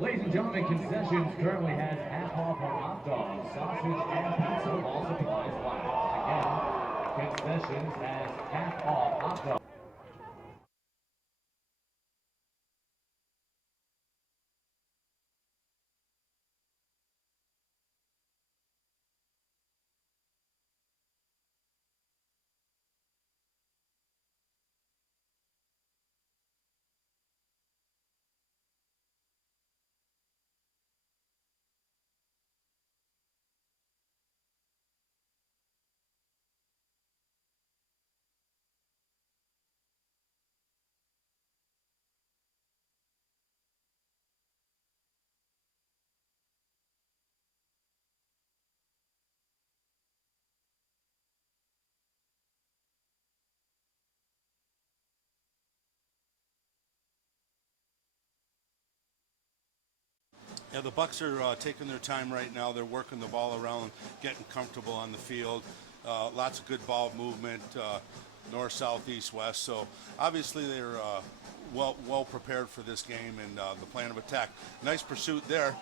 Ladies and gentlemen, concessions currently has half off on hot dogs, sausage, and pizza. All supplies last. Again, concessions has half off hot dogs. Yeah, the Bucks are taking their time right now. They're working the ball around, getting comfortable on the field. Lots of good ball movement, north, south, east, west. So obviously they're well prepared for this game and the plan of attack. Nice pursuit there.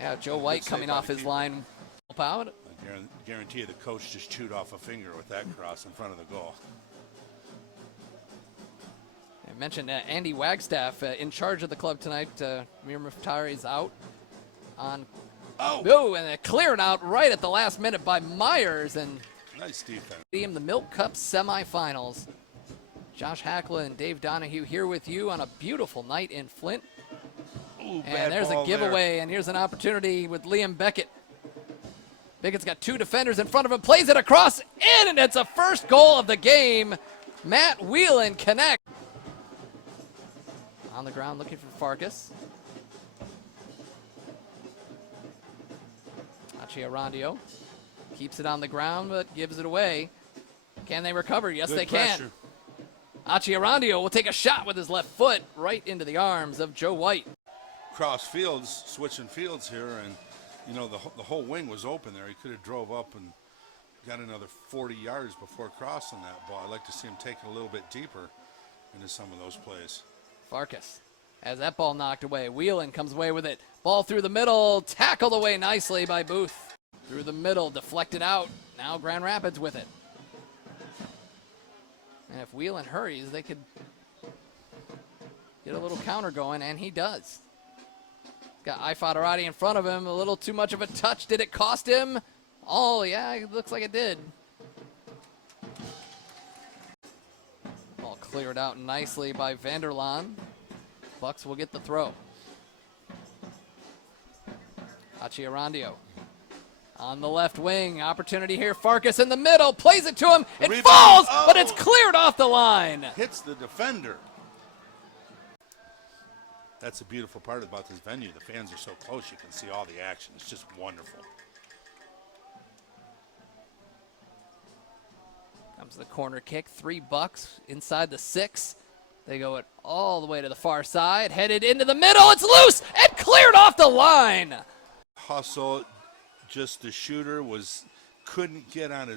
Yeah, Joe White coming off his line. Help out. I guarantee you the coach just chewed off a finger with that cross in front of the goal. I mentioned Andy Wagstaff in charge of the club tonight. Mir Muftari's out on. Oh, and a cleared out right at the last minute by Myers. And nice defense. The Milk Cup semifinals. Josh Hackla and Dave Donahue here with you on a beautiful night in Flint. Ooh, and there's a giveaway, and here's an opportunity with Liam Beckett. Beckett's got two defenders in front of him, plays it across in, and it's a first goal of the game. Matt Whelan connect. On the ground looking for Farkas. Arandio keeps it on the ground but gives it away. Can they recover? Yes, Good they pressure. can. Arandio will take a shot with his left foot right into the arms of Joe White. Cross fields, switching fields here, and you know the whole wing was open there. He could have drove up and got another 40 yards before crossing that ball. I'd like to see him take it a little bit deeper into some of those plays. Farkas has that ball knocked away. Whelan comes away with it. Ball through the middle, tackled away nicely by Booth. Through the middle, deflected out. Now Grand Rapids with it. And if Whelan hurries, they could get a little counter going, and he does. He's got Ifadarati in front of him. A little too much of a touch. Did it cost him? Oh, yeah, it looks like it did. Ball cleared out nicely by Vanderlaan. Bucks will get the throw. Achiarandio on the left wing. Opportunity here. Farkas in the middle. Plays it to him. It Rebound. falls, Oh. but it's cleared off the line. Hits the defender. That's the beautiful part about this venue. The fans are so close, you can see all the action. It's just wonderful. Comes the corner kick. $3 inside the 6. They go it all the way to the far side. Headed into the middle. It's loose and cleared off the line. Hustle, just the shooter couldn't get on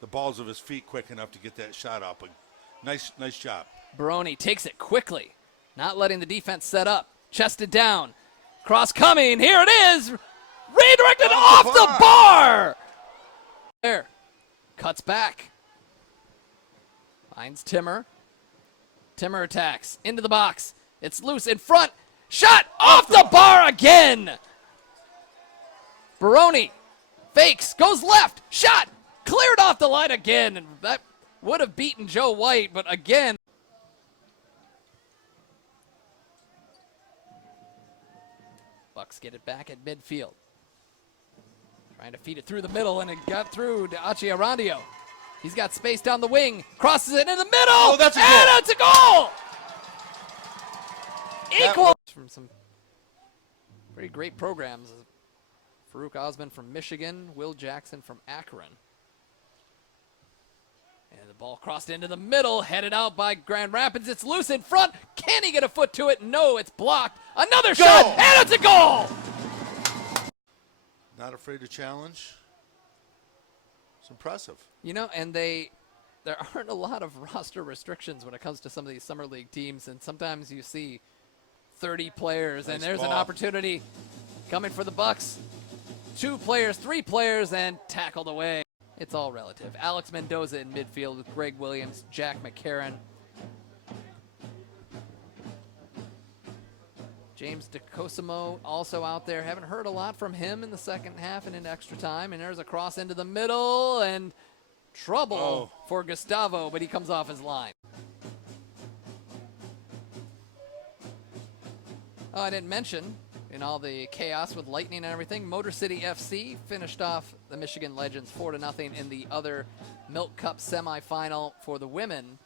the balls of his feet quick enough to get that shot up. But nice job. Baroni takes it quickly, not letting the defense set up. Chested down. Cross coming. Here it is. Redirected off the bar. There. Cuts back. Finds Timmer. Timmer attacks. Into the box. It's loose in front. Shot off the bar again. Baroni fakes. Goes left. Shot. Cleared off the line again. And that would have beaten Joe White, but again. Bucks get it back at midfield. Trying to feed it through the middle, and it got through to Achiarandio. He's got space down the wing. Crosses it in the middle. Oh, that's a goal. And it's a goal! Equal. From some very great programs. Farouk Osman from Michigan. Will Jackson from Akron. And the ball crossed into the middle, headed out by Grand Rapids. It's loose in front. Can he get a foot to it? No, it's blocked. Another shot, and it's a goal! Not afraid to challenge. It's impressive. You know, and there aren't a lot of roster restrictions when it comes to some of these summer league teams, and sometimes you see 30 players, and there's an opportunity coming for the Bucks. 2 players, 3 players, and tackled away. It's all relative. Alex Mendoza in midfield with Greg Williams, Jack McCarron. James DeCosimo also out there. Haven't heard a lot from him in the second half and in extra time. And there's a cross into the middle and trouble for Gustavo, but he comes off his line. Oh, I didn't mention, in all the chaos with lightning and everything, Motor City FC finished off the Michigan Legends 4-0 in the other Milk Cup semifinal for the women.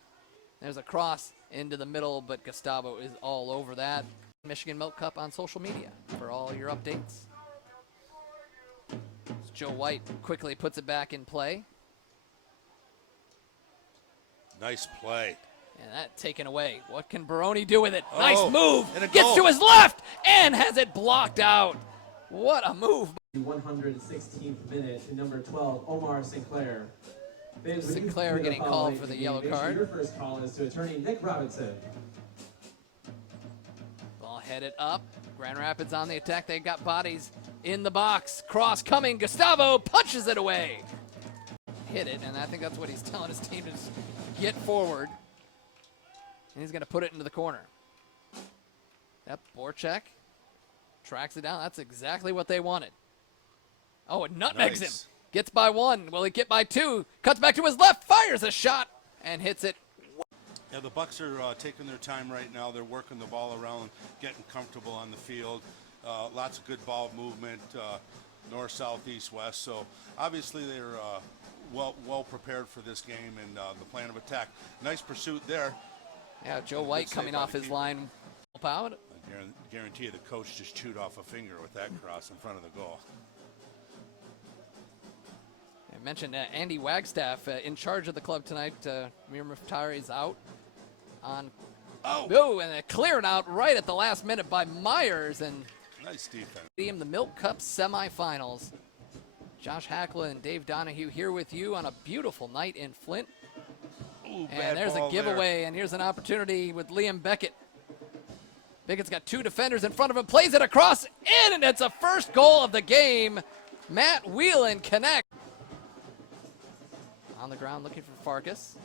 There's a cross into the middle, but Gustavo is all over that. Michigan Milk Cup on social media for all your updates. Joe White quickly puts it back in play. Nice play. And that taken away. What can Baroni do with it? Oh, nice move. and a Gets goal. to his left and has it blocked out. What a move. The 116th minute to number 12, Omar Sinclair. Sinclair getting called for the yellow card. Your first call is to attorney Nick Robinson. Ball headed up. Grand Rapids on the attack. They got bodies in the box. Cross coming. Gustavo punches it away. Hit it, and I think that's what he's telling his team to just get forward. And he's going to put it into the corner. Yep, Borchek tracks it down. That's exactly what they wanted. Oh, it nutmegs him. Gets by 1. Will he get by 2? Cuts back to his left, fires a shot, and hits it. Yeah, the Bucks are taking their time right now. They're working the ball around, getting comfortable on the field. Lots of good ball movement, north, south, east, west. So obviously they're well prepared for this game and the plan of attack. Nice pursuit there. Yeah, Joe White coming off his line. Help out. I guarantee you the coach just chewed off a finger with that cross in front of the goal. I mentioned Andy Wagstaff in charge of the club tonight. Mir Muftari is out on. Oh, and a cleared out right at the last minute by Myers. And nice defense. The Milk Cup semifinals. Josh Hackla and Dave Donahue here with you on a beautiful night in Flint. Ooh, and there's a giveaway, and here's an opportunity with Liam Beckett. Beckett's got 2 defenders in front of him, plays it across, in, and it's a first goal of the game. Matt Whelan connects. On the ground looking for Farkas.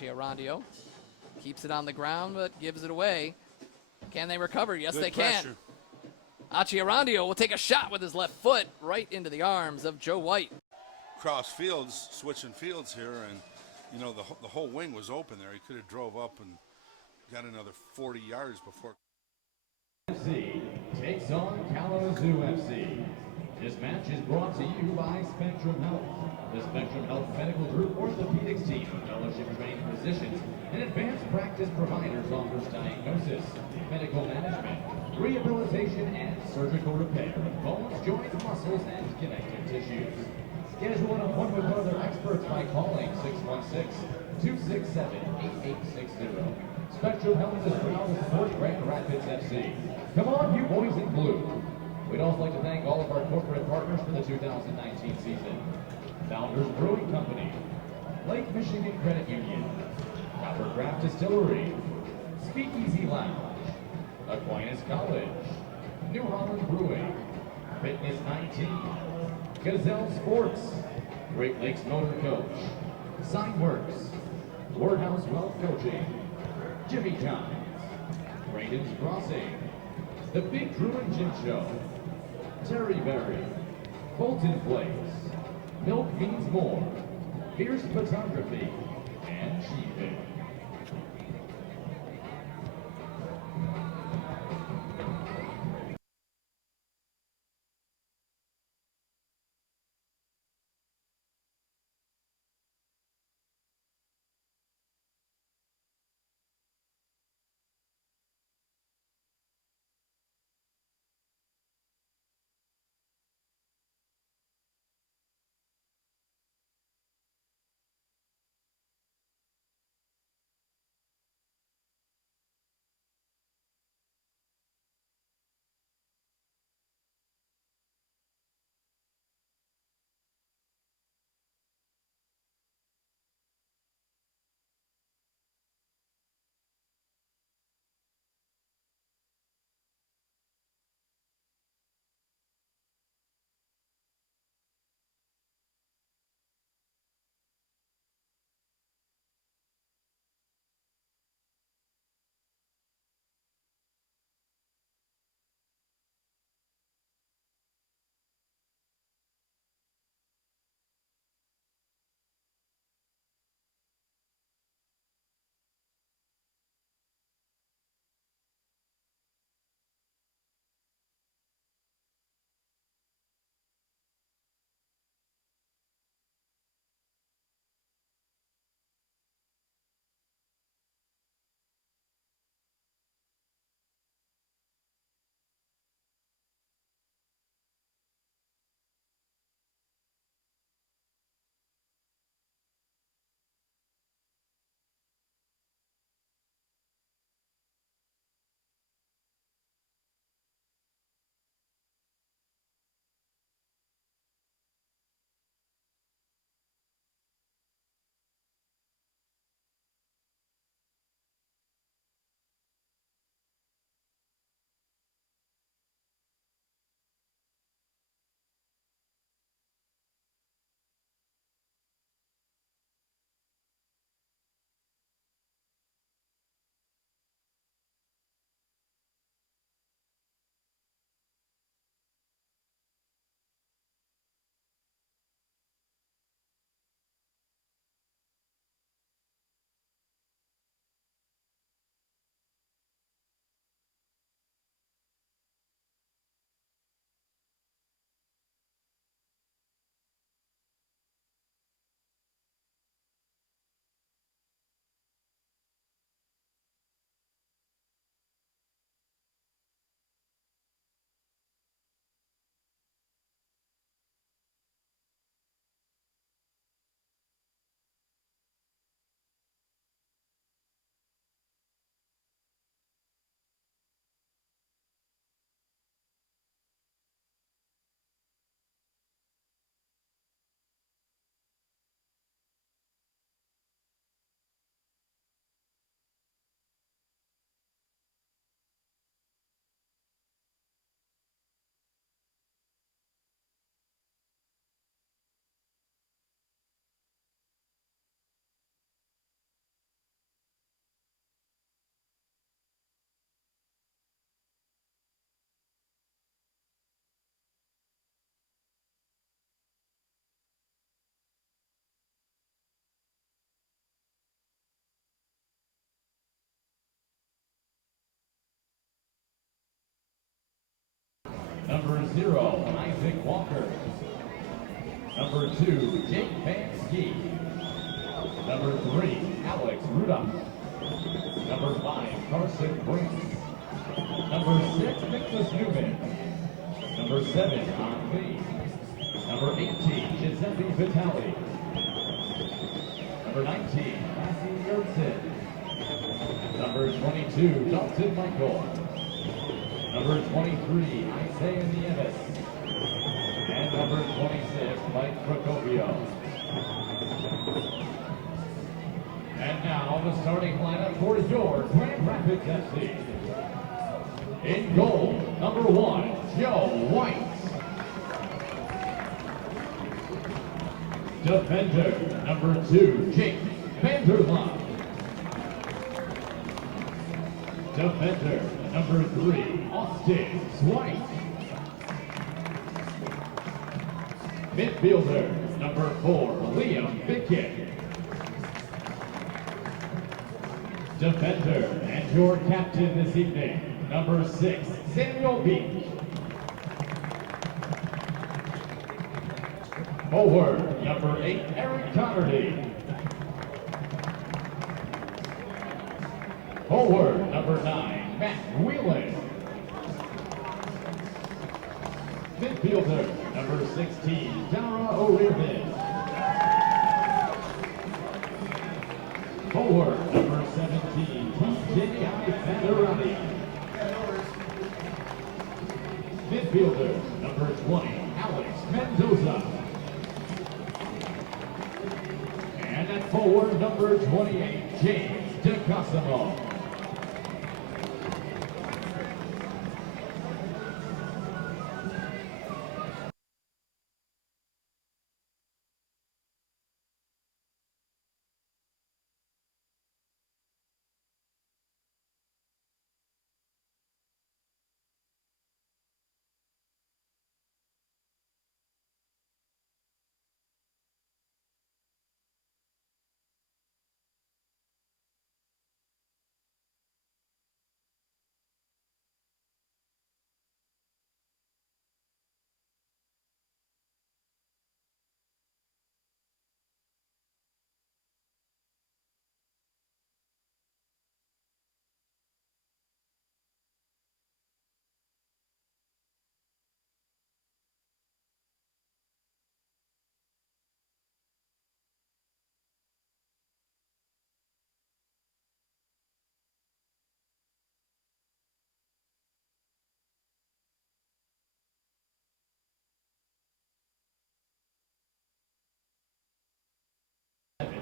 Arandio keeps it on the ground, but gives it away. Can they recover? Yes, Good they pressure. can. Arandio will take a shot with his left foot right into the arms of Joe White. Cross fields, switching fields here, and you know the whole wing was open there. He could have drove up and got another 40 yards before. FC takes on Kalamazoo FC. This match is brought to you by Spectrum Health. The Spectrum Health Medical Group Orthopedics team of fellowship-trained physicians and advanced practice providers offers diagnosis, medical management, rehabilitation, and surgical repair of bones, joints, muscles, and connective tissues. Schedule an appointment with other experts by calling 616-267-8860. Spectrum Health is proud to support Grand Rapids FC. Come on, you boys in blue. We'd also like to thank all of our corporate partners for the 2019 season. Founders Brewing Company, Lake Michigan Credit Union, Coppercraft Distillery, Speakeasy Lounge, Aquinas College, New Holland Brewing, Fitness 19, Gazelle Sports, Great Lakes Motor Coach, Signworks, Wordhouse Wealth Coaching, Jimmy John's, Braden's Crossing, The Big Drew and Jim Show, Terry Berry, Fulton Place, Milk Means More, Fierce Photography, and Sheeping. Isaac Walker. Number 2, Jake Van Ski. Number 3, Alex Rudolph. Number 5, Carson Brink. Number 6, Nicholas Newman. Number 7, An Lee. Number 18, Giuseppe Vitale. Number 19, Lassie Yertsin. Number 22, Dalton Michael. Number 23, Isaiah Nieves. And number 26, Mike Procopio. And now the starting lineup for your Grand Rapids FC. In goal, number 1, Joe White. Defender, number 2, Jake Vanderlaan. Defender, number 3, Austin Swipe. Midfielder, number 4, Liam Bickett. Defender, and your captain this evening, number 6, Samuel Beach. Forward, number 8, Eric Connerty. Forward, number 9, Matt Whelan. Midfielder, number 16, Dara O'Riordan. Forward, number 17, TJ Alexanderati. Midfielder, number 20, Alex Mendoza. And at forward, number 28, James DeCosimo.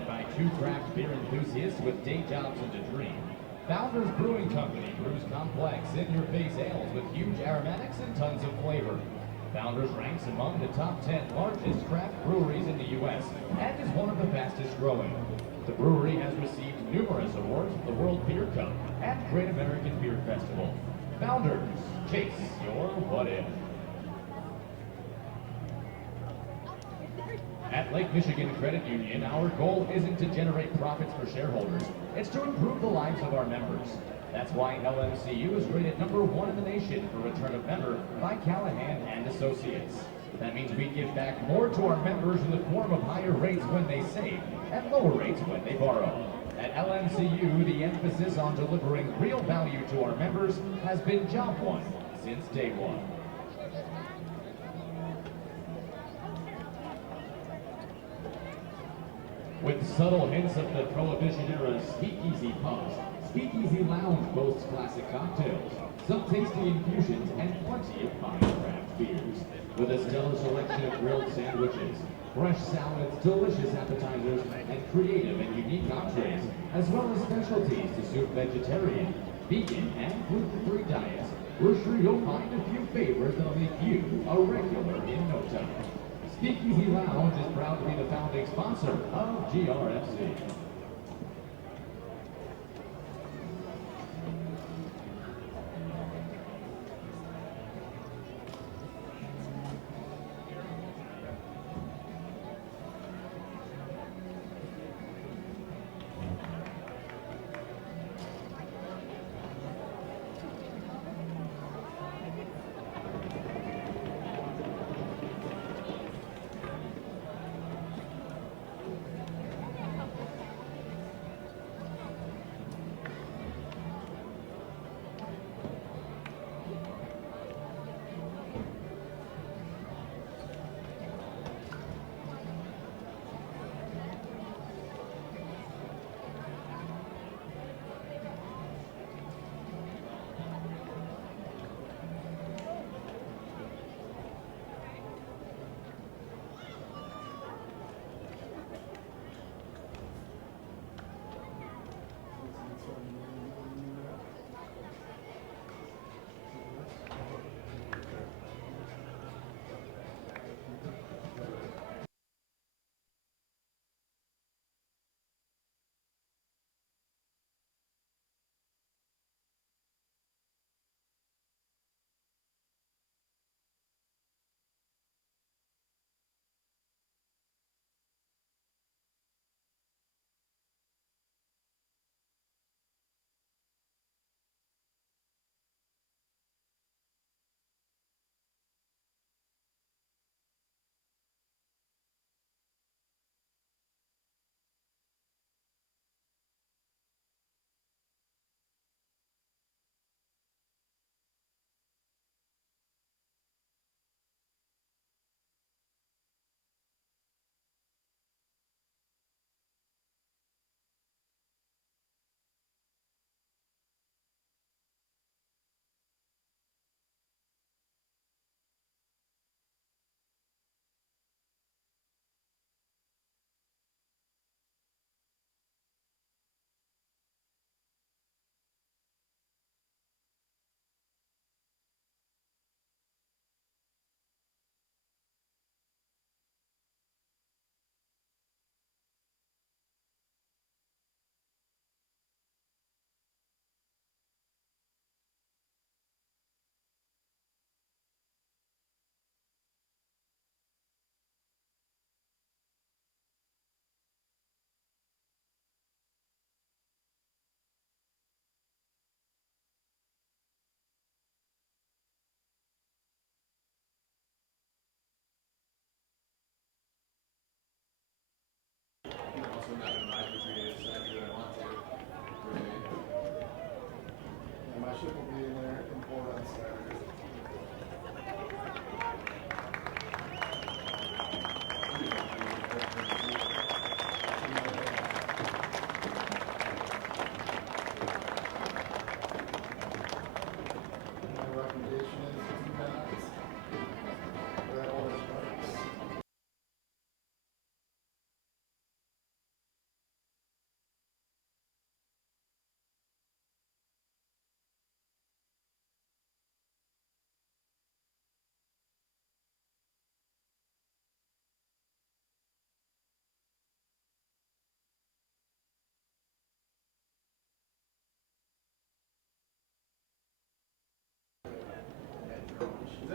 By 2 craft beer enthusiasts with day jobs and a dream. Founders Brewing Company brews complex, in-your-face ales with huge aromatics and tons of flavor. Founders ranks among the top 10 largest craft breweries in the U.S. and is one of the fastest growing. The brewery has received numerous awards at the World Beer Cup and Great American Beer Festival. Founders, chase your what if. At Lake Michigan Credit Union, our goal isn't to generate profits for shareholders, it's to improve the lives of our members. That's why LMCU is rated number 1 in the nation for return of member by Callahan and Associates. That means we give back more to our members in the form of higher rates when they save and lower rates when they borrow. At LMCU, the emphasis on delivering real value to our members has been job one since day one. With subtle hints of the Prohibition-era speakeasy pubs, Speakeasy Lounge boasts classic cocktails, some tasty infusions, and plenty of fine craft beers. With a stellar selection of grilled sandwiches, fresh salads, delicious appetizers, and creative and unique entrees, as well as specialties to suit vegetarian, vegan, and gluten-free diets, we're sure you'll find a few favorites that'll make you a regular in no time. Speakeasy Lounge is proud to be the founding sponsor of GRFC.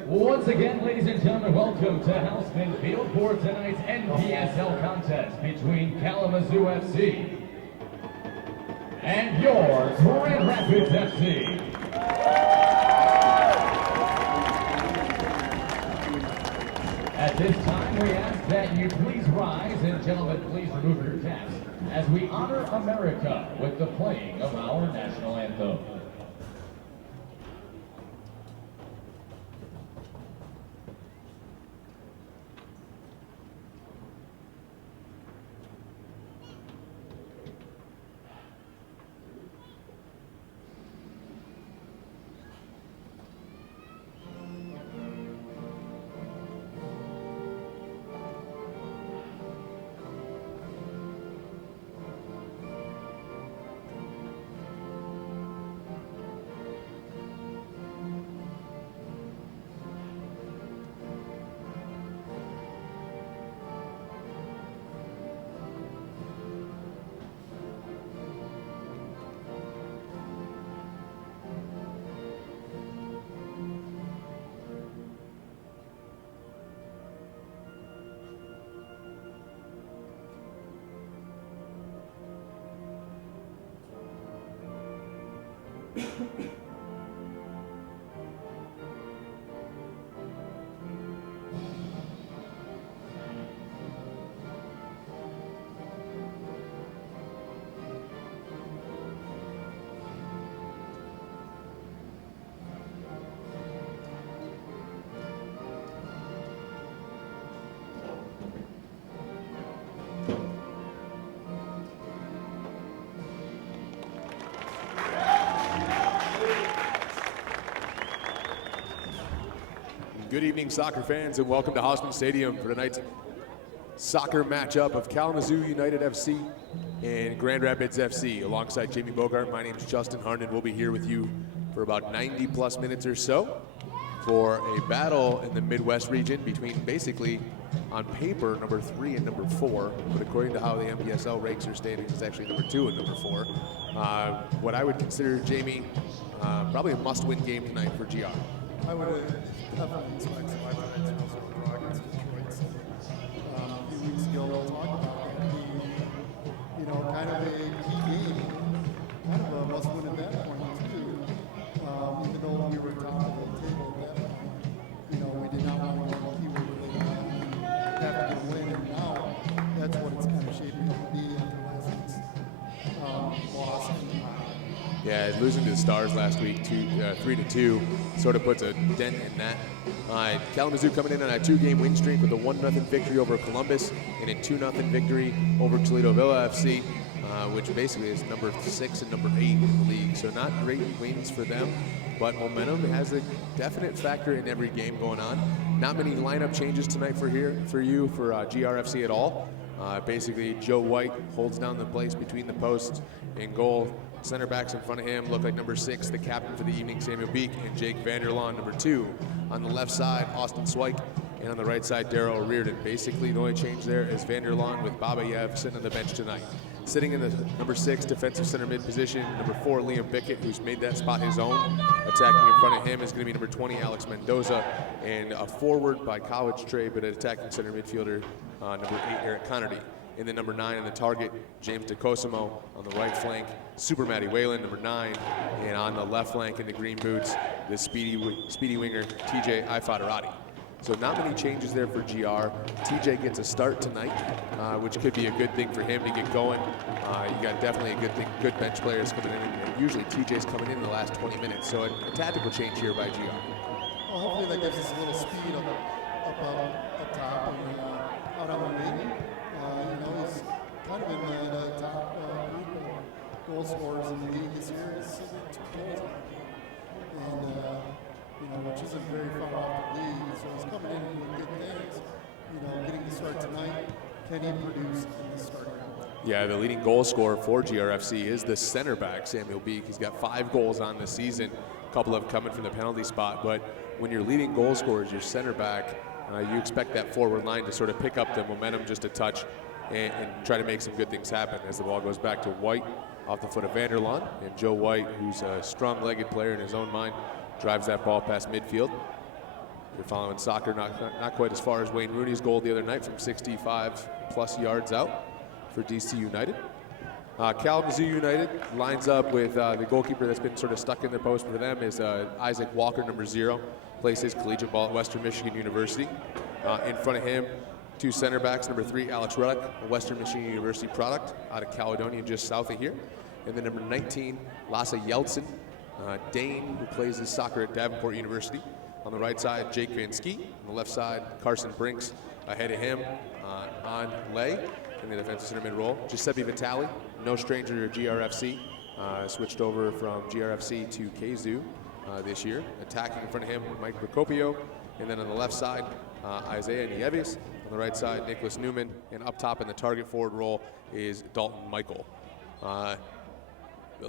Once again, ladies and gentlemen, welcome to Houseman Field for tonight's NPSL contest between Kalamazoo FC and your Grand Rapids FC. At this time, we ask that you please rise, and gentlemen, please remove your caps as we honor America with the playing of our national anthem. Good evening, soccer fans, and welcome to Houseman Stadium for tonight's soccer matchup of Kalamazoo United FC and Grand Rapids FC. Alongside Jamie Bogart, my name is Justin Harnden. We'll be here with you for about 90 plus minutes or so for a battle in the Midwest region between basically, on paper, number 3 and number 4, but according to how the MPSL ranks their standings, it's actually number 2 and number 4. What I would consider, Jamie, probably a must-win game tonight for GR. I would definitely expect some highlights also draw against Detroit. A few weeks ago, we'll talk about that being, kind of a key game, kind of a must-win at that point too. Even though we were top of the table at that point, we did not want to go key really have to get a win, and now that's what it's kind of shaping up to be after last week's loss. Yeah, losing to the Stars last week, 3-2, sort of puts a dent in that. Kalamazoo coming in on a 2-game win streak with a 1-0 victory over Columbus and a 2-0 victory over Toledo Villa FC, which basically is number 6 and number 8 in the league. So not great wins for them, but momentum has a definite factor in every game going on. Not many lineup changes tonight for GRFC at all. Basically, Joe White holds down the place between the posts and goal. Center backs in front of him look like number 6, the captain for the evening, Samuel Beek, and Jake Vanderlaan, number 2. On the left side, Austin Swike, and on the right side, Darryl Reardon. Basically, the only change there is Vanderlaan with Babayev sitting on the bench tonight. Sitting in the number 6 defensive center mid position, number 4, Liam Bickett, who's made that spot his own. Attacking in front of him is going to be number 20, Alex Mendoza, and a forward by college trade, but an attacking center midfielder, number 8, Eric Connerty. In the number 9 in the target, James DeCosimo. On the right flank, Super Matty Whalen, number 9. And on the left flank in the green boots, the speedy winger, TJ Ifadarati. So not many changes there for GR. TJ gets a start tonight, which could be a good thing for him to get going. You got definitely good bench players coming in. And usually TJ's coming in the last 20 minutes. So a tactical change here by GR. Well, hopefully that gives us a little speed up top and out on the wing. He's kind of in the top group of goal scorers in the league this year. He's 2 goals. And, which isn't very far off the league. So he's coming in and doing good things. Getting the start tonight. Can he produce in the starting role? Yeah, the leading goal scorer for GRFC is the center back, Samuel Beek. He's got 5 goals on the season, a couple of them coming from the penalty spot. But when your leading goal scorer is your center back, you expect that forward line to sort of pick up the momentum just a touch and try to make some good things happen as the ball goes back to White off the foot of Vanderlaan. And Joe White, who's a strong-legged player in his own mind, drives that ball past midfield. you're following soccer, not quite as far as Wayne Rooney's goal the other night from 65+ yards out for DC United. Kalamazoo United lines up with the goalkeeper that's been sort of stuck in their post for them is Isaac Walker, number 0. Plays his collegiate ball at Western Michigan University. In front of him, 2 center backs, number 3, Alex Ruddock, a Western Michigan University product out of Caledonia, just south of here. And then number 19, Lasse Yeltsin, Dane, who plays his soccer at Davenport University. On the right side, Jake Van Skeet. On the left side, Carson Brinks. Ahead of him, on Lay in the defensive center mid role. Giuseppe Vitali, no stranger to GRFC. Switched over from GRFC to KZoo this year. Attacking in front of him, Mike Procopio. And then on the left side, Isaiah Nieves. On the right side, Nicholas Newman. And up top in the target forward role is Dalton Michael. A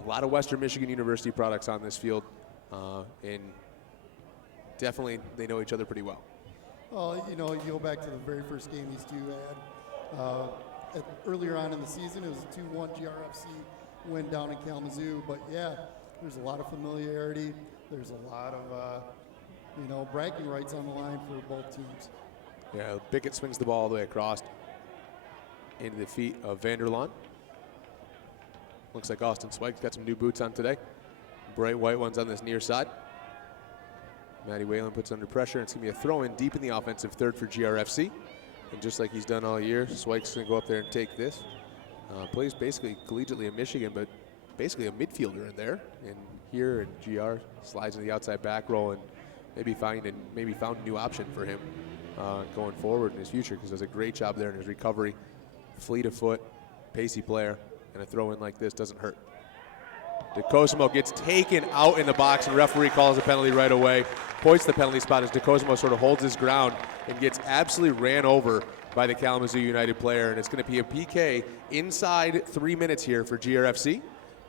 lot of Western Michigan University products on this field. And definitely they know each other pretty well. Well, you know, you go back to the very first game these two had. Earlier on in the season, it was a 2-1 GRFC win down in Kalamazoo. But yeah, there's a lot of familiarity. There's a lot of, bragging rights on the line for both teams. Yeah, Bickett swings the ball all the way across into the feet of Vanderlaan. Looks like Austin Swike's got some new boots on today. Bright white ones on this near side. Matty Whalen puts under pressure. It's going to be a throw-in deep in the offensive third for GRFC. And just like he's done all year, Swike's going to go up there and take this. Plays basically collegiately in Michigan, but basically a midfielder in there. And here, and GR slides in the outside back row and maybe found a new option for him going forward in his future, because does a great job there in his recovery. Fleet of foot, pacey player, and a throw-in like this doesn't hurt. DeCosimo gets taken out in the box, and referee calls a penalty right away. Points the penalty spot as DeCosimo sort of holds his ground and gets absolutely ran over by the Kalamazoo United player. And it's going to be a PK inside 3 minutes here for GRFC.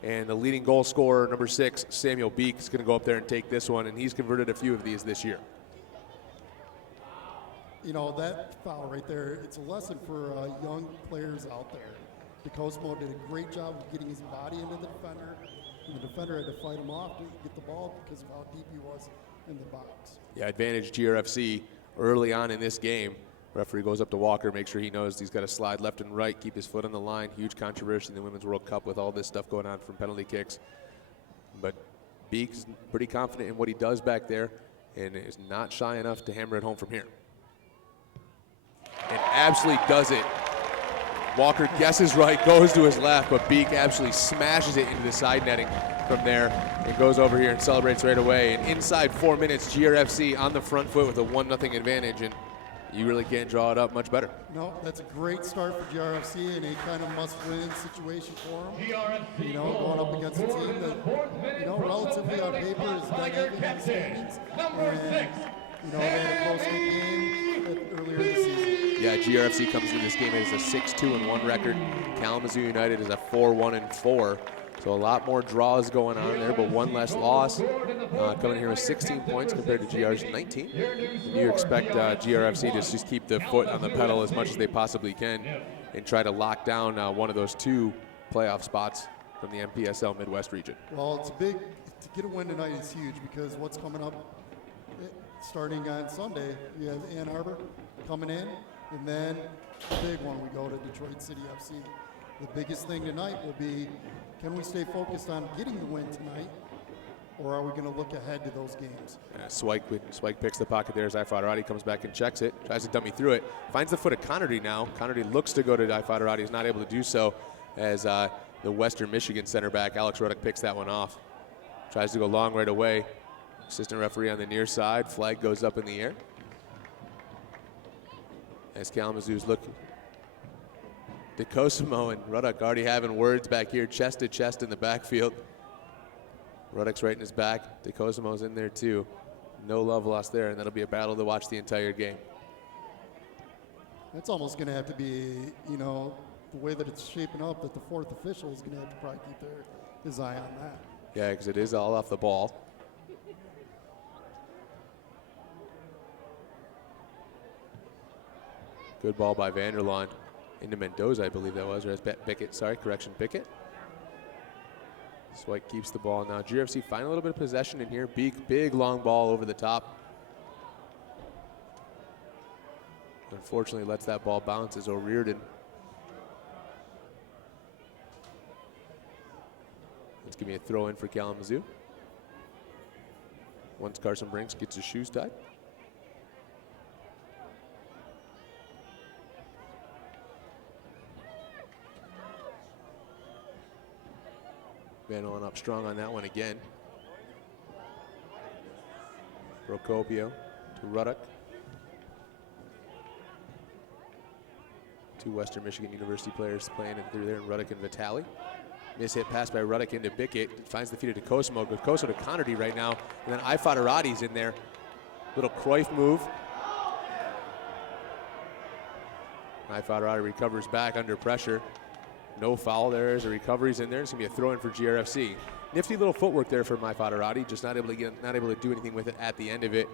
And the leading goal scorer, number 6, Samuel Beek, is going to go up there and take this one. And he's converted a few of these this year. You know, that foul right there, it's a lesson for young players out there. DeCosimo did a great job of getting his body into the defender. And the defender had to fight him off to get the ball because of how deep he was in the box. Yeah, advantage GRFC early on in this game. Referee goes up to Walker, make sure he knows he's got to slide left and right, keep his foot on the line. Huge controversy in the Women's World Cup with all this stuff going on from penalty kicks. But Beek's pretty confident in what he does back there and is not shy enough to hammer it home from here. And absolutely does it. Walker guesses right, goes to his left, but Beek absolutely smashes it into the side netting from there and goes over here and celebrates right away. And inside 4 minutes, GRFC on the front foot with a 1-0 advantage, and you really can't draw it up much better. No, that's a great start for GRFC and a kind of must-win situation for them. You know, going up against a team that, relatively on paper is dynamic in the standings. And, they had a close game earlier this season. Yeah, GRFC comes into this game as a 6-2-1 record. Kalamazoo United is a 4-1-4. So a lot more draws going on there, but one less loss. Coming here with 16 points compared to GR's 19. You expect GRFC to just keep the foot on the pedal as much as they possibly can and try to lock down one of those 2 playoff spots from the MPSL Midwest region. Well, it's big. To get a win tonight is huge because what's coming up starting on Sunday, you have Ann Arbor coming in, and then the big one, we go to Detroit City FC. The biggest thing tonight will be, can we stay focused on getting the win tonight, or are we going to look ahead to those games? Swike picks the pocket there as Ifadarati comes back and checks it, tries to dummy through it, finds the foot of Connerty now. Connerty looks to go to Ifadarati, is not able to do so as the Western Michigan center back, Alex Ruddock, picks that one off. Tries to go long right away. Assistant referee on the near side, flag goes up in the air. As Kalamazoo's looking. DeCosimo and Ruddock already having words back here, chest to chest in the backfield. Ruddock's right in his back. DeCosimo's in there too. No love lost there, and that'll be a battle to watch the entire game. That's almost going to have to be, the way that it's shaping up, that the 4th official is going to have to probably keep his eye on that. Yeah, because it is all off the ball. Good ball by Vanderlaan into Mendoza, I believe that was, or as Pickett, Pickett. Swike keeps the ball now. GRFC find a little bit of possession in here. Big long ball over the top. Unfortunately, lets that ball bounce as O'Riordan. It's going to be a throw in for Kalamazoo. Once Carson Brinks gets his shoes tied. Van Allen up strong on that one again. Procopio to Ruddock. Two Western Michigan University players playing through there in Ruddock and Vitale. Miss hit pass by Ruddock into Bickett. Finds the feet of DeCosimo. DeCosimo to Connerty right now. And then Ifadarati's in there. Little Cruyff move. Ifadarati recovers back under pressure. No foul there as a recovery's in there. It's going to be a throw in for GRFC. Nifty little footwork there for Ifadarati. Just not able to do anything with it at the end of it.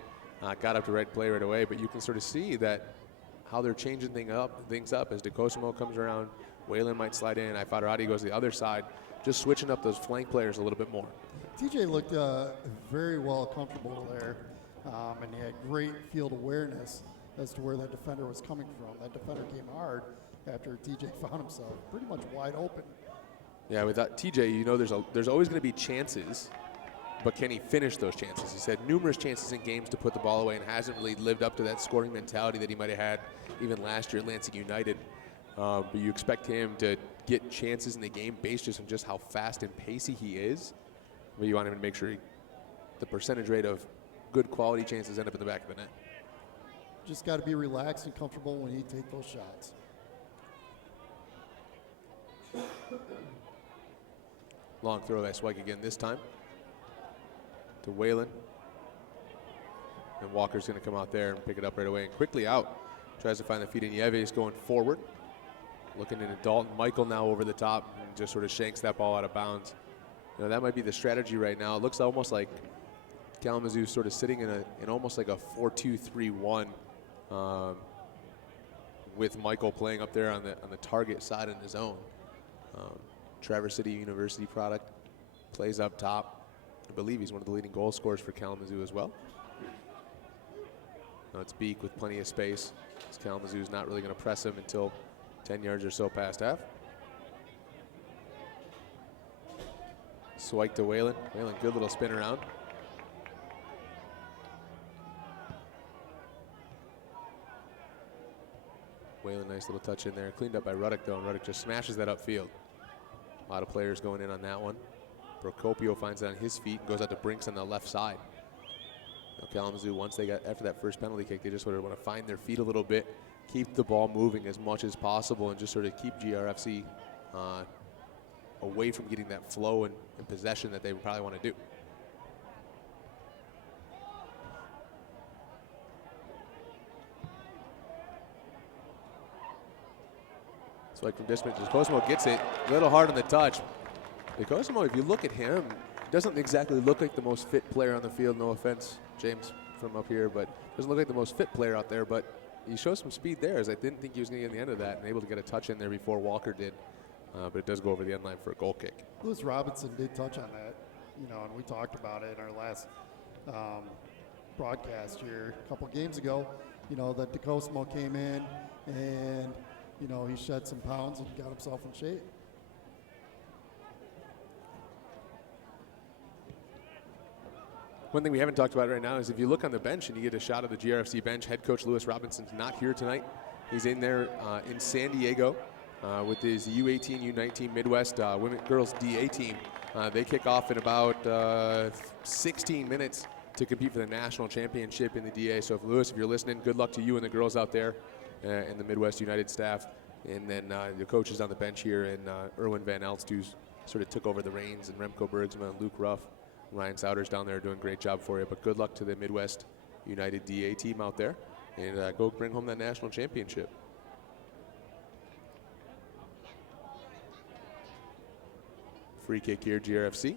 Got up to right play right away. But you can sort of see that how they're changing things up as DeCosimo comes around. Whalen might slide in. Ifadarati goes to the other side. Just switching up those flank players a little bit more. TJ looked very well comfortable there, and he had great field awareness as to where that defender was coming from. That defender came hard after TJ found himself pretty much wide open. Yeah, with that TJ, you know there's always going to be chances, but can he finish those chances? He's had numerous chances in games to put the ball away and hasn't really lived up to that scoring mentality that he might have had even last year at Lansing United. But you expect him to get chances in the game based just on just how fast and pacey he is. But you want him to make sure the percentage rate of good quality chances end up in the back of the net. Just got to be relaxed and comfortable when you take those shots. Long throw by Swike again this time to Whalen. And Walker's going to come out there and pick it up right away and quickly out. Tries to find the feet in Nieves going forward. Looking into Dalton Michael now over the top and just sort of shanks that ball out of bounds. You know, that might be the strategy right now. It looks almost like Kalamazoo sort of sitting in almost like a 4-2-3-1 with Michael playing up there on the target side in his own. Traverse City University product, plays up top. I believe he's one of the leading goal scorers for Kalamazoo as well. Now it's Beek with plenty of space. Kalamazoo's not really going to press him until 10 yards or so past half. Swike to Whalen. Whalen, good little spin around. Whalen, nice little touch in there. Cleaned up by Ruddock though, and Ruddock just smashes that upfield. A lot of players going in on that one. Procopio finds it on his feet and goes out to Brinks on the left side. Now Kalamazoo, once they got after that first penalty kick, they just sort of want to find their feet a little bit, keep the ball moving as much as possible, and just sort of keep GRFC away from getting that flow and possession that they would probably want to do. So like from distance, DeCosimo gets it a little hard on the touch. DeCosimo, if you look at him, doesn't exactly look like the most fit player on the field. No offense, James, from up here, but doesn't look like the most fit player out there. But he shows some speed there, as I didn't think he was going to get in the end of that, and able to get a touch in there before Walker did. But it does go over the end line for a goal kick. Lewis Robinson did touch on that, you know, and we talked about it in our last broadcast here a couple games ago. You know, that DeCosimo came in and, you know, he shed some pounds and got himself in shape. One thing we haven't talked about right now is if you look on the bench and you get a shot of the GRFC bench, head coach Lewis Robinson's not here tonight. He's in there in San Diego with his U18, U19 Midwest girls DA team. They kick off in about 16 minutes to compete for the national championship in the DA. So if Lewis, if you're listening, good luck to you and the girls out there and the Midwest United staff. And then the coaches on the bench here, and Erwin Van Elst, who sort of took over the reins, and Remco Bergsma and Luke Ruff. Ryan Souders down there doing a great job for you. But good luck to the Midwest United DA team out there. And go bring home that national championship. Free kick here, GRFC.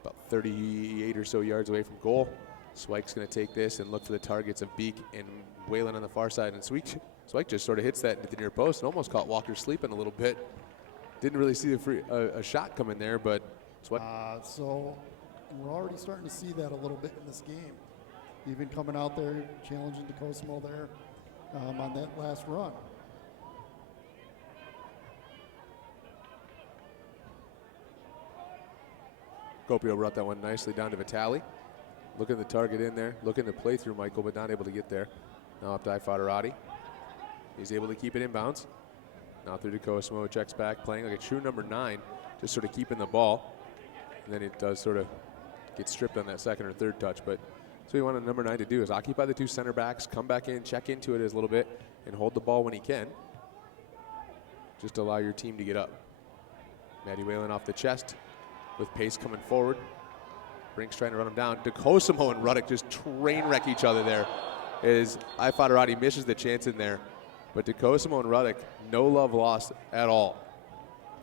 About 38 or so yards away from goal. Swike's going to take this and look for the targets of Beek and Whalen on the far side. And Swike just sort of hits that into the near post and almost caught Walker sleeping a little bit. Didn't really see a shot coming there, but so we're already starting to see that a little bit in this game. Even coming out there, challenging DeCosimo there. on that last run. Copio brought that one nicely down to Vitale. Looking at the target in there, looking to play through Michael, but not able to get there. Now up to Ifadarati. He's able to keep it inbounds. Now through to Cosmo, checks back, playing like a true number 9, just sort of keeping the ball. And then it does sort of get stripped on that second or third touch. But so we want a number 9 to do is occupy the 2 center backs, come back in, check into it a little bit, and hold the ball when he can. Just allow your team to get up. Maddie Whalen off the chest with pace coming forward. Brink's trying to run him down. DeCosimo and Ruddock just train wreck each other there as Ifadarati misses the chance in there. But DeCosimo and Ruddock, no love lost at all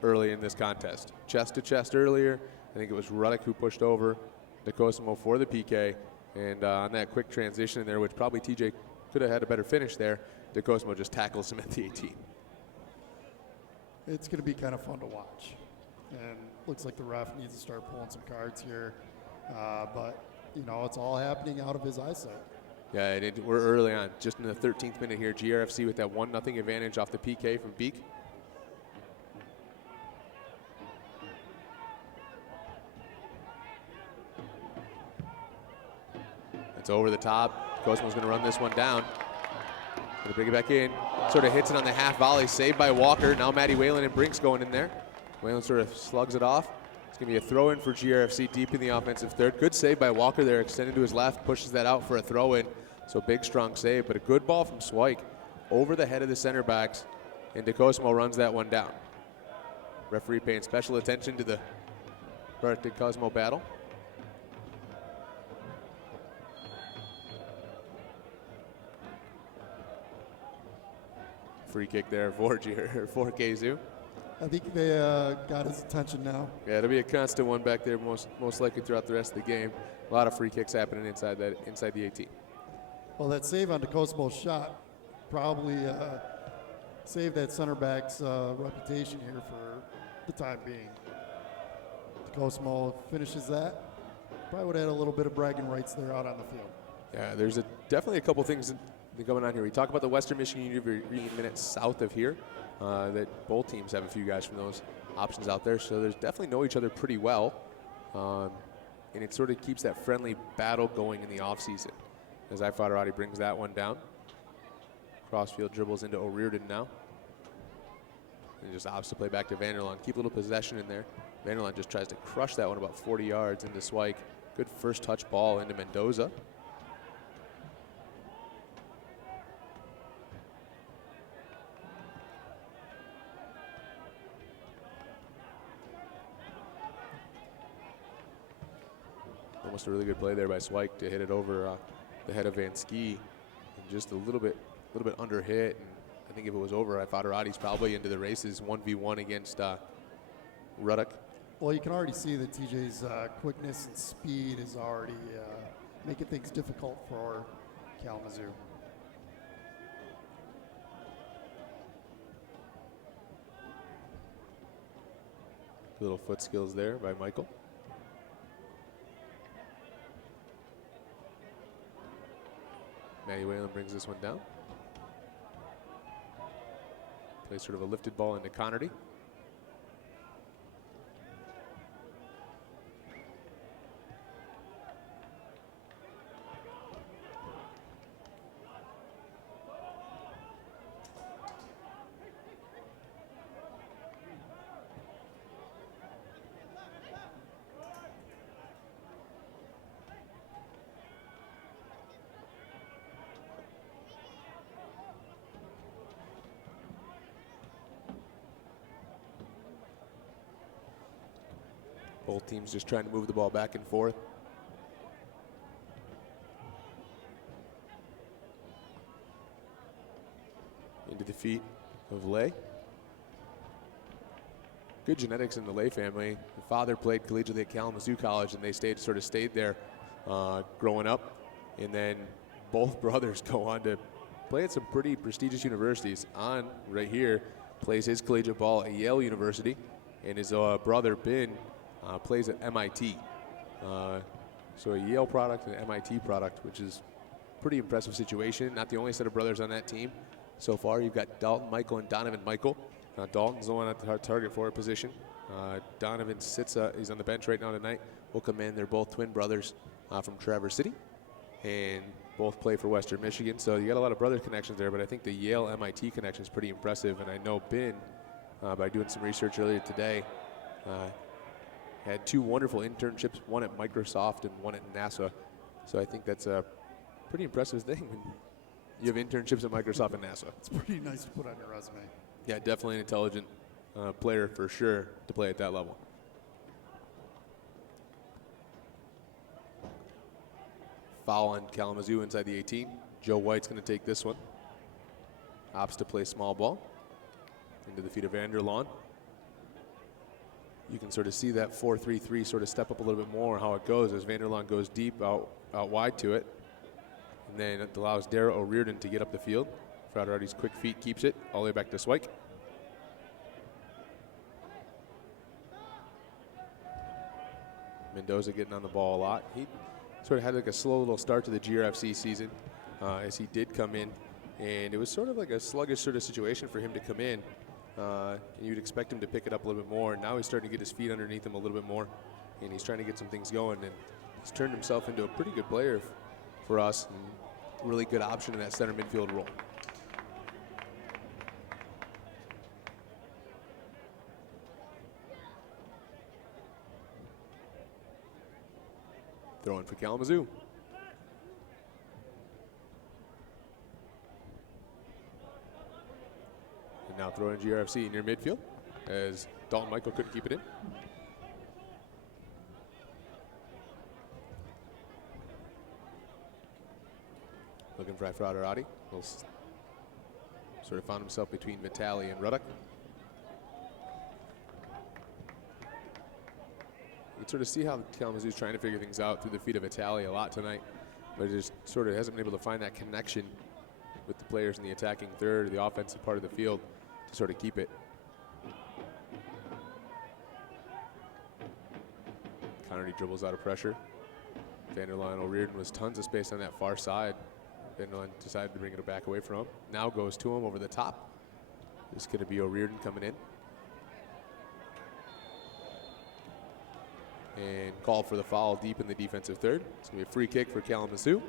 early in this contest. Chest to chest earlier. I think it was Ruddock who pushed over DeCosimo for the PK. And on that quick transition in there, which probably TJ could have had a better finish there, DeCosimo just tackles him at the 18. It's going to be kind of fun to watch. And looks like the ref needs to start pulling some cards here. But, you know, it's all happening out of his eyesight. Yeah, we're early on, just in the 13th minute here. GRFC with that 1-0 advantage off the PK from Beek. It's over the top. Cosmo's going to run this one down. Going to bring it back in. Sort of hits it on the half volley. Saved by Walker. Now Maddie Whalen and Brink's going in there. Whalen sort of slugs it off. It's going to be a throw-in for GRFC deep in the offensive third. Good save by Walker there, extended to his left, pushes that out for a throw-in. So big, strong save, but a good ball from Swike over the head of the center backs, and DeCosmo runs that one down. Referee paying special attention to the Ruddock-DeCosmo battle. Free kick there for KZoo. I think they got his attention now. Yeah, it'll be a constant one back there, most likely throughout the rest of the game. A lot of free kicks happening inside the 18. Well, that save on DeCosmo's shot probably saved that center back's reputation here for the time being. DeCosmo finishes that. Probably would have had a little bit of bragging rights there out on the field. Yeah, there's definitely a couple things going on here. We talk about the Western Michigan University minutes south of here. That both teams have a few guys from those options out there, so there's definitely know each other pretty well, and it sort of keeps that friendly battle going in the offseason. As Ifadarati brings that one down. Crossfield dribbles into O'Riordan now. And just opts to play back to Vanderlaan. Keep a little possession in there. Vanderlaan just tries to crush that one about 40 yards into Swike. Good first touch ball into Mendoza. Almost a really good play there by Swike to hit it over the head of Van Ski, and just a little bit under hit. And I think if it was over, Ifadarati's probably into the races 1v1 against Ruddock. Well, you can already see that TJ's quickness and speed is already making things difficult for Kalamazoo. Little foot skills there by Michael. Maddie Whalen brings this one down. Plays sort of a lifted ball into Connerty. Both teams just trying to move the ball back and forth. Into the feet of Lay. Good genetics in the Lay family. The father played collegiately at Kalamazoo College, and they stayed there growing up. And then both brothers go on to play at some pretty prestigious universities. On right here plays his collegiate ball at Yale University, and his brother Ben plays at MIT. So a Yale product and an MIT product, which is pretty impressive situation. Not the only set of brothers on that team so far. You've got Dalton Michael and Donovan Michael. Dalton's the one at the target forward position. Donovan sits, he's on the bench right now tonight. Will come in. They're both twin brothers from Traverse City, and both play for Western Michigan. So you got a lot of brother connections there, but I think the Yale-MIT connection is pretty impressive. And I know Ben, by doing some research earlier today, had 2 wonderful internships, one at Microsoft and one at NASA. So I think that's a pretty impressive thing when you have internships at Microsoft and NASA. It's pretty nice to put on your resume. Yeah, definitely an intelligent player for sure to play at that level. Foul on Kalamazoo inside the 18. Joe White's going to take this one. Opts to play small ball into the feet of Vanderlaan. You can sort of see that 4-3-3 sort of step up a little bit more how it goes as Vanderlaan goes deep out wide to it. And then it allows Dara O'Riordan to get up the field. Fraterati's quick feet keeps it all the way back to Swike. Mendoza getting on the ball a lot. He sort of had like a slow little start to the GRFC season as he did come in. And it was sort of like a sluggish sort of situation for him to come in. You'd expect him to pick it up a little bit more. Now he's starting to get his feet underneath him a little bit more. And he's trying to get some things going. And he's turned himself into a pretty good player for us. And really good option in that center midfield role. Throwing for Kalamazoo. And now throwing GRFC near midfield as Dalton Michael couldn't keep it in. Looking for Fraterati. Sort of found himself between Vitali and Ruddock. You can sort of see how Kalamazoo's trying to figure things out through the feet of Vitali a lot tonight, but it just sort of hasn't been able to find that connection with the players in the attacking third or the offensive part of the field to sort of keep it. Connerty dribbles out of pressure. Vanderlaan O'Riordan was tons of space on that far side. Vanderlaan decided to bring it back away from him. Now goes to him over the top. This is going to be O'Riordan coming in. And called for the foul deep in the defensive third. It's going to be a free kick for Kalamazoo.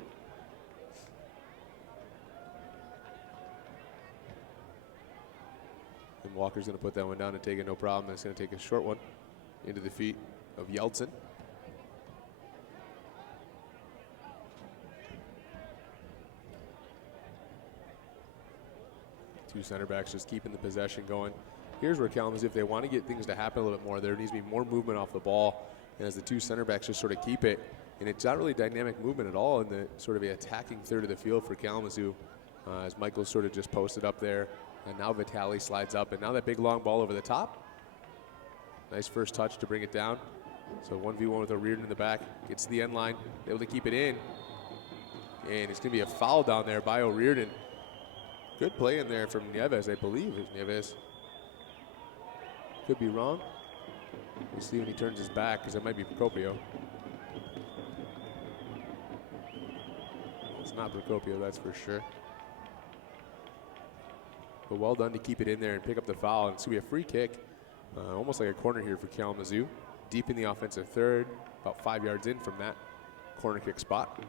And Walker's going to put that one down and take it no problem. And it's going to take a short one into the feet of Yeltsin. Two center backs just keeping the possession going. Here's where Kalamazoo, if they want to get things to happen a little bit more, there needs to be more movement off the ball. And as the two center backs just sort of keep it, and it's not really dynamic movement at all in the sort of the attacking third of the field for Kalamazoo, as Michael's sort of just posted up there. And now Vitali slides up, and now that big long ball over the top. Nice first touch to bring it down. So 1v1 with O'Riordan in the back, gets to the end line, able to keep it in. And it's going to be a foul down there by O'Riordan. Good play in there from Nieves, I believe it's Nieves. Could be wrong. We'll see when he turns his back, because it might be Procopio. It's not Procopio, that's for sure. But well done to keep it in there and pick up the foul. And it's going to be a free kick, almost like a corner here for Kalamazoo. Deep in the offensive third, about 5 yards in from that corner kick spot.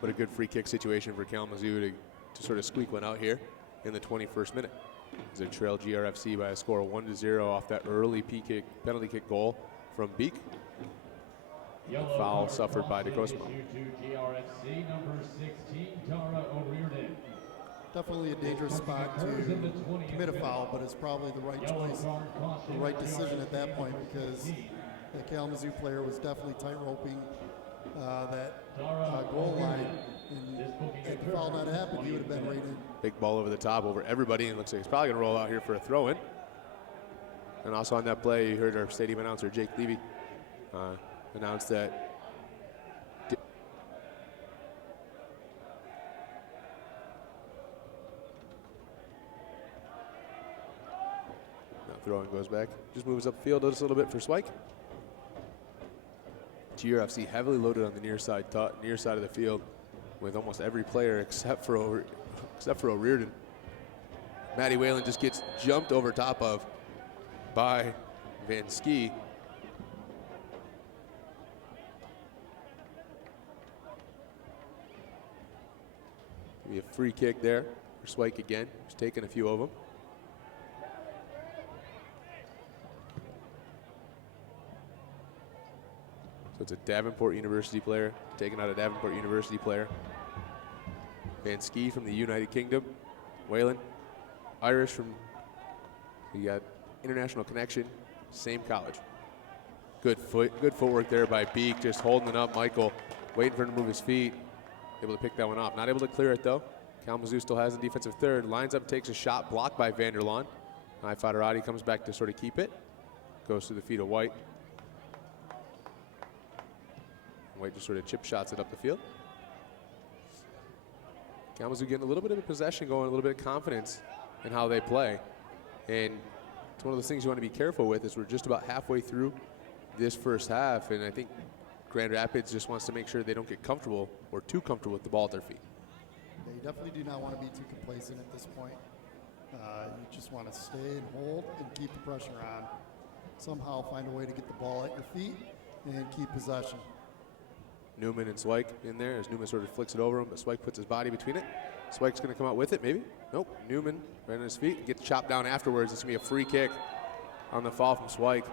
But a good free kick situation for Kalamazoo to sort of squeak one out here in the 21st minute. As they trail GRFC by a score of 1-0 off that early penalty kick goal from Beek. A foul suffered by DeCosmo. GRFC number 16, Tara O'Riordan. Definitely a dangerous spot to commit a foul, but it's probably the right choice, the right decision at that point, because the Kalamazoo player was definitely tight-roping that goal line. And had the foul not happened, he would have been right in. Big ball over the top over everybody, and looks like it's probably going to roll out here for a throw-in. And also on that play, you heard our stadium announcer, Jake Levy, announce that now throw-in goes back. Just moves upfield just a little bit for Swike. GRFC heavily loaded on the near side of the field with almost every player except for O'Riordan. Matty Whalen just gets jumped over top of by Van Ski. Be a free kick there for Swike again. He's taking a few of them. So it's a Davenport University player taking out a Davenport University player. Van Ski from the United Kingdom. Whalen, Irish from, you got international connection, same college. Good footwork there by Beek, just holding it up. Michael waiting for him to move his feet. Able to pick that one off. Not able to clear it though. Kalamazoo still has the defensive third. Lines up, takes a shot, blocked by Vanderlaan. Faderati comes back to sort of keep it. Goes through the feet of White. White just sort of chip shots it up the field. Kalamazoo getting a little bit of a possession going, a little bit of confidence in how they play. And it's one of those things you want to be careful with, is we're just about halfway through this first half, and I think Grand Rapids just wants to make sure they don't get comfortable or too comfortable with the ball at their feet. Yeah, you definitely do not want to be too complacent at this point. You just want to stay and hold and keep the pressure on. Somehow find a way to get the ball at your feet and keep possession. Newman and Swike in there as Newman sort of flicks it over him, but Swike puts his body between it. Swike's going to come out with it, maybe. Nope. Newman right on his feet, gets chopped down afterwards. It's going to be a free kick on the foul from Swike.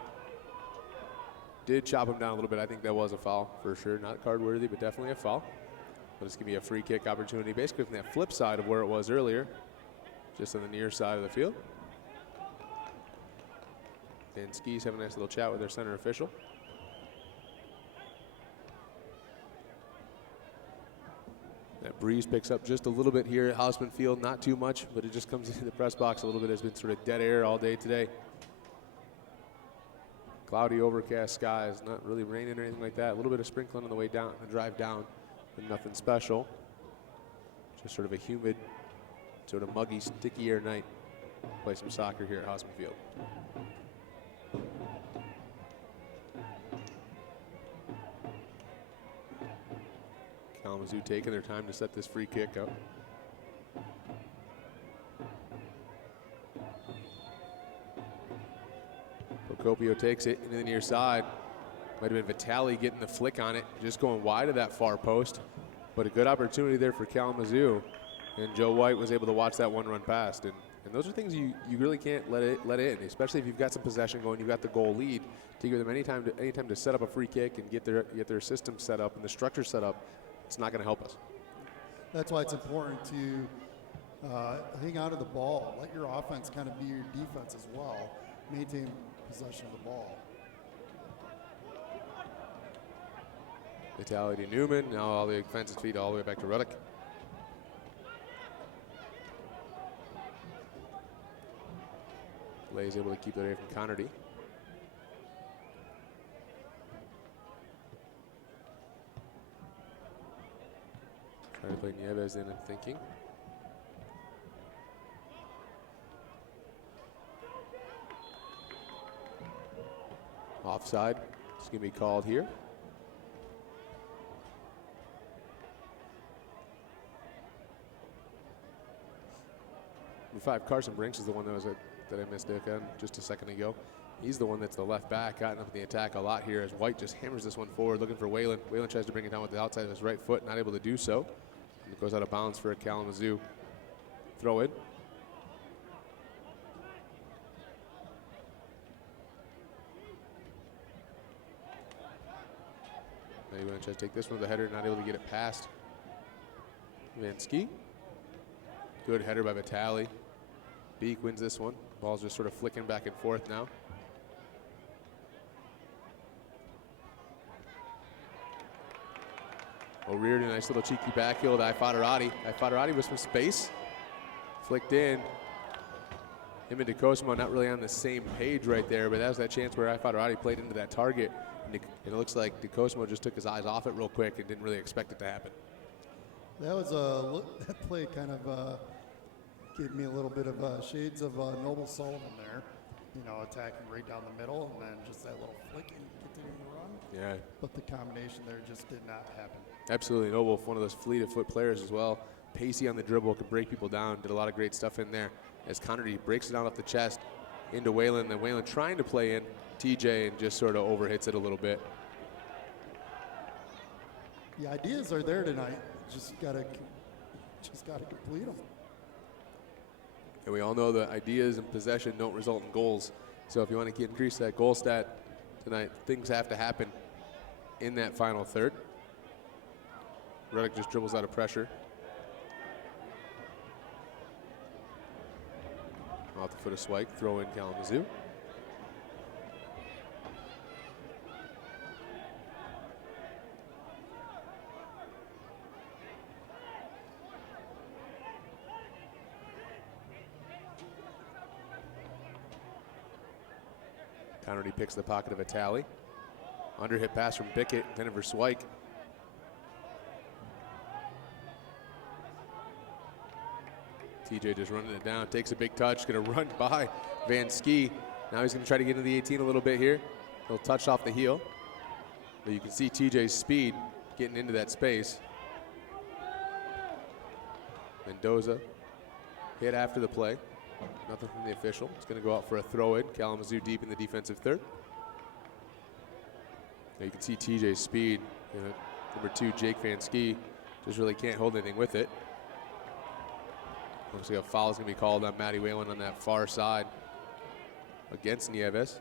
Did chop him down a little bit. I think that was a foul for sure. Not card worthy, but definitely a foul. But it's going to be a free kick opportunity, basically from that flip side of where it was earlier, just on the near side of the field. And Skis have a nice little chat with their center official. That breeze picks up just a little bit here at Houseman Field, not too much, but it just comes into the press box a little bit. It's been sort of dead air all day today. Cloudy, overcast skies, not really raining or anything like that. A little bit of sprinkling on the way down, the drive down, but nothing special. Just sort of a humid, sort of muggy, sticky air night. Play some soccer here at Houseman Field. Kalamazoo taking their time to set this free kick up. Procopio takes it into the near side. Might have been Vitale getting the flick on it, just going wide of that far post. But a good opportunity there for Kalamazoo. And Joe White was able to watch that one run past. And those are things you really can't let in, especially if you've got some possession going, you've got the goal lead, to give them any time to set up a free kick and get their system set up and the structure set up. It's not going to help us. That's why it's important to hang on to the ball. Let your offense kind of be your defense as well. Maintain possession of the ball. Vitality Newman, now all the offensive feed all the way back to Ruddock. Lay is able to keep it away from Connerty. Trying to play Nieves in, I'm thinking. Offside. It's going to be called here. Number 5, Carson Brinks is the one that I missed again just a second ago. He's the one that's the left back, gotten up in the attack a lot here as White just hammers this one forward, looking for Whalen. Whalen tries to bring it down with the outside of his right foot, not able to do so. And it goes out of bounds for a Kalamazoo throw in. Maybe Whalen tries to take this one with the header, not able to get it past Van Ski. Good header by Vitale. Beek wins this one. Ball's just sort of flicking back and forth now. O'Riordan, nice little cheeky backheel to Ifadarati with some space. Flicked in. Him and DeCosmo not really on the same page right there, but that was that chance where Ifadarati played into that target. And it looks like DeCosmo just took his eyes off it real quick and didn't really expect it to happen. That was that play kind of gave me a little bit of shades of Noble Sullivan there. You know, attacking right down the middle and then just that little flick and continuing to run. Yeah, but the combination there just did not happen. absolutely. No Wolf, one of those fleet-of-foot players as well. Pacey on the dribble, can break people down. Did a lot of great stuff in there. As Connerty breaks it down off the chest into Whalen. Then Whalen trying to play in TJ and just sort of overhits it a little bit. The ideas are there tonight. Just gotta complete them. And we all know that ideas and possession don't result in goals. So if you want to increase that goal stat tonight, things have to happen in that final third. Ruddock just dribbles out of pressure. Off the foot of Swike, throw in Kalamazoo. Connerty picks the pocket of Vitale. Underhit pass from Bickett, intended for Swike. TJ just running it down, takes a big touch, gonna run by Van Ski. Now he's gonna try to get into the 18 a little bit here. He'll touch off the heel. But you can see TJ's speed getting into that space. Mendoza hit after the play. Nothing from the official. It's gonna go out for a throw in. Kalamazoo deep in the defensive third. Now you can see TJ's speed. Number 2, Jake Van Ski, just really can't hold anything with it. Looks like a foul is going to be called on Matty Whalen on that far side against Nieves.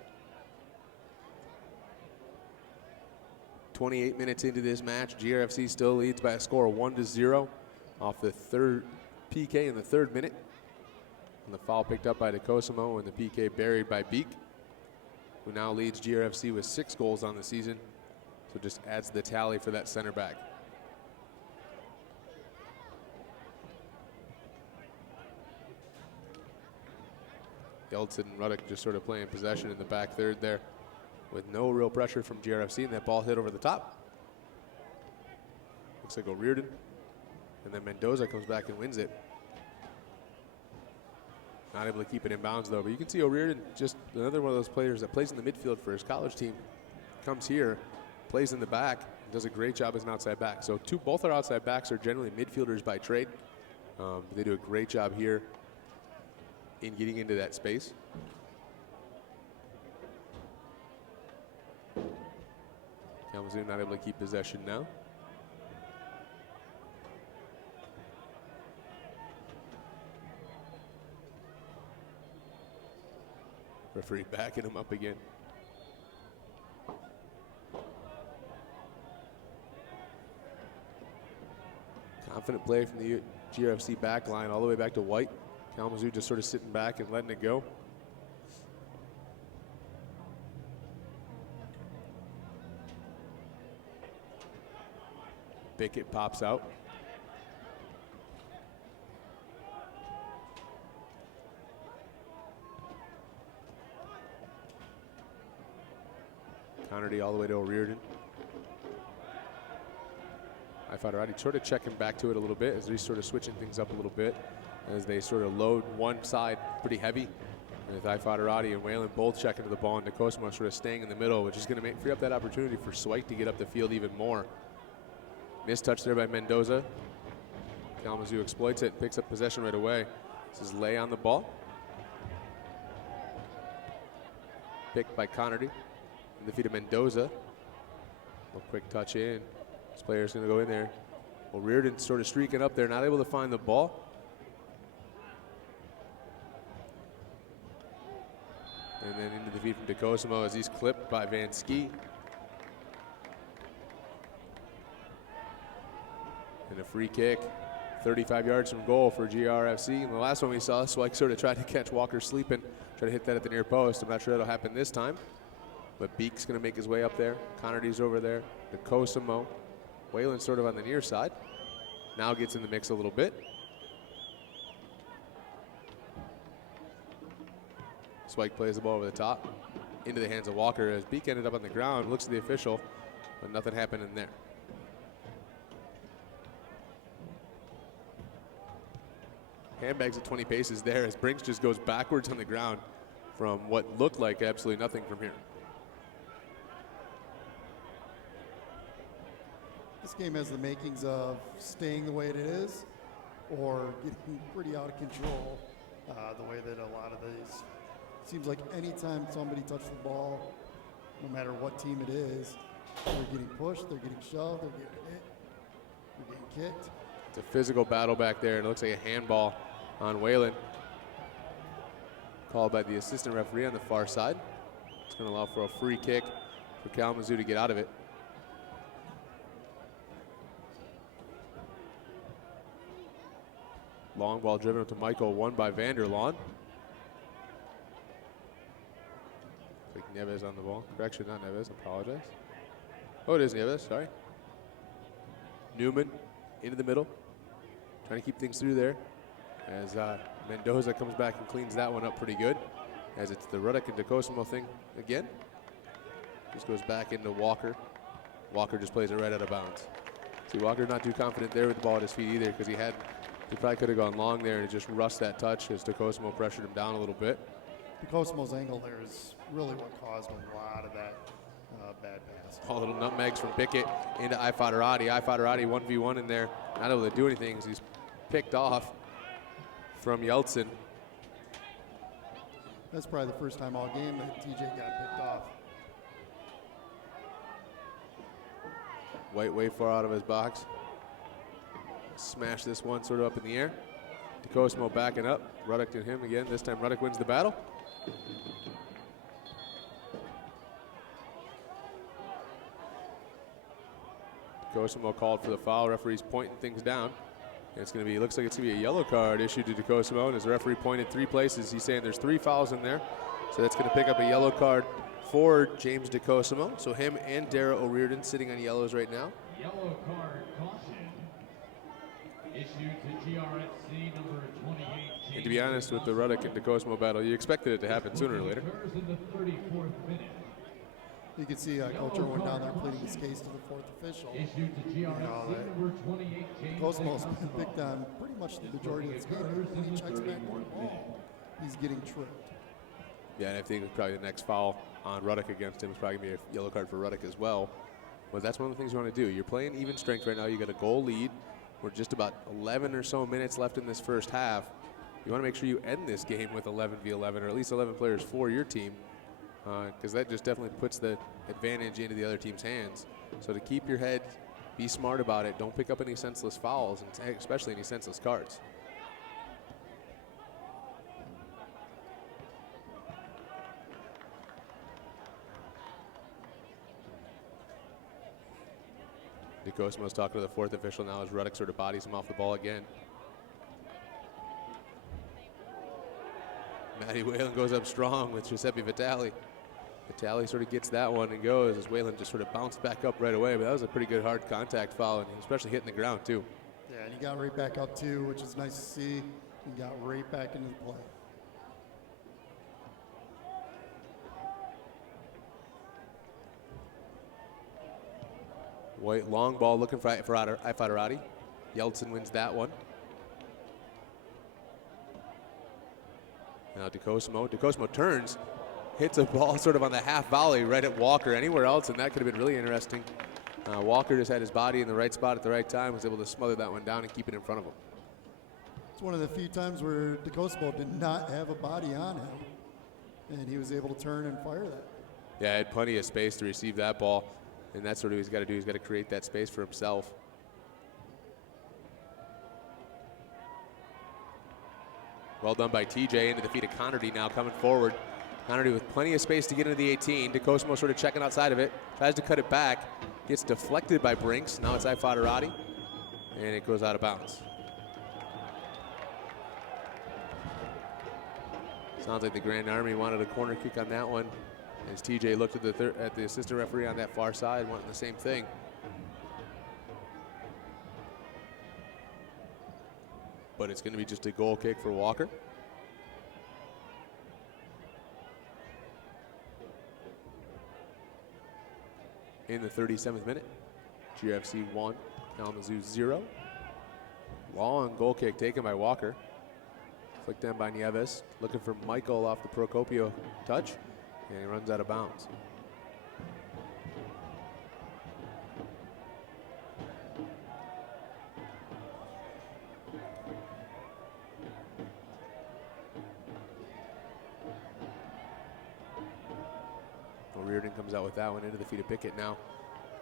28 minutes into this match, GRFC still leads by a score of 1-0 off the third PK in the 3rd minute. And the foul picked up by DeCosimo and the PK buried by Beek, who now leads GRFC with 6 goals on the season. So just adds the tally for that center back. Gelton and Ruddock just sort of playing possession in the back third there with no real pressure from GRFC, and that ball hit over the top. Looks like O'Riordan. And then Mendoza comes back and wins it. Not able to keep it in bounds though, but you can see O'Riordan, just another one of those players that plays in the midfield for his college team. Comes here, plays in the back, does a great job as an outside back. So both our outside backs are generally midfielders by trade. They do a great job here in getting into that space. Kalamazoo not able to keep possession now. Referee backing him up again. Confident play from the GRFC back line all the way back to White. Kalamazoo just sort of sitting back and letting it go. Bickett pops out. Connerty all the way to O'Riordan. Ifeatharati sort of checking back to it a little bit as they're sort of switching things up a little bit as they sort of load one side pretty heavy. With Ifeatharati and Whalen both checking to the ball, and DeCosimo sort of staying in the middle, which is going to free up that opportunity for Swike to get up the field even more. Missed touch there by Mendoza. Kalamazoo exploits it, picks up possession right away. This is Lay on the ball. Picked by Connerty. In the feet of Mendoza. A quick touch in. This player's going to go in there. O'Riordan sort of streaking up there, not able to find the ball. And then into the feet from DeCosimo as he's clipped by Van Ski. And a free kick, 35 yards from goal for GRFC. And the last one we saw, Swike sort of tried to catch Walker sleeping, try to hit that at the near post. I'm not sure that'll happen this time. But Beek's going to make his way up there. Connerty's over there. DeCosimo. Whalen sort of on the near side. Now gets in the mix a little bit. Swike plays the ball over the top into the hands of Walker as Beek ended up on the ground. Looks at the official, but nothing happened in there. Handbags at 20 paces there as Brinks just goes backwards on the ground from what looked like absolutely nothing from here. This game has the makings of staying the way it is or getting pretty out of control the way that a lot of these. Seems like anytime somebody touches the ball, no matter what team it is, they're getting pushed, they're getting shoved, they're getting hit, they're getting kicked. It's a physical battle back there. It looks like a handball on Whalen. Called by the assistant referee on the far side. It's going to allow for a free kick for Kalamazoo to get out of it. Long ball driven up to Michael, won by Vanderlaan. Like Neves on the ball. Correction, not Neves, apologize. Oh, it is Neves, sorry. Newman into the middle, trying to keep things through there as Mendoza comes back and cleans that one up pretty good, as it's the Ruddock and DeCosimo thing again. Just goes back into Walker. Walker just plays it right out of bounds. See, Walker not too confident there with the ball at his feet either, because he probably could have gone long there and just rust that touch as DeCosimo pressured him down a little bit. DeCosimo's angle there is really what caused a lot of that bad pass. All little nutmegs from Pickett into Ifadarati. Ifadarati 1v1 in there, not able to do anything as he's picked off from Yeltsin. That's probably the first time all game that TJ got picked off. White way far out of his box. Smash this one sort of up in the air. DeCosimo backing up. Ruddock to him again. This time Ruddock wins the battle. DeCosimo called for the foul. Referee's pointing things down. And it's going to be, looks like it's going to be a yellow card issued to DeCosimo. And as the referee pointed 3 places, he's saying there's 3 fouls in there. So that's going to pick up a yellow card for James DeCosimo. So him and Dara O'Riordan sitting on yellows right now. Yellow card caution issued to GRFC number 28. And to be honest, with the Ruddock and DeCosimo battle, you expected it to happen sooner or later. Occurs in the 34th minute. You can see Coach Irwin down there pleading his case to the 4th official. Issued to GRFC number 28. DeCosimo's been picked on pretty much the majority of this game. When he checks back on the ball, he's getting tripped. Yeah, and I think probably the next foul on Ruddock against him is probably going to be a yellow card for Ruddock as well. But that's one of the things you want to do. You're playing even strength right now. You got a goal lead. We're just about 11 or so minutes left in this first half. You want to make sure you end this game with 11v11, or at least 11 players for your team, because that just definitely puts the advantage into the other team's hands. So to keep your head, be smart about it. Don't pick up any senseless fouls, and especially any senseless cards. DeCosimo's talking to the 4th official now as Ruddock sort of bodies him off the ball again. Matty Whalen goes up strong with Giuseppe Vitali. Vitali sort of gets that one and goes as Whalen just sort of bounced back up right away, but that was a pretty good hard contact foul, and especially hitting the ground too. Yeah, and he got right back up too, which is nice to see. He got right back into the play. White long ball looking for Ifadarati. Yeltsin wins that one. Now DeCosimo. DeCosimo turns, hits a ball sort of on the half volley right at Walker. Anywhere else, and that could have been really interesting. Walker just had his body in the right spot at the right time, was able to smother that one down and keep it in front of him. It's one of the few times where DeCosimo did not have a body on him, and he was able to turn and fire that. Yeah, had plenty of space to receive that ball. And that's what he's got to do. He's got to create that space for himself. Well done by TJ into the feet of Connerty now coming forward. Connerty with plenty of space to get into the 18. DeCosimo sort of checking outside of it. Tries to cut it back. Gets deflected by Brinks. Now it's Ifadarati. And it goes out of bounds. Sounds like the Grand Army wanted a corner kick on that one. As TJ looked at the assistant referee on that far side, wanting the same thing. But it's going to be just a goal kick for Walker. In the 37th minute, GFC 1, Kalamazoo 0. Long goal kick taken by Walker. Flicked in by Nieves, looking for Michael off the Procopio touch. And he runs out of bounds. comes out with that one into the feet of Pickett now.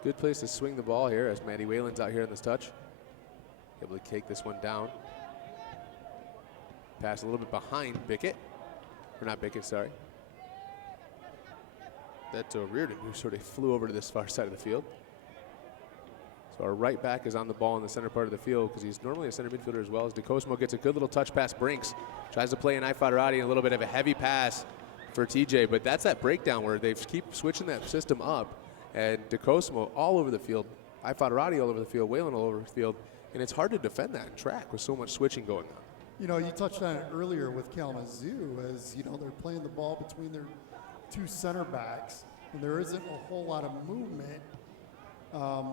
Good place to swing the ball here as Maddie Whalen's out here on this touch. Able to take this one down. Pass a little bit behind Pickett. Or not Pickett, sorry. That's O'Riordan, who sort of flew over to this far side of the field. So our right back is on the ball in the center part of the field because he's normally a center midfielder as well. As DeCosmo gets a good little touch past Brinks. Tries to play an Ifadarati, a little bit of a heavy pass for TJ, but that's that breakdown where they keep switching that system up. And DeCosmo all over the field, Ifadarati all over the field, Whalen all over the field. And it's hard to defend that track with so much switching going on. You know, you touched on it earlier with Kalamazoo, as you know, they're playing the ball between their two center backs, and there isn't a whole lot of movement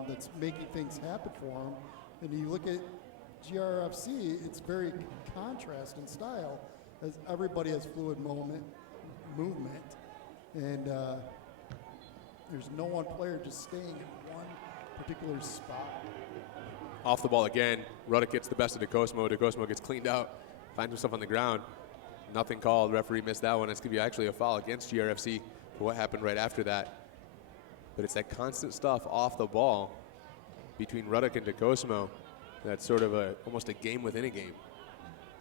that's making things happen for them. And you look at GRFC, it's very contrast in style, as everybody has fluid movement, and there's no one player just staying in one particular spot. Off the ball again. Ruddock gets the best of DeCosmo. DeCosmo gets cleaned out, finds himself on the ground. Nothing called. Referee missed that one. It's going to be actually a foul against GRFC for what happened right after that. But it's that constant stuff off the ball between Ruddock and DeCosmo that's sort of almost a game within a game.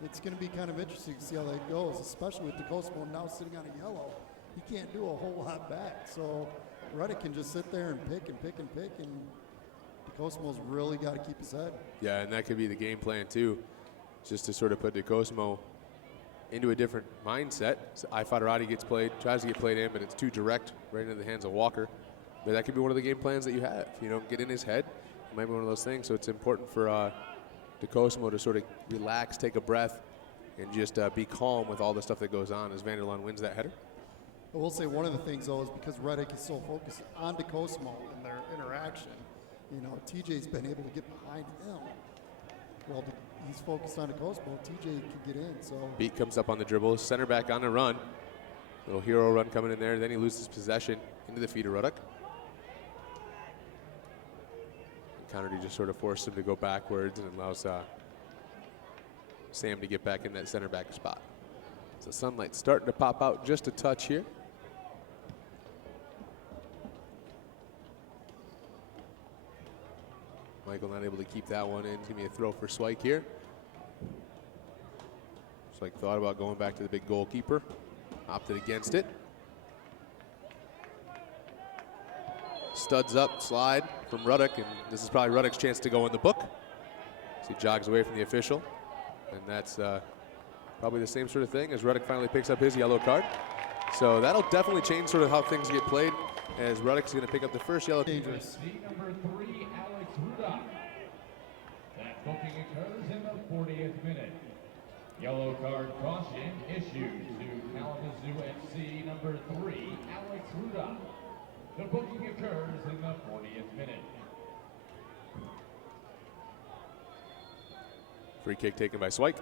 It's going to be kind of interesting to see how that goes, especially with DeCosmo now sitting on a yellow. He can't do a whole lot back. So Ruddock can just sit there and pick and pick and pick, and DeCosmo's really got to keep his head. Yeah, and that could be the game plan too, just to sort of put DeCosmo into a different mindset. So Ifadarati gets played, tries to get played in, but it's too direct right into the hands of Walker. But that could be one of the game plans that you have. You know, get in his head. It might be one of those things. So it's important for DeCosmo to sort of relax, take a breath, and just be calm with all the stuff that goes on as Vanderlaan wins that header. I will say one of the things, though, is because Ruddock is so focused on DeCosmo and their interaction, you know, TJ's been able to get behind him. Well, he's focused on DeCosmo. TJ can get in, so. Beat comes up on the dribble. Center back on the run. Little hero run coming in there. Then he loses possession into the feet of Ruddock. Connerty just sort of forced him to go backwards and allows Sam to get back in that center back spot. So sunlight's starting to pop out just a touch here. Michael not able to keep that one in. It's going to be a throw for Swike here. Swike thought about going back to the big goalkeeper. Opted against it. Studs up, slide from Ruddock, and this is probably Ruddock's chance to go in the book. So he jogs away from the official, and that's probably the same sort of thing as Ruddock finally picks up his yellow card. So that'll definitely change sort of how things get played, as Ruddock's going to pick up the first yellow. Dangerous. Number 3, Alex Ruddock. That booking occurs in the 40th minute. Yellow card caution issued to Kalamazoo FC number 3, Alex Ruddock. The booking occurs in the 40th minute. Free kick taken by Swike.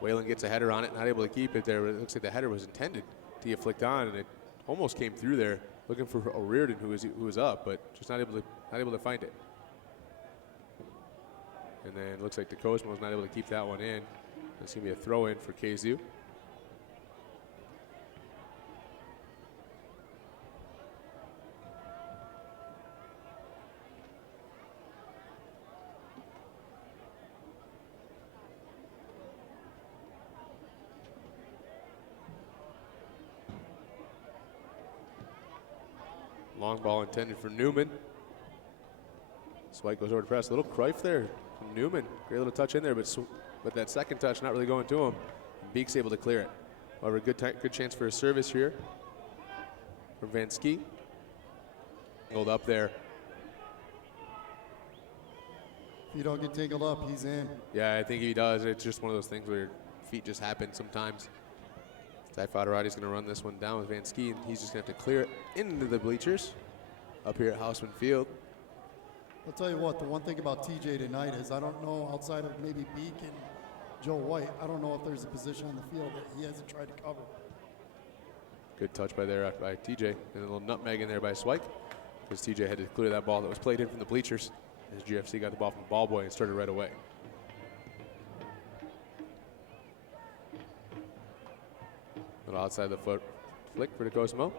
Whalen gets a header on it, not able to keep it there, but it looks like the header was intended to get flicked on, and it almost came through there, looking for O'Riordan, who was up, but just not able to find it. And then it looks like DeCosmo was not able to keep that one in. It's going to be a throw in for KZU. Long ball intended for Newman. Swike goes over to press. A little Cruyff there from Newman. Great little touch in there, but that second touch not really going to him. And Beek's able to clear it. However, good chance for a service here from Van Ski. Hold up there. If you don't get tangled up, he's in. Yeah, I think he does. It's just one of those things where feet just happen sometimes. Ty Fadarati's going to run this one down with Van Ski, and he's just going to have to clear it into the bleachers up here at Houseman Field. I'll tell you what, the one thing about TJ tonight is I don't know, outside of maybe Beek and Joe White, I don't know if there's a position on the field that he hasn't tried to cover. Good touch by TJ, and a little nutmeg in there by Swike, because TJ had to clear that ball that was played in from the bleachers as GFC got the ball from ball boy and started right away. Little outside the foot flick for DeCosmo.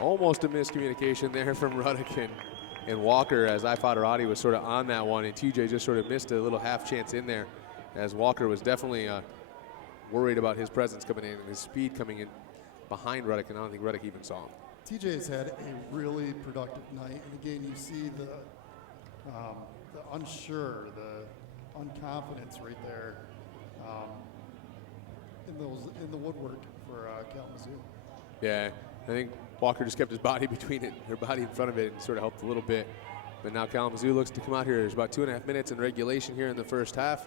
Almost a miscommunication there from Ruddick and Walker, as Ifadarati was sort of on that one, and TJ just sort of missed a little half chance in there, as Walker was definitely worried about his presence coming in and his speed coming in behind Ruddick, and I don't think Ruddick even saw him. TJ's had a really productive night, and again, you see the unsure, the unconfidence right there in the woodwork for Kalamazoo. Yeah, I think Walker just kept his body between it, her body in front of it, and sort of helped a little bit. But now Kalamazoo looks to come out here. There's about 2.5 minutes in regulation here in the first half.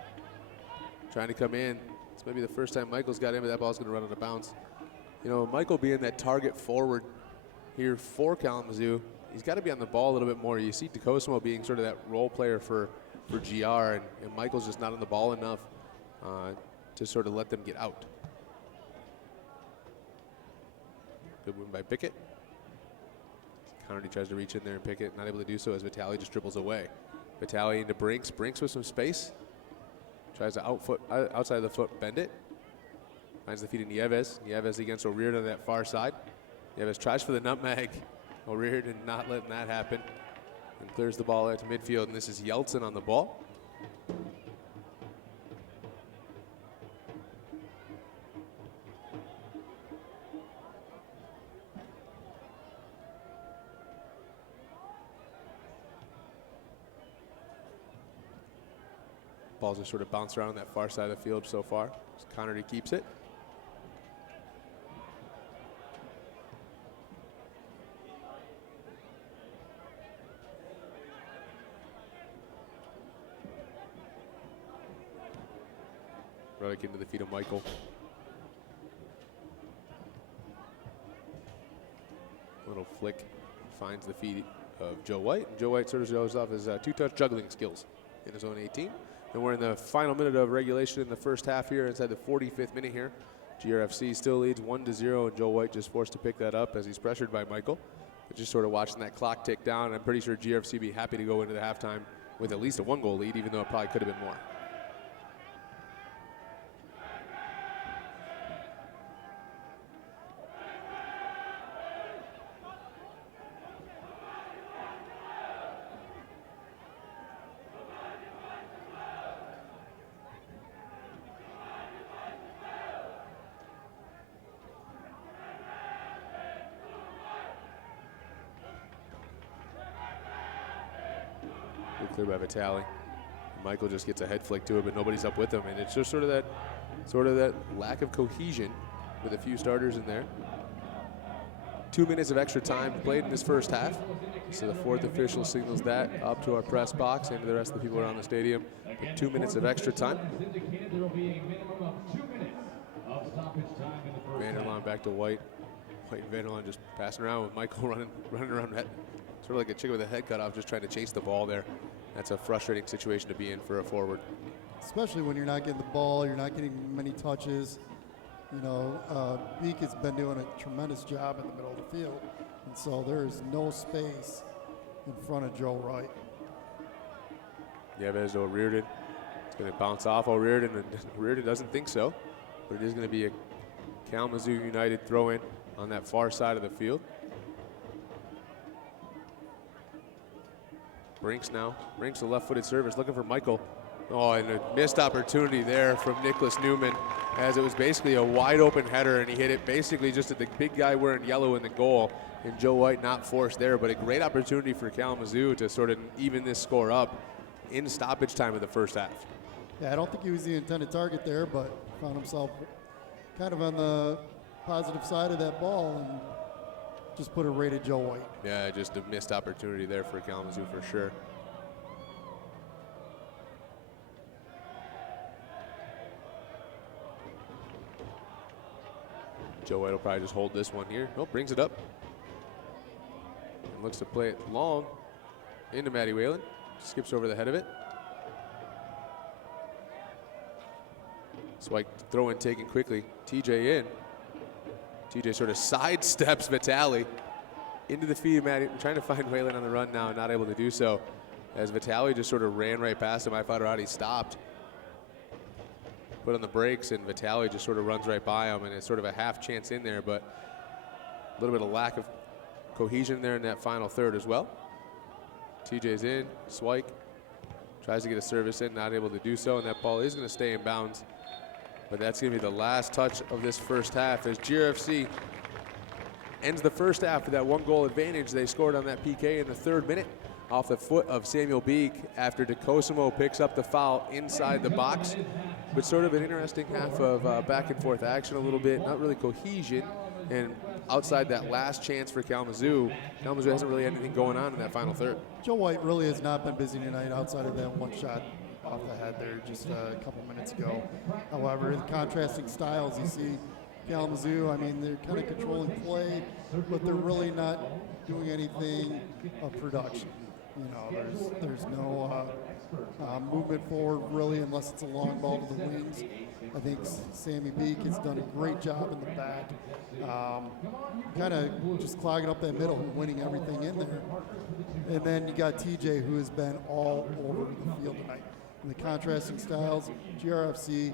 Trying to come in. It's maybe the first time Michael's got in, but that ball's going to run out of bounds. You know, Michael being that target forward here for Kalamazoo, he's got to be on the ball a little bit more. You see DeCosmo being sort of that role player for GR, and Michael's just not on the ball enough to sort of let them get out. Good win by Pickett. Connerty tries to reach in there and Pickett, not able to do so as Vitale just dribbles away. Vitale into Brinks. Brinks with some space. Tries to outside of the foot, bend it. Finds the feet in Nieves. Nieves against O'Riordan on that far side. Nieves tries for the nutmeg. O'Riordan not letting that happen. And clears the ball out to midfield, and this is Yeltsin on the ball. Balls are sort of bounced around on that far side of the field so far. Connerty keeps it. Ruddick into the feet of Michael. Little flick finds the feet of Joe White. And Joe White sort of shows off his two-touch juggling skills in his own 18. And we're in the final minute of regulation in the first half here, inside the 45th minute here. GRFC still leads 1-0, and Joe White just forced to pick that up as he's pressured by Michael. But just sort of watching that clock tick down, I'm pretty sure GRFC be happy to go into the halftime with at least a 1-goal lead, even though it probably could have been more. Clear by Vitale. Michael just gets a head flick to it, but nobody's up with him, and it's just sort of that lack of cohesion with a few starters in there. 2 minutes of extra time played in this first half, so the fourth official signals that up to our press box and to the rest of the people around the stadium. But 2 minutes of extra time. Vanderlaan back to White. White and Vanderlaan just passing around with Michael running around, sort of like a chicken with a head cut off, just trying to chase the ball there. That's a frustrating situation to be in for a forward. Especially when you're not getting the ball, you're not getting many touches. You know, Beek has been doing a tremendous job in the middle of the field, and so there is no space in front of Joe Wright. Yeah, there's O'Riordan. It's going to bounce off O'Riordan, and O'Riordan doesn't think so, but it is going to be a Kalamazoo United throw-in on that far side of the field. Brinks now. Brinks a left-footed service, looking for Michael. Oh, and a missed opportunity there from Nicholas Newman, as it was basically a wide-open header, and he hit it basically just at the big guy wearing yellow in the goal, and Joe White not forced there, but a great opportunity for Kalamazoo to sort of even this score up in stoppage time of the first half. Yeah, I don't think he was the intended target there, but found himself kind of on the positive side of that ball and just put it right at Joe White. Yeah, just a missed opportunity there for Kalamazoo for sure. Joe White will probably just hold this one here. Nope, brings it up. And looks to play it long into Matty Whalen. Skips over the head of it. Swipe throw in taken quickly. TJ in. TJ sort of sidesteps Vitale into the feed of Matty, trying to find Whalen on the run now, not able to do so. As Vitale just sort of ran right past him, I thought already stopped. put on the brakes, and Vitale just sort of runs right by him, and it's sort of a half chance in there, but a little bit of lack of cohesion there in that final third as well. TJ's in, Swike tries to get a service in, not able to do so, and that ball is going to stay in bounds. But that's going to be the last touch of this first half as GRFC ends the first half with that 1-goal advantage. They scored on that PK in the 3rd minute off the foot of Samuel Beek after DeCosimo picks up the foul inside the box. But sort of an interesting half of back and forth action a little bit, not really cohesion. And outside that last chance for Kalamazoo, Kalamazoo hasn't really had anything going on in that final third. Joe White really has not been busy tonight outside of that one shot off the head there just a couple minutes ago. However, the contrasting styles, you see Kalamazoo, I mean, they're kind of controlling play, but they're really not doing anything of production. You know, there's no movement forward really unless it's a long ball to the wings. I think Sammy Beek has done a great job in the back, kind of just clogging up that middle and winning everything in there. And then you got TJ, who has been all over the field tonight. And the contrasting styles, GRFC,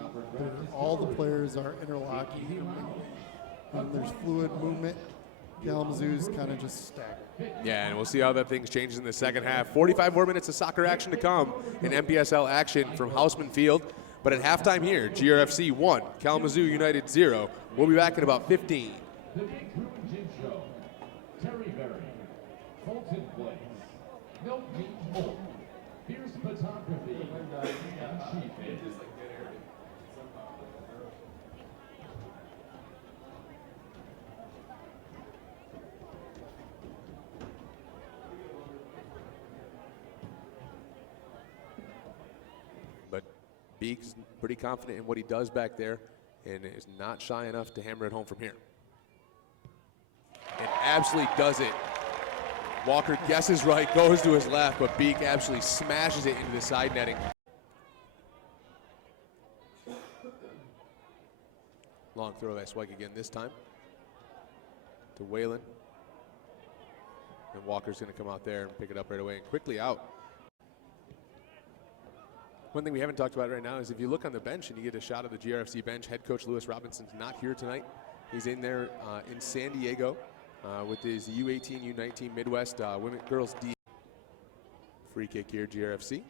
all the players are interlocking, and there's fluid movement. Kalamazoo's kind of just stacked. Yeah, and we'll see how that things changes in the second half. 45 more minutes of soccer action to come in MPSL action from Houseman Field. But at halftime here, GRFC 1, Kalamazoo United 0. We'll be back in about 15. The Big Crew and Gin Show. Terry Berry, Fulton Place, Milk Meat Mold, Fierce Photography, and Chief Inn. But Beek's pretty confident in what he does back there and is not shy enough to hammer it home from here. And absolutely does it. Walker guesses right, goes to his left, but Beek absolutely smashes it into the side netting. Long throw by Swike again this time to Whalen. And Walker's going to come out there and pick it up right away and quickly out. One thing we haven't talked about right now is if you look on the bench and you get a shot of the GRFC bench, head coach Lewis Robinson's not here tonight. He's in there in San Diego with his U18, U19 Midwest women, girls D. Free kick here, GRFC.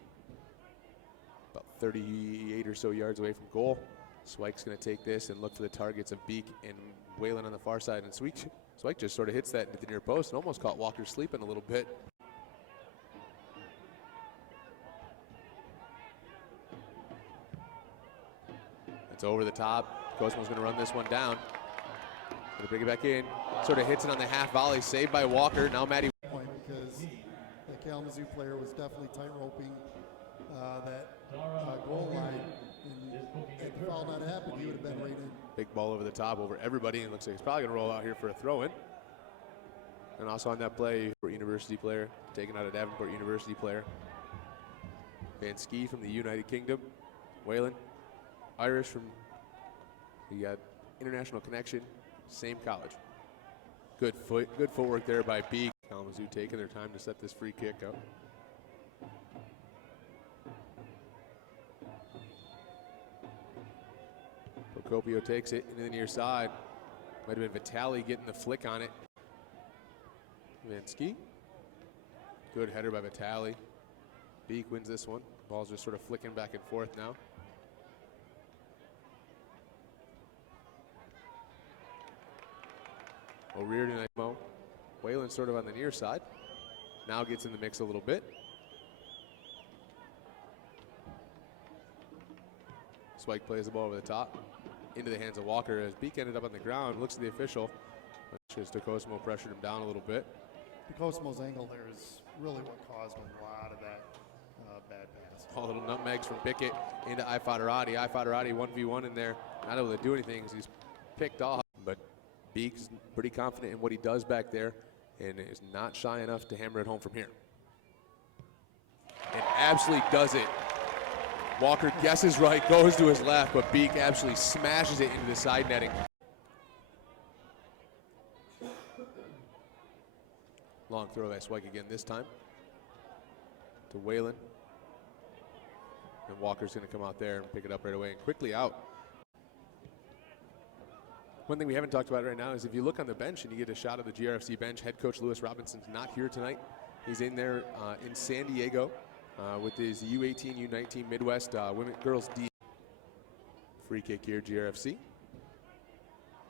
About 38 or so yards away from goal. Swike's going to take this and look for the targets of Beek and Whalen on the far side. And Swike just sort of hits that into the near post and almost caught Walker sleeping a little bit. It's over the top. Cosmo's going to run this one down. Going to bring it back in. Sort of hits it on the half volley. Saved by Walker. Now Matty. Point because the Kalamazoo player was definitely tight roping that goal line. And if the foul not happened, he would have been right in. Big ball over the top over everybody. And looks like he's probably going to roll out here for a throw in. And also on that play, University player. Taken out a Davenport University player. Van Ski from the United Kingdom. Whalen. Irish from the international connection, same college. Good footwork there by Beek. Kalamazoo taking their time to set this free kick up. Procopio takes it into the near side. Might have been Vitale getting the flick on it. Vansky. Good header by Vitale. Beek wins this one. Ball's just sort of flicking back and forth now. O'Riordan and Mo. Whalen sort of on the near side. Now gets in the mix a little bit. Swike plays the ball over the top. Into the hands of Walker as Beek ended up on the ground. Looks at the official. Just DeCosimo pressured him down a little bit. DeCosimo's angle there is really what caused him a lot of that bad pass. All little nutmegs from Bickett into Ifadarati. Ifadarati 1v1 in there. Not able to do anything because he's picked off. But Beek's pretty confident in what he does back there and is not shy enough to hammer it home from here. And absolutely does it. Walker guesses right, goes to his left, but Beek absolutely smashes it into the side netting. Long throw by Swike again this time to Whalen. And Walker's going to come out there and pick it up right away and quickly out. One thing we haven't talked about right now is if you look on the bench and you get a shot of the GRFC bench, head coach Lewis Robinson's not here tonight. He's in there in San Diego with his U18, U19 Midwest Girls D. Free kick here, GRFC.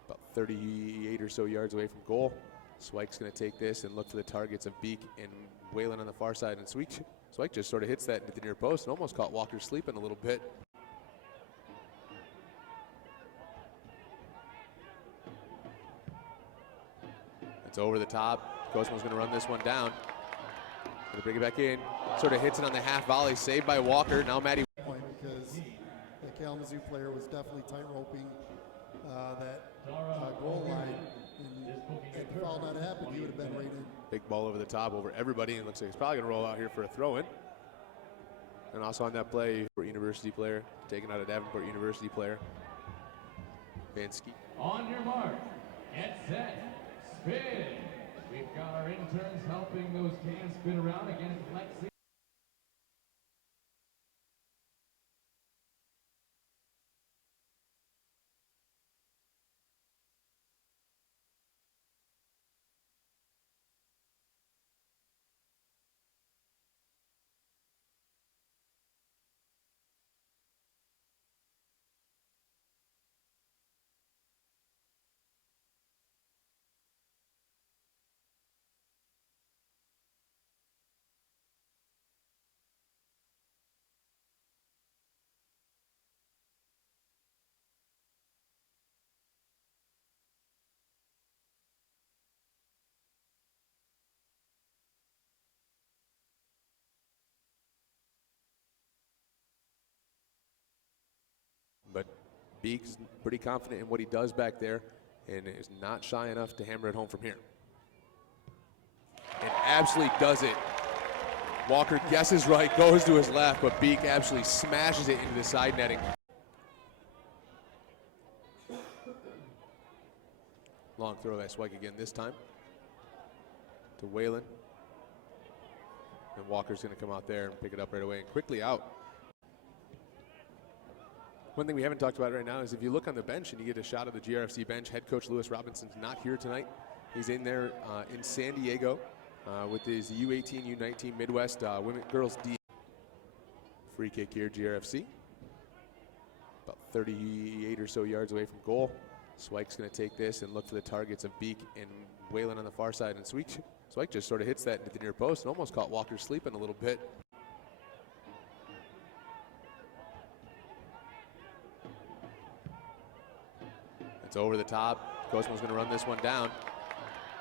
About 38 or so yards away from goal. Swike's going to take this and look for the targets of Beek and Whalen on the far side. And Swike just sort of hits that into the near post and almost caught Walker sleeping a little bit. It's over the top. Cosmo's going to run this one down. Going to bring it back in. Sort of hits it on the half volley. Saved by Walker. Now Matty. Point because the Kalamazoo player was definitely tight roping that goal line. And if the foul not happened, he would have been right in. Big ball over the top over everybody. And looks like he's probably going to roll out here for a throw-in. And also on that play, for University player, taking out a Davenport University player. Vansky. On your mark, get set. Spin. We've got our interns helping those cans spin around. Again, it's Lexi. But Beek's pretty confident in what he does back there and is not shy enough to hammer it home from here. And absolutely does it. Walker guesses right, goes to his left, but Beek absolutely smashes it into the side netting. Long throw by Swike again this time to Whalen. And Walker's going to come out there and pick it up right away and quickly out. One thing we haven't talked about right now is if you look on the bench and you get a shot of the GRFC bench, head coach Lewis Robinson's not here tonight. He's in there in San Diego with his U18, U19 Midwest Girls D. Free kick here, GRFC. About 38 or so yards away from goal. Swike's going to take this and look for the targets of Beek and Whalen on the far side. And Swike just sort of hits that into the near post and almost caught Walker sleeping a little bit. It's over the top. Cosmo's going to run this one down.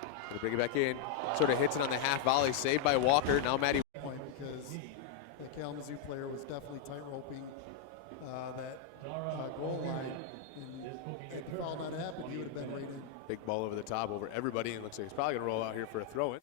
Going to bring it back in. Sort of hits it on the half volley. Saved by Walker. Now Matty. Point because the Kalamazoo player was definitely tight roping that goal line. And if the foul not happened, he would have been right in. Big ball over the top over everybody. And looks like he's probably going to roll out here for a throw-in.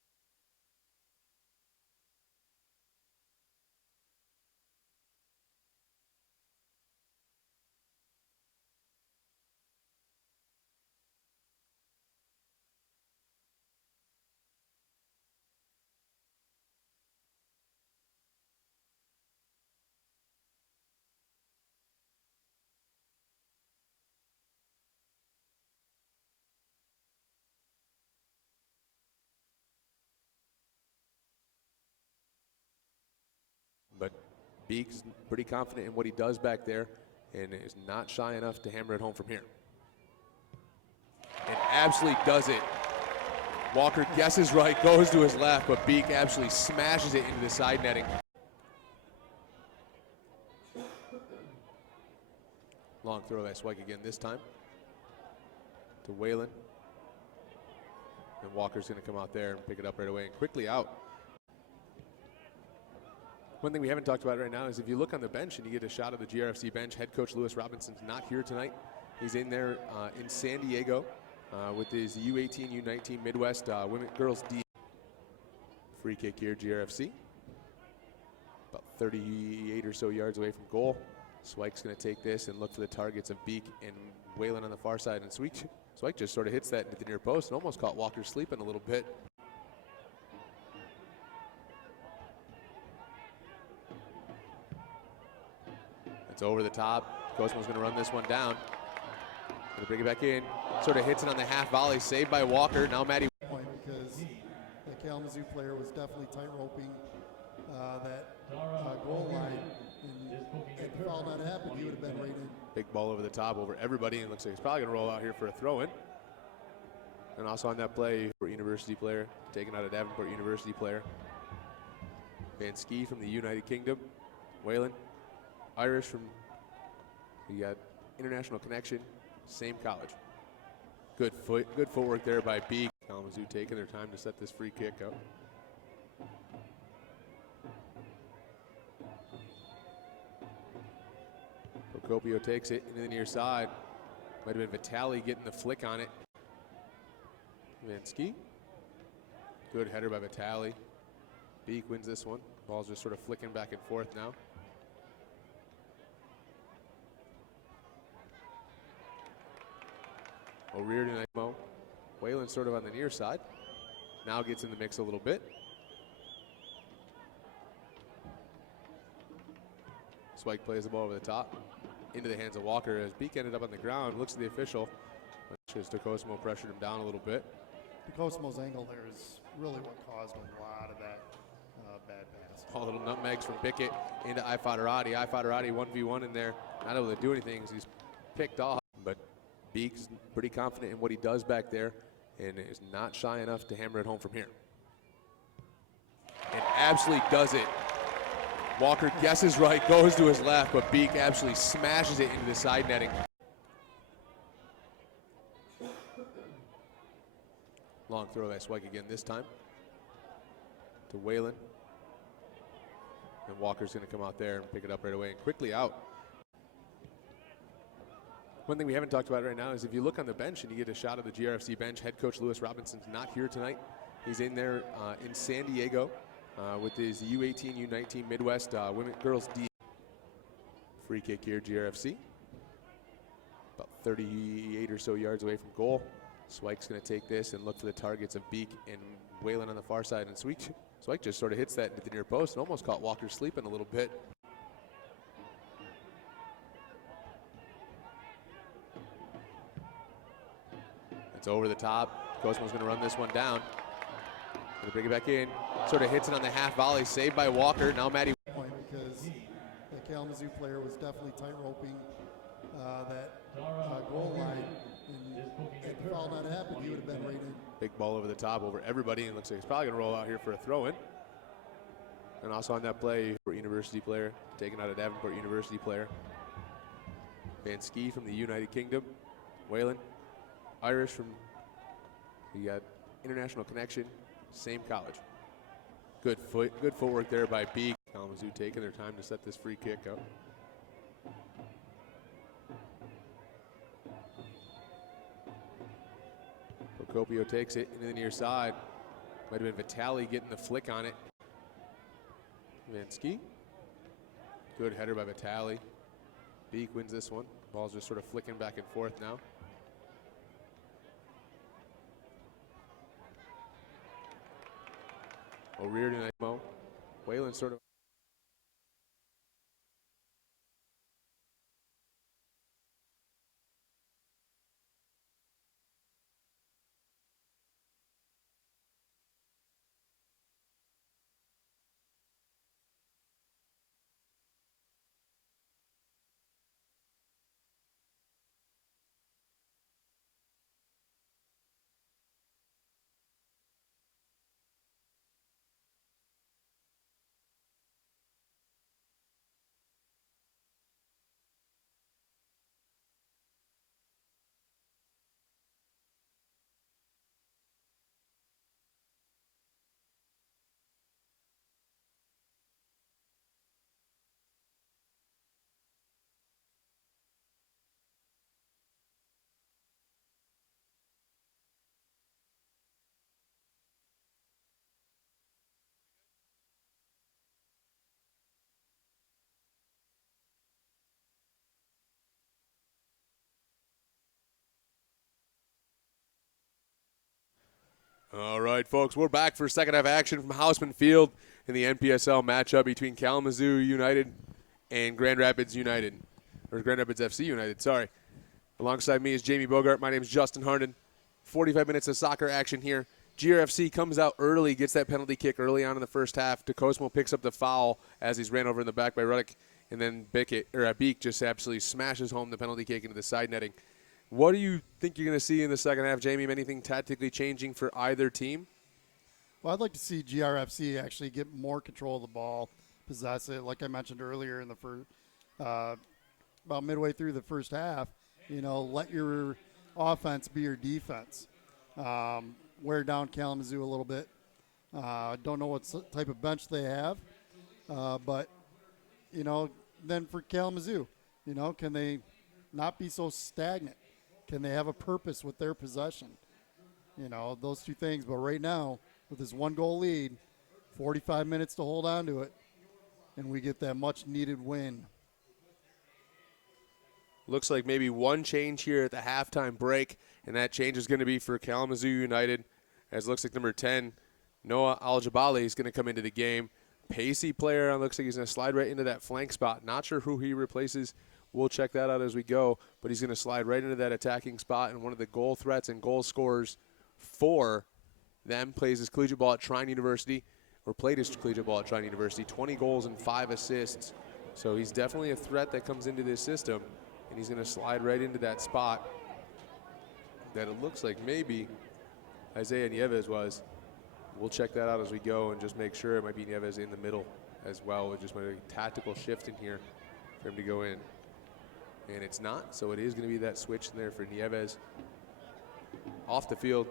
But Beek's pretty confident in what he does back there and is not shy enough to hammer it home from here. And absolutely does it. Walker guesses right, goes to his left, but Beek absolutely smashes it into the side netting. Long throw by Swike again this time to Whalen. And Walker's going to come out there and pick it up right away and quickly out. One thing we haven't talked about right now is if you look on the bench and you get a shot of the GRFC bench, head coach Lewis Robinson's not here tonight. He's in there in San Diego with his U18, U19 Midwest Girls D. Free kick here, GRFC. About 38 or so yards away from goal. Swike's going to take this and look for the targets of Beek and Whalen on the far side. And Swike just sort of hits that into the near post and almost caught Walker sleeping a little bit. It's over the top. Cosmo's going to run this one down. Going to bring it back in. Sort of hits it on the half volley. Saved by Walker. Now Maddie. Point because the Kalamazoo player was definitely tight roping that goal line. And if the foul not happened, he would have been right in. Big ball over the top over everybody. And looks like he's probably going to roll out here for a throw-in. And also on that play, University player, taken out a Davenport University player. Van Ski from the United Kingdom. Whalen, Irish from, we got international connection, same college. Good footwork there by Beek. Kalamazoo taking their time to set this free kick up. Procopio takes it into the near side. Might have been Vitali getting the flick on it. Van Ski. Good header by Vitali. Beek wins this one. Ball's just sort of flicking back and forth now. O'Riordan and Mo. Whalen sort of on the near side. Now gets in the mix a little bit. Swike plays the ball over the top. Into the hands of Walker as Beek ended up on the ground. Looks at the official. Cosmo pressured him down a little bit. Cosmo's angle there is really what caused a lot of that bad pass. All little nutmegs from Bickett into Ifadarati. Ifadarati 1v1 in there. Not able to do anything as he's picked off. But Beek's pretty confident in what he does back there and is not shy enough to hammer it home from here. And absolutely does it. Walker guesses right, goes to his left, but Beek absolutely smashes it into the side netting. Long throw by Swike again this time to Whalen. And Walker's going to come out there and pick it up right away and quickly out. One thing we haven't talked about right now is if you look on the bench and you get a shot of the GRFC bench, head coach Lewis Robinson's not here tonight. He's in there in San Diego with his U18, U19 Midwest Girls D. Free kick here, GRFC. About 38 or so yards away from goal. Swike's going to take this and look for the targets of Beek and Whalen on the far side. And Swike just sort of hits that into the near post and almost caught Walker sleeping a little bit. It's over the top. Cosmo's going to run this one down. Going to bring it back in. Sort of hits it on the half volley. Saved by Walker. Now Maddie. Point because the Kalamazoo player was definitely tight roping that goal line. And if the foul not happened, he would have been right in. Big ball over the top over everybody. And looks like he's probably going to roll out here for a throw-in. And also on that play, University player, taken out a Davenport University player. Van Ski from the United Kingdom. Whalen, Irish from, we got international connection, same college. Good footwork there by Beek. Kalamazoo taking their time to set this free kick up. Procopio takes it into the near side. Might have been Vitali getting the flick on it. Van Ski. Good header by Vitali. Beek wins this one. Ball's just sort of flicking back and forth now. O'Riordan and Mo. Whalen sort of. All right, folks, we're back for second half action from Houseman Field in the NPSL matchup between Kalamazoo United and Grand Rapids United, or Grand Rapids FC United, sorry. Alongside me is Jamie Bogart. My name is Justin Harnden. 45 minutes of soccer action here. GRFC comes out early, gets that penalty kick early on in the first half. DeCosmo picks up the foul as he's ran over in the back by Ruddick, and then Beek just absolutely smashes home the penalty kick into the side netting. What do you think you're going to see in the second half, Jamie? Anything tactically changing for either team? Well, I'd like to see GRFC actually get more control of the ball, possess it. Like I mentioned earlier in the first, about midway through the first half, let your offense be your defense. Wear down Kalamazoo a little bit. Don't know what type of bench they have, but, then for Kalamazoo, can they not be so stagnant? Can they have a purpose with their possession? Those two things. But right now, with this 1-goal lead, 45 minutes to hold on to it, and we get that much-needed win. Looks like maybe one change here at the halftime break, and that change is going to be for Kalamazoo United, as it looks like number 10, Noah Al-Jabali, is going to come into the game. Pacey player, and looks like he's going to slide right into that flank spot. Not sure who he replaces. We'll check that out as we go, but he's going to slide right into that attacking spot, and one of the goal threats and goal scorers for them plays his collegiate ball at Trine University, or played his collegiate ball at Trine University, 20 goals and 5 assists. So he's definitely a threat that comes into this system, and he's going to slide right into that spot that it looks like maybe Isaiah Nieves was. We'll check that out as we go and just make sure it might be Nieves in the middle as well. It just might be a tactical shift in here for him to go in. And it's not, so it is going to be that switch in there for Nieves. Off the field,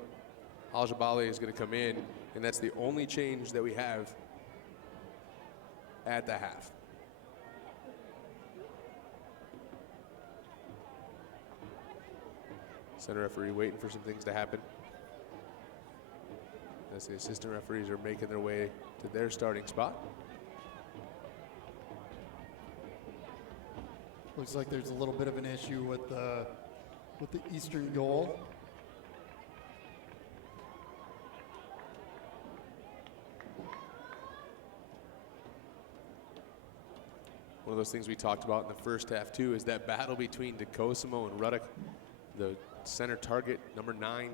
Al-Jabali is going to come in, and that's the only change that we have at the half. Center referee waiting for some things to happen, as the assistant referees are making their way to their starting spot. Looks like there's a little bit of an issue with the eastern goal. One of those things we talked about in the first half too is that battle between DeCosimo and Ruddick, the center target, number 9,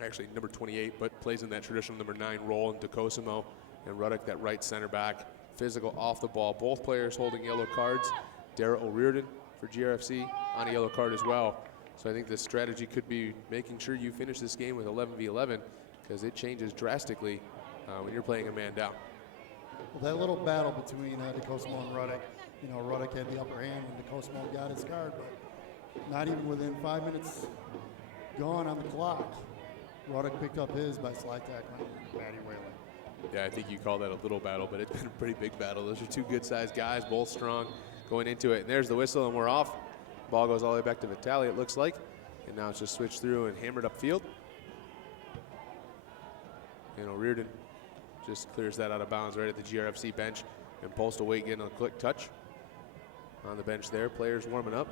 actually number 28, but plays in that traditional number 9 role, in DeCosimo, and Ruddick, that right center back, physical off the ball. Both players holding yellow cards. Dara O'Riordan for GRFC on a yellow card as well. So I think the strategy could be making sure you finish this game with 11v11, because it changes drastically when you're playing a man down. Well, that little battle between DeCosmo and Ruddick, Ruddick had the upper hand when DeCosmo got his card, but not even within 5 minutes gone on the clock, Ruddick picked up his by slide tackling Matty Whalen. Yeah, I think you call that a little battle, but it's been a pretty big battle. Those are two good-sized guys, both strong, going into it. And there's the whistle, and we're off. Ball goes all the way back to Vitale, it looks like. And now it's just switched through and hammered upfield. And O'Riordan just clears that out of bounds right at the GRFC bench. And Postal Wait getting a quick touch on the bench there. Players warming up.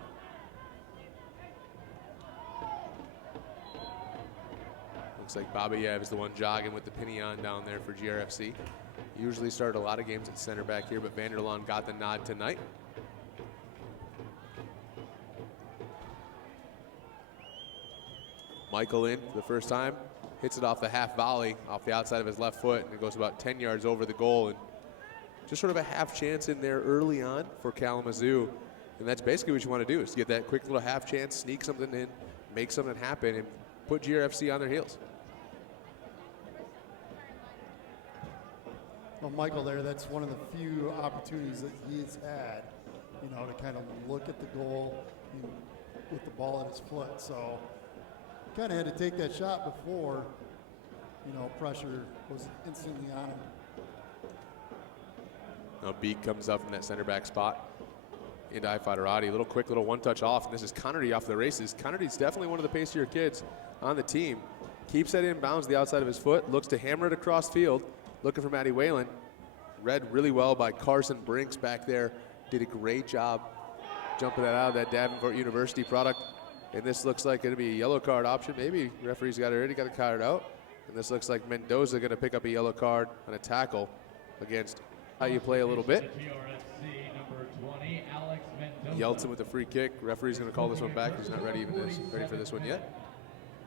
Looks like Babayev is the one jogging with the Pinion down there for GRFC. Usually started a lot of games at center back here, but Vanderlaan got the nod tonight. Michael in for the first time, hits it off the half volley off the outside of his left foot, and it goes about 10 yards over the goal. And just sort of a half chance in there early on for Kalamazoo. And that's basically what you want to do, is to get that quick little half chance, sneak something in, make something happen, and put GRFC on their heels. Well, Michael there, that's one of the few opportunities that he's had, to kind of look at the goal with the ball at his foot. So kind of had to take that shot before, pressure was instantly on him. Now Beek comes up from that center back spot into Ifadarati. Little quick little one-touch off, and this is Connerty off the races. Connerty's definitely one of the pacier kids on the team. Keeps that in bounds the outside of his foot, looks to hammer it across field, looking for Matty Whalen. Read really well by Carson Brinks back there. Did a great job jumping that out of that Davenport University product. And this looks like it'll be a yellow card option. Maybe referee's already got a card out. And this looks like Mendoza going to pick up a yellow card on a tackle against how you play a little bit. GRFC number Yeltsin with the free kick. Referee's going to call this one back. He's not ready for this one yet.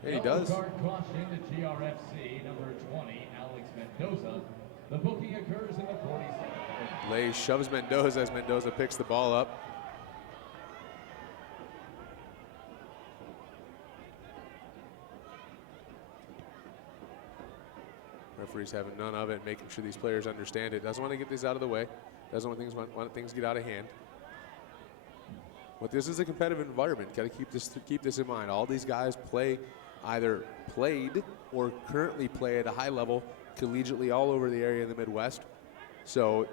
And he does. Yellow card caution to GRFC, number 20, Alex Mendoza. The booking occurs in the 42nd. Lay shoves Mendoza as Mendoza picks the ball up. Referee's having none of it, making sure these players understand it. Doesn't want to get this out of the way. Doesn't want things to get out of hand. But this is a competitive environment. Got to keep this in mind. All these guys either played or currently play at a high level collegiately all over the area in the Midwest. So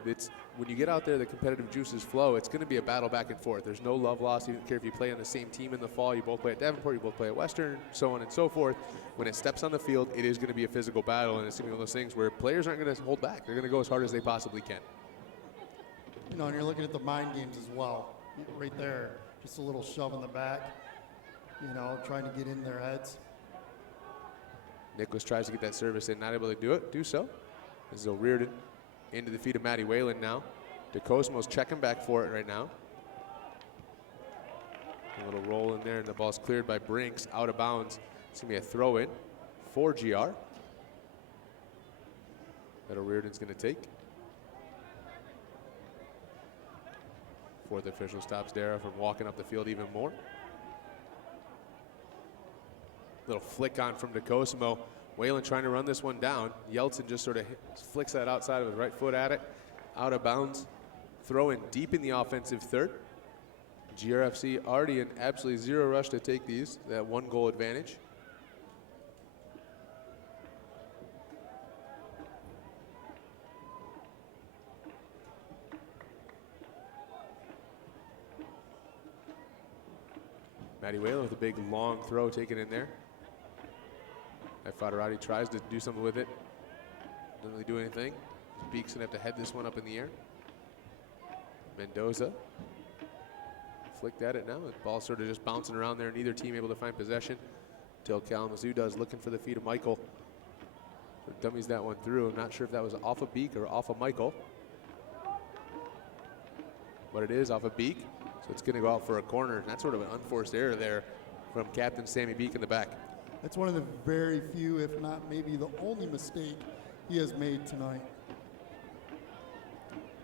when you get out there, the competitive juices flow. It's going to be a battle back and forth. There's no love lost. You don't care if you play on the same team in the fall. You both play at Davenport. You both play at Western, so on and so forth. When it steps on the field, it is going to be a physical battle, and it's going to be one of those things where players aren't going to hold back. They're going to go as hard as they possibly can. You know, and you're looking at the mind games as well. Right there, just a little shove in the back, you know, trying to get in their heads. Nicholas tries to get that service in, not able to do so. This is O'Riordan into the feet of Matty Whalen now. DeCosmo's checking back for it right now. A little roll in there, and the ball's cleared by Brinks, out of bounds. It's going to be a throw-in for GR. That O'Riordan's going to take. Fourth official stops Dara from walking up the field even more. Little flick on from DeCosmo. Whalen trying to run this one down. Yeltsin just sort of flicks that outside of his right foot at it. Out of bounds. Throw in deep in the offensive third. GRFC already in absolutely zero rush to take these. That 1-goal advantage. Matty Whalen with a big long throw taken in there. Fadarati tries to do something with it. Doesn't really do anything. Beek's gonna have to head this one up in the air. Mendoza flicked at it now. The ball sort of just bouncing around there. Neither team able to find possession until Kalamazoo does, looking for the feet of Michael. So dummies that one through. I'm not sure if that was off of Beek or off of Michael. But it is off of Beek. So it's gonna go out for a corner. And that's sort of an unforced error there from Captain Sammy Beek in the back. That's one of the very few, if not maybe the only mistake he has made tonight.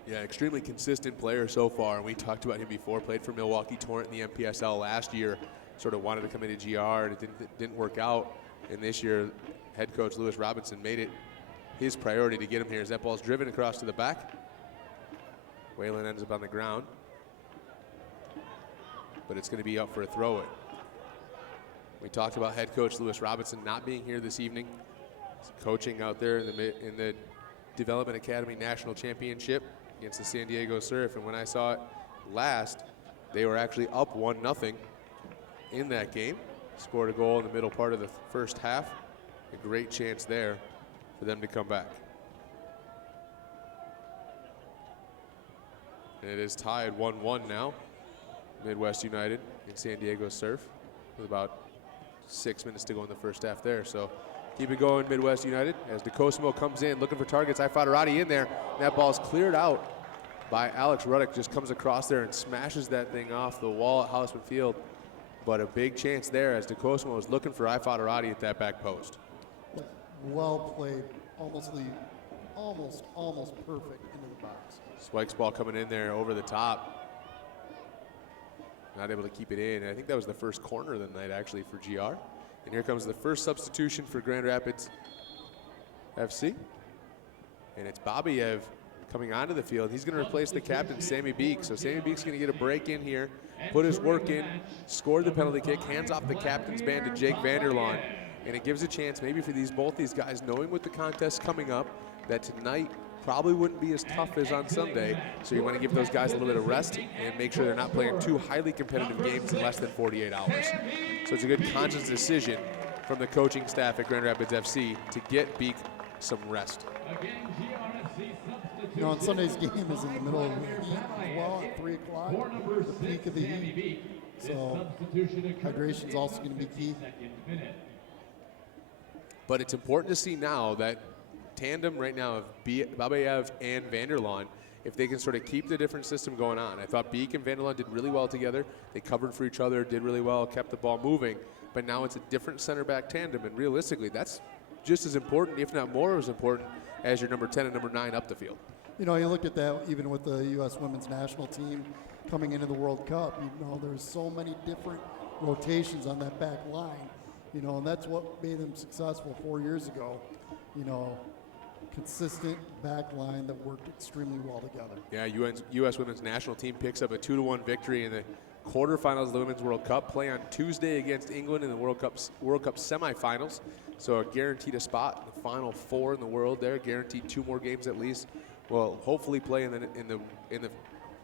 Yeah, extremely consistent player so far. And we talked about him before, played for Milwaukee Torrent in the MPSL last year. Sort of wanted to come into GR, and it didn't work out. And this year, head coach Lewis Robinson made it his priority to get him here as that ball's driven across to the back. Whalen ends up on the ground. But it's going to be up for a throw-in. We talked about head coach Lewis Robinson not being here this evening. He's coaching out there in the Development Academy National Championship against the San Diego Surf. And when I saw it last, they were actually up 1-0 in that game. Scored a goal in the middle part of the first half. A great chance there for them to come back. And it is tied 1-1 now. Midwest United and San Diego Surf with about 6 minutes to go in the first half there. So keep it going, Midwest United, as DeCosmo comes in looking for targets. Fadarati in there. That ball's cleared out by Alex Ruddock. Just comes across there and smashes that thing off the wall at Houseman Field. But a big chance there as DeCosmo was looking for Fadarati at that back post. Well played, almost perfect into the box. Spike's ball coming in there over the top. Not able to keep it in. And I think that was the first corner of the night actually for GR. And here comes the first substitution for Grand Rapids FC. And it's Babiev coming onto the field. He's going to replace the captain, Sammy Beek. So Sammy Beek's going to get a break in here, put his work in, score the penalty kick, hands off the captain's band to Jake Vanderlaan. And it gives a chance maybe for both these guys, knowing with the contest coming up, that tonight probably wouldn't be as tough as on Sunday. So you want to give those guys a little bit of rest and make sure they're not playing two highly competitive games in less than 48 hours. So it's a good conscious decision from the coaching staff at Grand Rapids FC to get Beek some rest. You know, on Sunday's game is in the middle of the heat as well at 3 o'clock, the peak of the heat. So hydration's also going to be key. But it's important to see now that tandem right now of Babiev and Vanderlaan if they can sort of keep the different system going on. I thought Beek and Vanderlaan did really well together. They covered for each other, did really well, kept the ball moving. But now it's a different center back tandem, and realistically, that's just as important, if not more as important, as your number 10 and number 9 up the field. You know, you look at that even with the U.S. women's national team coming into the World Cup. You know, there's so many different rotations on that back line. You know, and that's what made them successful 4 years ago. You know, consistent back line that worked extremely well together. Yeah, U.S. women's national team picks up a 2-1 victory in the quarterfinals of the Women's World Cup. Play on Tuesday against England in the World Cup semifinals. So guaranteed a spot in the final 4 in the world there. Guaranteed 2 more games at least. Well, hopefully play in the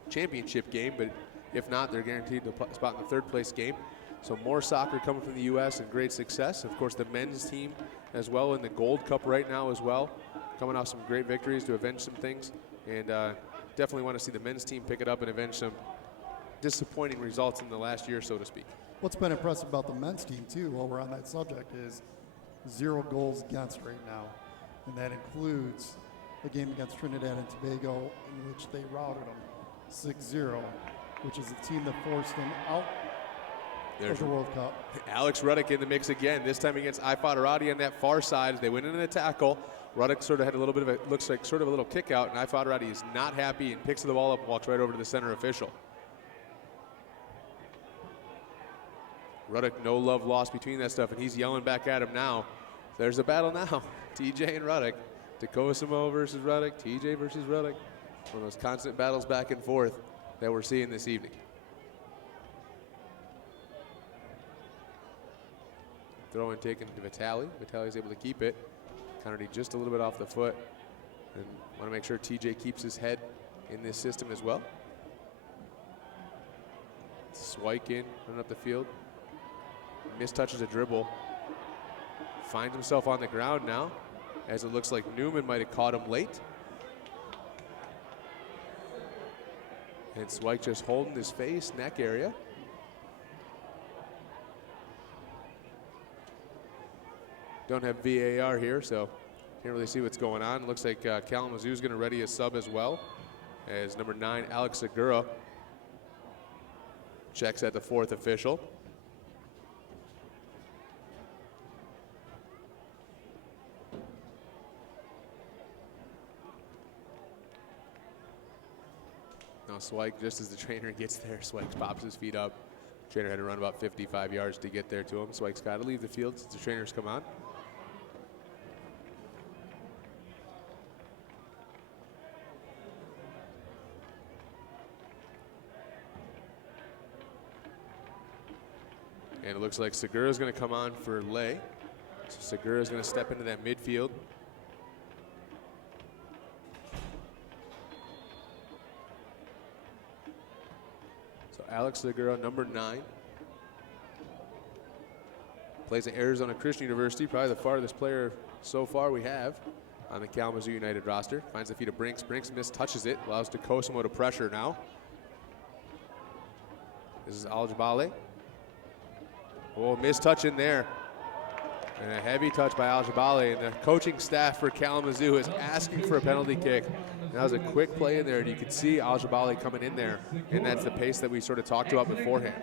championship game, but if not, they're guaranteed a spot in the 3rd place game. So more soccer coming from the U.S. and great success. Of course, the men's team as well in the Gold Cup right now as well, coming off some great victories to avenge some things. And definitely want to see the men's team pick it up and avenge some disappointing results in the last year, so to speak. What's been impressive about the men's team, too, while we're on that subject, is 0 goals against right now. And that includes a game against Trinidad and Tobago in which they routed them 6-0, which is a team that forced them out of the World Cup. Alex Ruddock in the mix again, this time against Ifat Arati on that far side. They went in a tackle. Ruddock sort of had a little bit of a, looks like sort of a little kick out, and Ifat Arati is not happy and picks the ball up and walks right over to the center official. Ruddock, no love lost between that stuff, and he's yelling back at him now. There's a battle now. TJ and Ruddock. Decosimo versus Ruddock, TJ versus Ruddock. One of those constant battles back and forth that we're seeing this evening. Throw in taken to Vitale. Vitale's able to keep it. Connerty just a little bit off the foot. And want to make sure TJ keeps his head in this system as well. Swike in, running up the field. Mistouches a dribble. Finds himself on the ground now, as it looks like Newman might have caught him late. And Swike just holding his face, neck area. Don't have VAR here, so can't really see what's going on. Looks like Kalamazoo is going to ready a sub as well, as number 9, Alex Segura, checks at the 4th official. Now Swike, just as the trainer gets there, Swike pops his feet up. Trainer had to run about 55 yards to get there to him. Swike's got to leave the field since the trainers come on. And it looks like Segura is going to come on for Lay. So Segura is going to step into that midfield. So Alex Segura, number 9. Plays at Arizona Christian University, probably the farthest player so far we have on the Kalamazoo United roster. Finds the feet of Brinks. Brinks mistouches it, allows Decosimo to pressure now. This is Al-Jabali. Oh, mistouch in there. And a heavy touch by Al-Jabali. And the coaching staff for Kalamazoo is asking for a penalty kick. And that was a quick play in there, and you could see Al-Jabali coming in there. And that's the pace that we sort of talked about beforehand.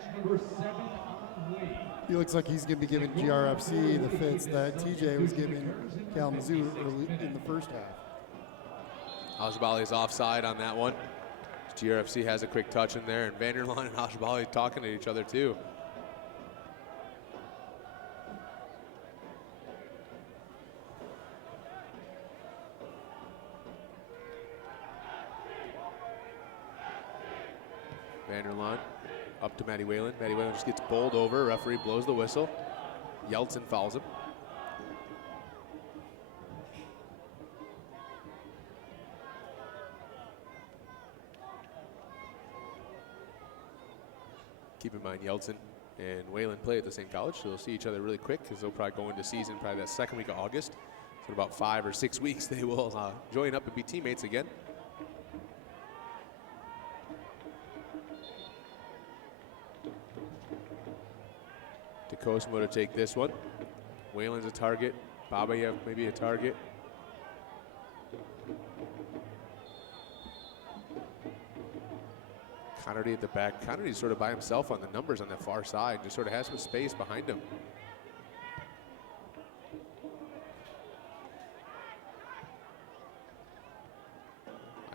He looks like he's going to be giving GRFC the fits that TJ was giving Kalamazoo early in the first half. Al-Jabali is offside on that one. GRFC has a quick touch in there, and Vanderlaan and Al-Jabali talking to each other too. Vanderlaan up to Matty Whalen. Matty Whalen just gets bowled over. Referee blows the whistle. Yeltsin fouls him. Keep in mind, Yeltsin and Whalen play at the same college, so they'll see each other really quick because they'll probably go into season probably that second week of August. So in about 5 or 6 weeks, they will join up and be teammates again. Decosimo to take this one. Whalen's a target. Babayev maybe a target. Connerty at the back. Connerty's sort of by himself on the numbers on the far side. Just sort of has some space behind him.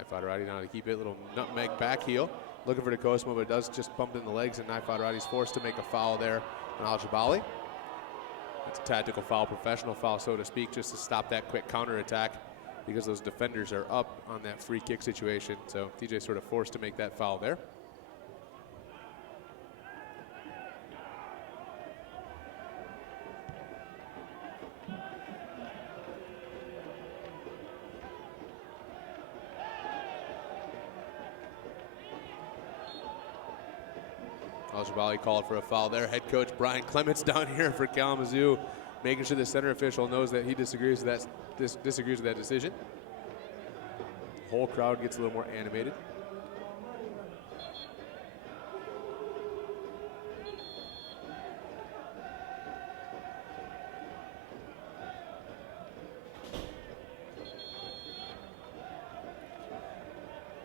Ifadarati now to keep it. Little nutmeg back heel. Looking for DeCosmo, but it does just bump in the legs, and Ifadarati's forced to make a foul there on Al-Jabali. It's a tactical foul, professional foul, so to speak, just to stop that quick counterattack because those defenders are up on that free kick situation. So TJ sort of forced to make that foul there. Al-Jabali called for a foul there. Head coach Brian Clements down here for Kalamazoo, making sure the center official knows that he disagrees with that decision. The whole crowd gets a little more animated.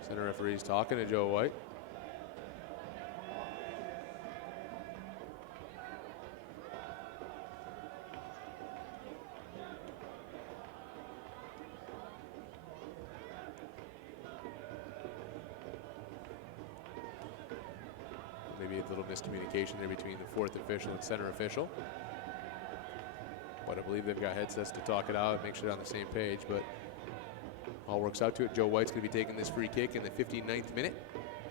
Center referee's talking to Joe White. Maybe a little miscommunication there between the fourth official and center official. But I believe they've got headsets to talk it out and make sure they're on the same page. But all works out to it. Joe White's going to be taking this free kick in the 59th minute.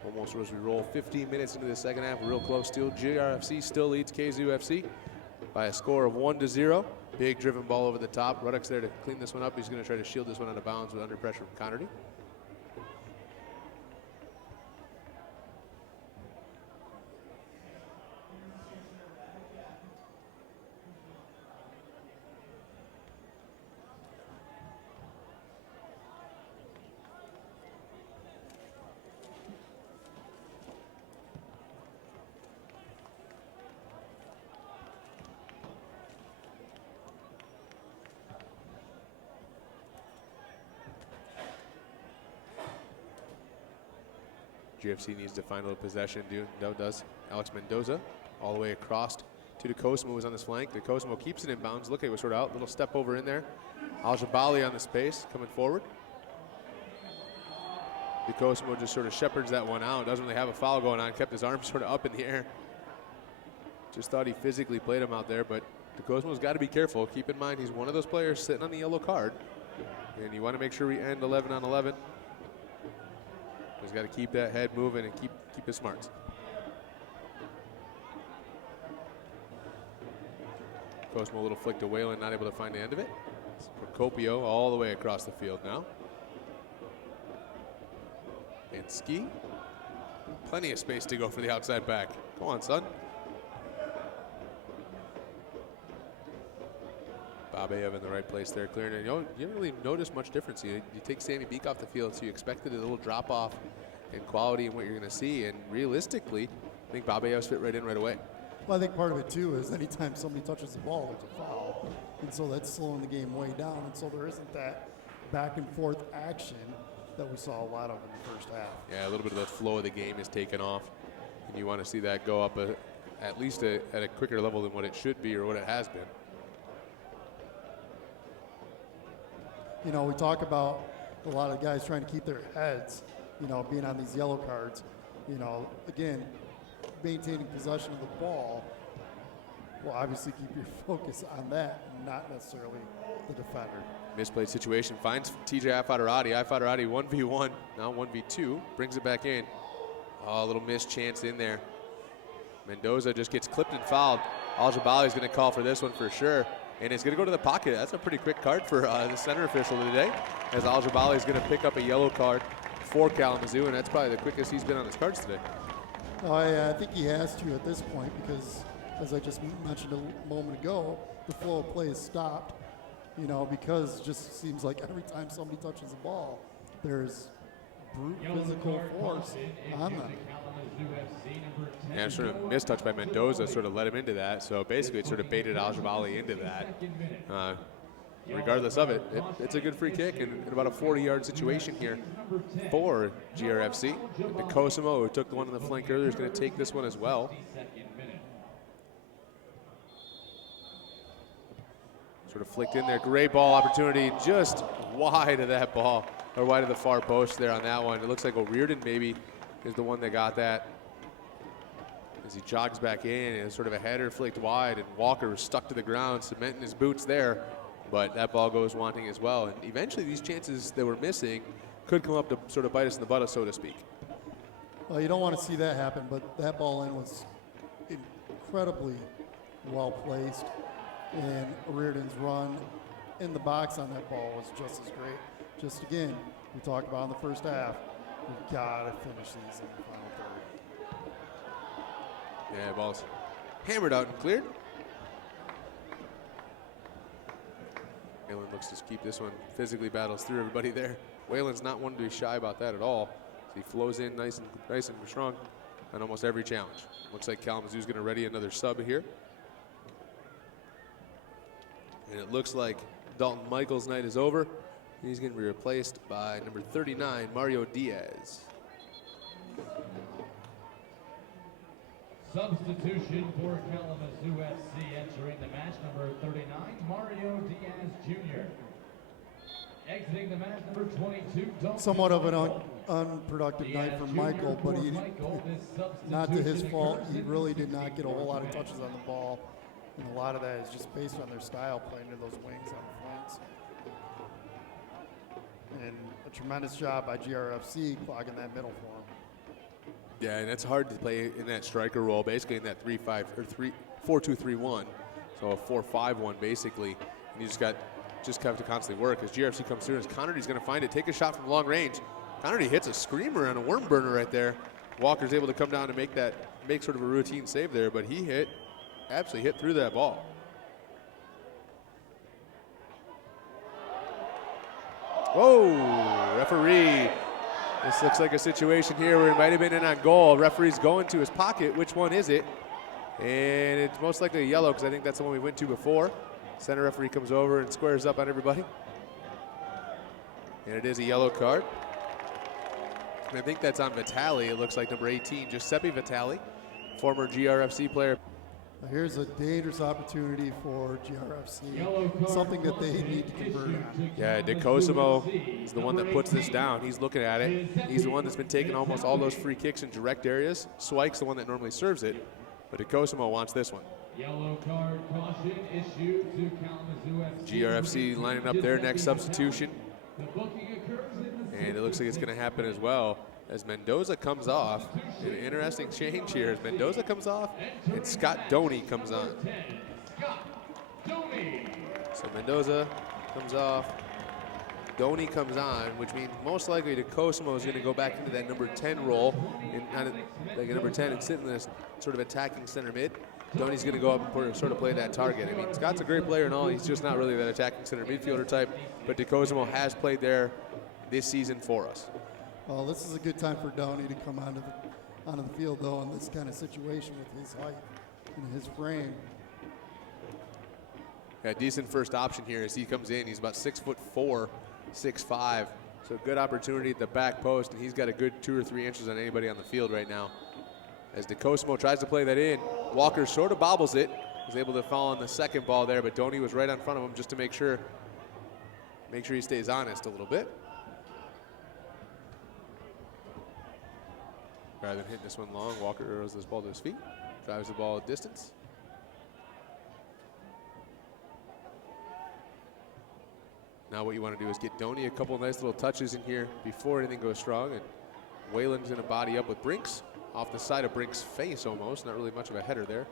Almost as we roll 15 minutes into the second half. Real close still. GRFC still leads KZoo FC by a score of 1-0. Big driven ball over the top. Ruddock's there to clean this one up. He's going to try to shield this one out of bounds with under pressure from Connerty. GFC needs to find a little possession. Does Alex Mendoza all the way across to DeCosmo, who's on this flank. DeCosmo keeps it in bounds. Look at it, sort of out. Little step over in there. Al-Jabali on the space coming forward. DeCosmo just sort of shepherds that one out. Doesn't really have a foul going on. Kept his arms sort of up in the air. Just thought he physically played him out there, but DeCosmo's got to be careful. Keep in mind he's one of those players sitting on the yellow card, and you want to make sure we end 11 on 11. He's got to keep that head moving and keep his smarts. Cosmo a little flick to Whalen, not able to find the end of it. Procopio all the way across the field now. And Ski. Plenty of space to go for the outside back. Come on, son. Babayev in the right place there, clearing it. You didn't really notice much difference. You take Sammy Beek off the field, so you expected a little drop off in quality in what you're going to see. And realistically, I think Babayev's fit right in right away. Well, I think part of it too is anytime somebody touches the ball, there's a foul, and so that's slowing the game way down. And so there isn't that back and forth action that we saw a lot of in the first half. Yeah, a little bit of the flow of the game is taken off, and you want to see that go up at least at a quicker level than what it should be or what it has been. You know, we talk about a lot of guys trying to keep their heads, you know, being on these yellow cards. You know, again, maintaining possession of the ball will obviously keep your focus on that, not necessarily the defender. Misplayed situation, finds TJ Ifadarati. Ifadarati 1v1, now 1v2, brings it back in. Oh, a little missed chance in there. Mendoza just gets clipped and fouled. Al-Jabali is going to call for this one for sure. And it's going to go to the pocket. That's a pretty quick card for the center official today, as Al-Jabali is going to pick up a yellow card for Kalamazoo, and that's probably the quickest he's been on his cards today. I think he has to at this point because, as I just mentioned a moment ago, the flow of play is stopped, you know, because it just seems like every time somebody touches the ball, there's brute physical force on them. And sort of mistouch by Mendoza sort of led him into that. So basically it sort of baited Al-Jabali into that. regardless of it, it's a good free kick and about a 40-yard situation here for GRFC. DeCosimo, who took the one on the flank earlier, is going to take this one as well. Sort of flicked in there. Great ball opportunity, just wide of that ball, or wide of the far post there on that one. It looks like O'Riordan maybe is the one that got that. As he jogs back in, and sort of a header flicked wide, and Walker was stuck to the ground, cementing his boots there. But that ball goes wanting as well. And eventually these chances that we're missing could come up to sort of bite us in the butt, so to speak. Well, you don't want to see that happen, but that ball in was incredibly well placed. And O'Riordan's run in the box on that ball was just as great. Just again, we talked about in the first half, we've got to finish these in the final third. Yeah, ball's hammered out and cleared. Whalen looks to keep this one, physically battles through everybody there. Whalen's not one to be shy about that at all. He flows in nice and strong on almost every challenge. Looks like Kalamazoo's going to ready another sub here. And it looks like Dalton Michaels' night is over. He's going to be replaced by number 39, Mario Diaz. Substitution for Kalamazoo FC entering the match, number 39, Mario Diaz Jr. Exiting the match, number 22, Somewhat of an unproductive night for Michael, but not to his fault. He really did not get a whole lot of touches on the ball. And a lot of that is just based on their style, playing to those wings on the flanks. And a tremendous job by GRFC clogging that middle for him. Yeah, and it's hard to play in that striker role, basically in that 3-5 or 4-2-3-1, so a 4-5-1 basically. And you just have to constantly work as GRFC comes through. As Connerty's going to find it, take a shot from long range. Connerty hits a screamer on a worm burner right there. Walker's able to come down and make sort of a routine save there, but he absolutely hit through that ball. Whoa, referee. This looks like a situation here where it might have been in on goal. Referee's going to his pocket. Which one is it? And it's most likely a yellow because I think that's the one we went to before. Center referee comes over and squares up on everybody. And it is a yellow card. And I think that's on Vitali. It looks like number 18, Giuseppe Vitali, former GRFC player. Here's a dangerous opportunity for GRFC, something that they need to convert on. Yeah, DeCosimo is the one that puts this down. He's looking at it. He's the one that's been taking almost all those free kicks in direct areas. Swike's the one that normally serves it, but DeCosimo wants this one. Yellow card caution issued to Kalamazoo FC. GRFC lining up their next substitution. The booking occurs in the And it looks like it's going to happen as well as Mendoza comes off. An interesting change here as Mendoza comes off and Scott Doney comes on. So Mendoza comes off, Doney comes on, which means most likely DeCosimo is going to go back into that number 10 role, and kind of like a number 10 and sit in this sort of attacking center mid. Doney's going to go up and sort of play that target. I mean, Scott's a great player and all. He's just not really that attacking center midfielder type, but DeCosimo has played there this season for us. Well, this is a good time for Downey to come onto the field, though, in this kind of situation with his height and his frame. Yeah, decent first option here as he comes in. He's about 6'4", 6'5", so good opportunity at the back post, and he's got a good 2 or 3 inches on anybody on the field right now. As DeCosimo tries to play that in, Walker sort of bobbles it. Was able to fall on the second ball there, but Doney was right in front of him just to make sure he stays honest a little bit. Rather than hitting this one long, Walker arrows this ball to his feet, drives the ball a distance. Now what you want to do is get Doney a couple of nice little touches in here before anything goes strong, and Whalen's going to body up with Brinks, off the side of Brinks' face almost, not really much of a header there.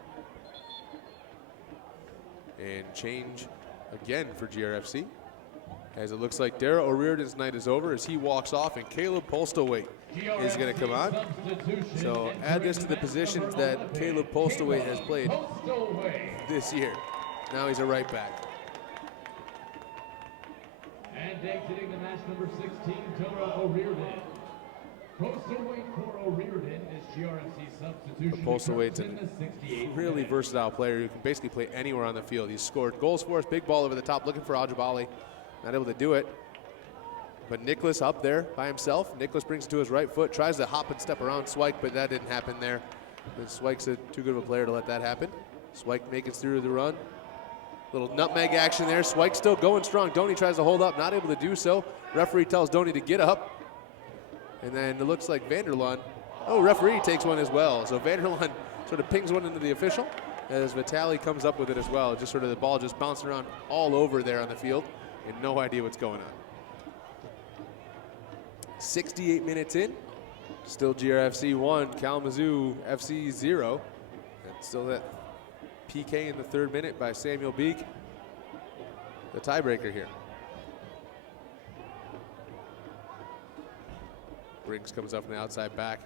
And change again for GRFC, as it looks like Darrell O'Riordan's night is over as he walks off, and Caleb Polstowait is going to come on. So add this to the positions that Caleb Polstowait has played this year. Now he's a right back. And exiting the match, number 16, Darrell O'Riordan. Postaway for O'Riordan is GRFC substitution. Postlewaite's in the a 68th really minute. versatile player who can basically play anywhere on the field. He's scored goals for us, big ball over the top, looking for Ajabali. Not able to do it. But Nicholas up there by himself. Nicholas brings it to his right foot, tries to hop and step around Swike, but that didn't happen there. And Swike's too good of a player to let that happen. Swike makes it through the run. Little nutmeg action there. Swike still going strong. Doney tries to hold up, not able to do so. Referee tells Doney to get up. And then it looks like Vanderlund. Oh, referee takes one as well. So Vanderlund sort of pings one into the official as Vitali comes up with it as well. Just sort of the ball just bouncing around all over there on the field and no idea what's going on. 68 minutes in. Still GRFC 1, Kalamazoo FC 0. And still that PK in the 3rd minute by Samuel Beek. The tiebreaker here. Briggs comes up from the outside back.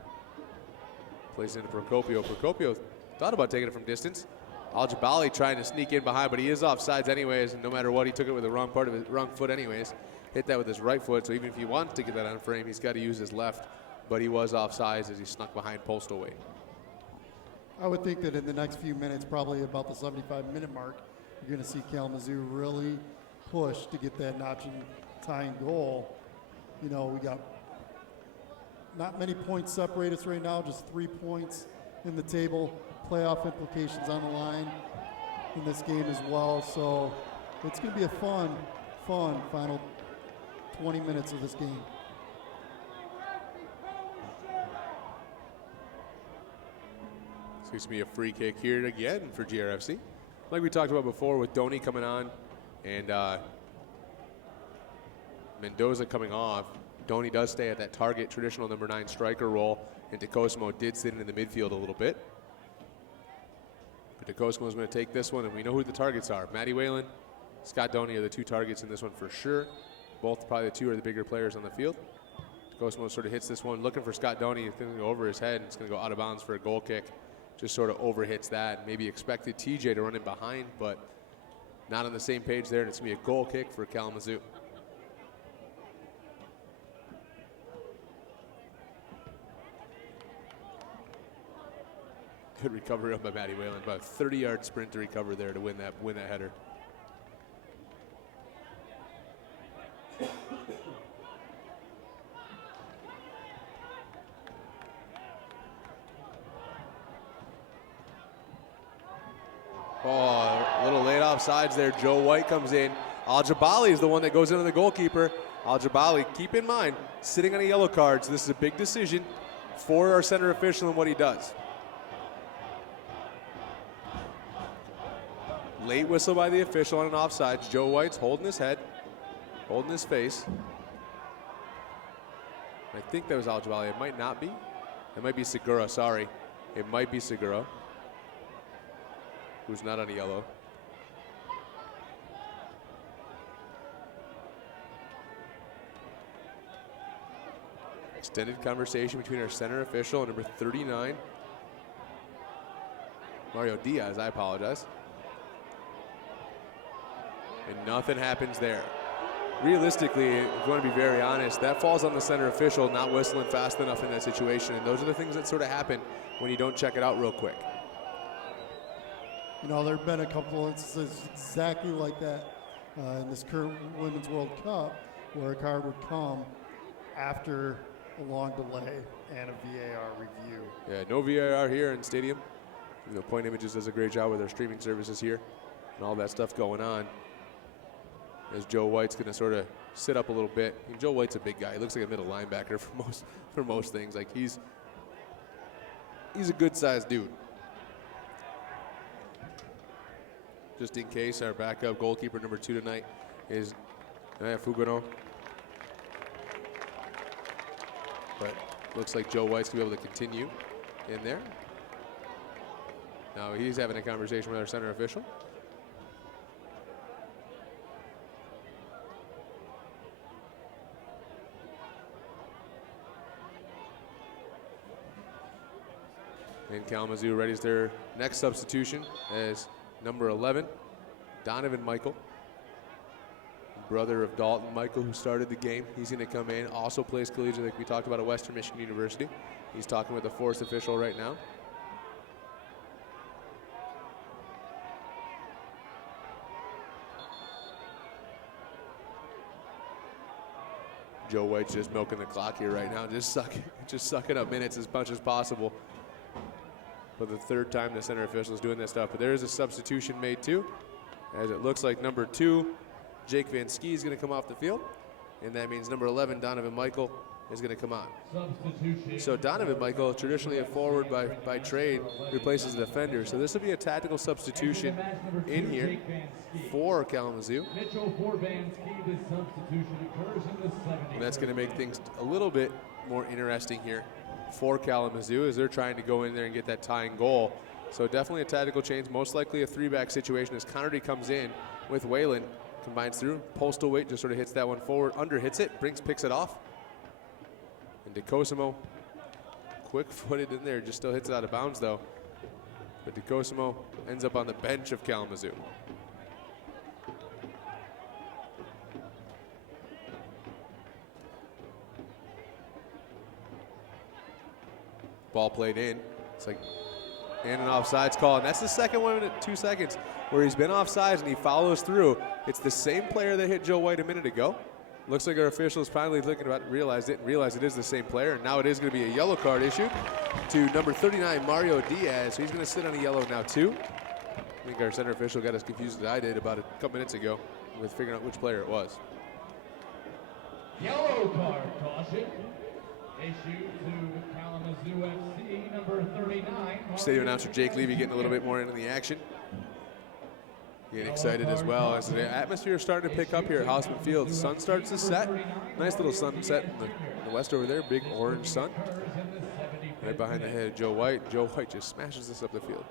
Plays into Procopio. Procopio thought about taking it from distance. Al-Jabali trying to sneak in behind, but he is offsides anyways, and no matter what, he took it with the wrong part of his wrong foot anyways. Hit that with his right foot, so even if he wants to get that on frame, he's got to use his left, but he was offsides as he snuck behind Postlewaite. I would think that in the next few minutes, probably about the 75-minute mark, you're going to see Kalamazoo really push to get that notching tying goal. You know, we got not many points separate us right now, just 3 points in the table. Playoff implications on the line in this game as well. So it's going to be a fun final 20 minutes of this game. Seems to be a free kick here again for GRFC. Like we talked about before with Doney coming on and Mendoza coming off. Doney does stay at that target traditional number 9 striker role, and DeCosmo did sit in the midfield a little bit. But DeCosmo is going to take this one, and we know who the targets are. Matty Whalen, Scott Doney are the 2 targets in this one for sure. Both probably the 2 are the bigger players on the field. DeCosmo sort of hits this one, looking for Scott Doney. It's going to go over his head, and it's going to go out of bounds for a goal kick. Just sort of overhits that. Maybe expected TJ to run in behind, but not on the same page there, and it's going to be a goal kick for Kalamazoo. Good recovery up by Matty Whalen. About a 30-yard sprint to recover there to win that header. Oh, a little late off sides there. Joe White comes in. Al-Jabali is the one that goes into the goalkeeper. Al-Jabali, keep in mind, sitting on a yellow card, so this is a big decision for our center official and what he does. Late whistle by the official on an offside. Joe White's holding his head, holding his face. I think that was Al-Jabali. It might not be. It might be Segura, sorry. It might be Segura, who's not on a yellow. Extended conversation between our center official and number 39, Mario Diaz, I apologize. And nothing happens there. Realistically, if you want to be very honest, that falls on the center official not whistling fast enough in that situation. And those are the things that sort of happen when you don't check it out real quick. You know, there have been a couple instances exactly like that in this current Women's World Cup where a card would come after a long delay and a VAR review. Yeah, no VAR here in Stadium. You know, Point Images does a great job with their streaming services here and all that stuff going on. As Joe White's going to sort of sit up a little bit. I mean, Joe White's a big guy. He looks like a middle linebacker for most things. Like he's a good-sized dude. Just in case, our backup goalkeeper number 2 tonight is Fugano. But looks like Joe White's going to be able to continue in there. Now he's having a conversation with our center official. And Kalamazoo readies their next substitution as number 11, Donovan Michael, brother of Dalton Michael, who started the game. He's going to come in, also plays collegiate like we talked about at Western Michigan University. He's talking with the force official right now. Joe White's just milking the clock here right now, just sucking up minutes as much as possible. For the third time the center official is doing this stuff, but there is a substitution made too, as it looks like number 2, Jake Van Ski, is going to come off the field, and that means number 11, Donovan Michael, is going to come on. So Donovan Michael, traditionally a forward by trade, replaces a defender. So this will be a tactical substitution in here for Kalamazoo. And that's going to make things a little bit more interesting here for Kalamazoo as they're trying to go in there and get that tying goal. So definitely a tactical change, most likely a 3-back situation as Connerty comes in with Whalen, combines through. Postal Weight just sort of hits that one forward, under hits it, picks it off. And DeCosimo, quick-footed in there, just still hits it out of bounds though. But DeCosimo ends up on the bench of Kalamazoo. Ball played in. It's like, and an offsides call. And that's the second one in 2 seconds where he's been offsides and he follows through. It's the same player that hit Joe White a minute ago. Looks like our officials finally looking about realize it is the same player, and now it is going to be a yellow card issued to number 39, Mario Diaz. He's going to sit on a yellow now too. I think our center official got as confused as I did about a couple minutes ago with figuring out which player it was. Yellow card caution issued to Kalamazoo FC, number 39. Stadium announcer Jake Levy getting a little bit more into the action. Getting excited as well as the atmosphere is starting to pick up here at Hausman Field. The sun starts to set. Nice little sunset in the west over there. Big orange sun. Right behind the head of Joe White. Joe White just smashes this up the field.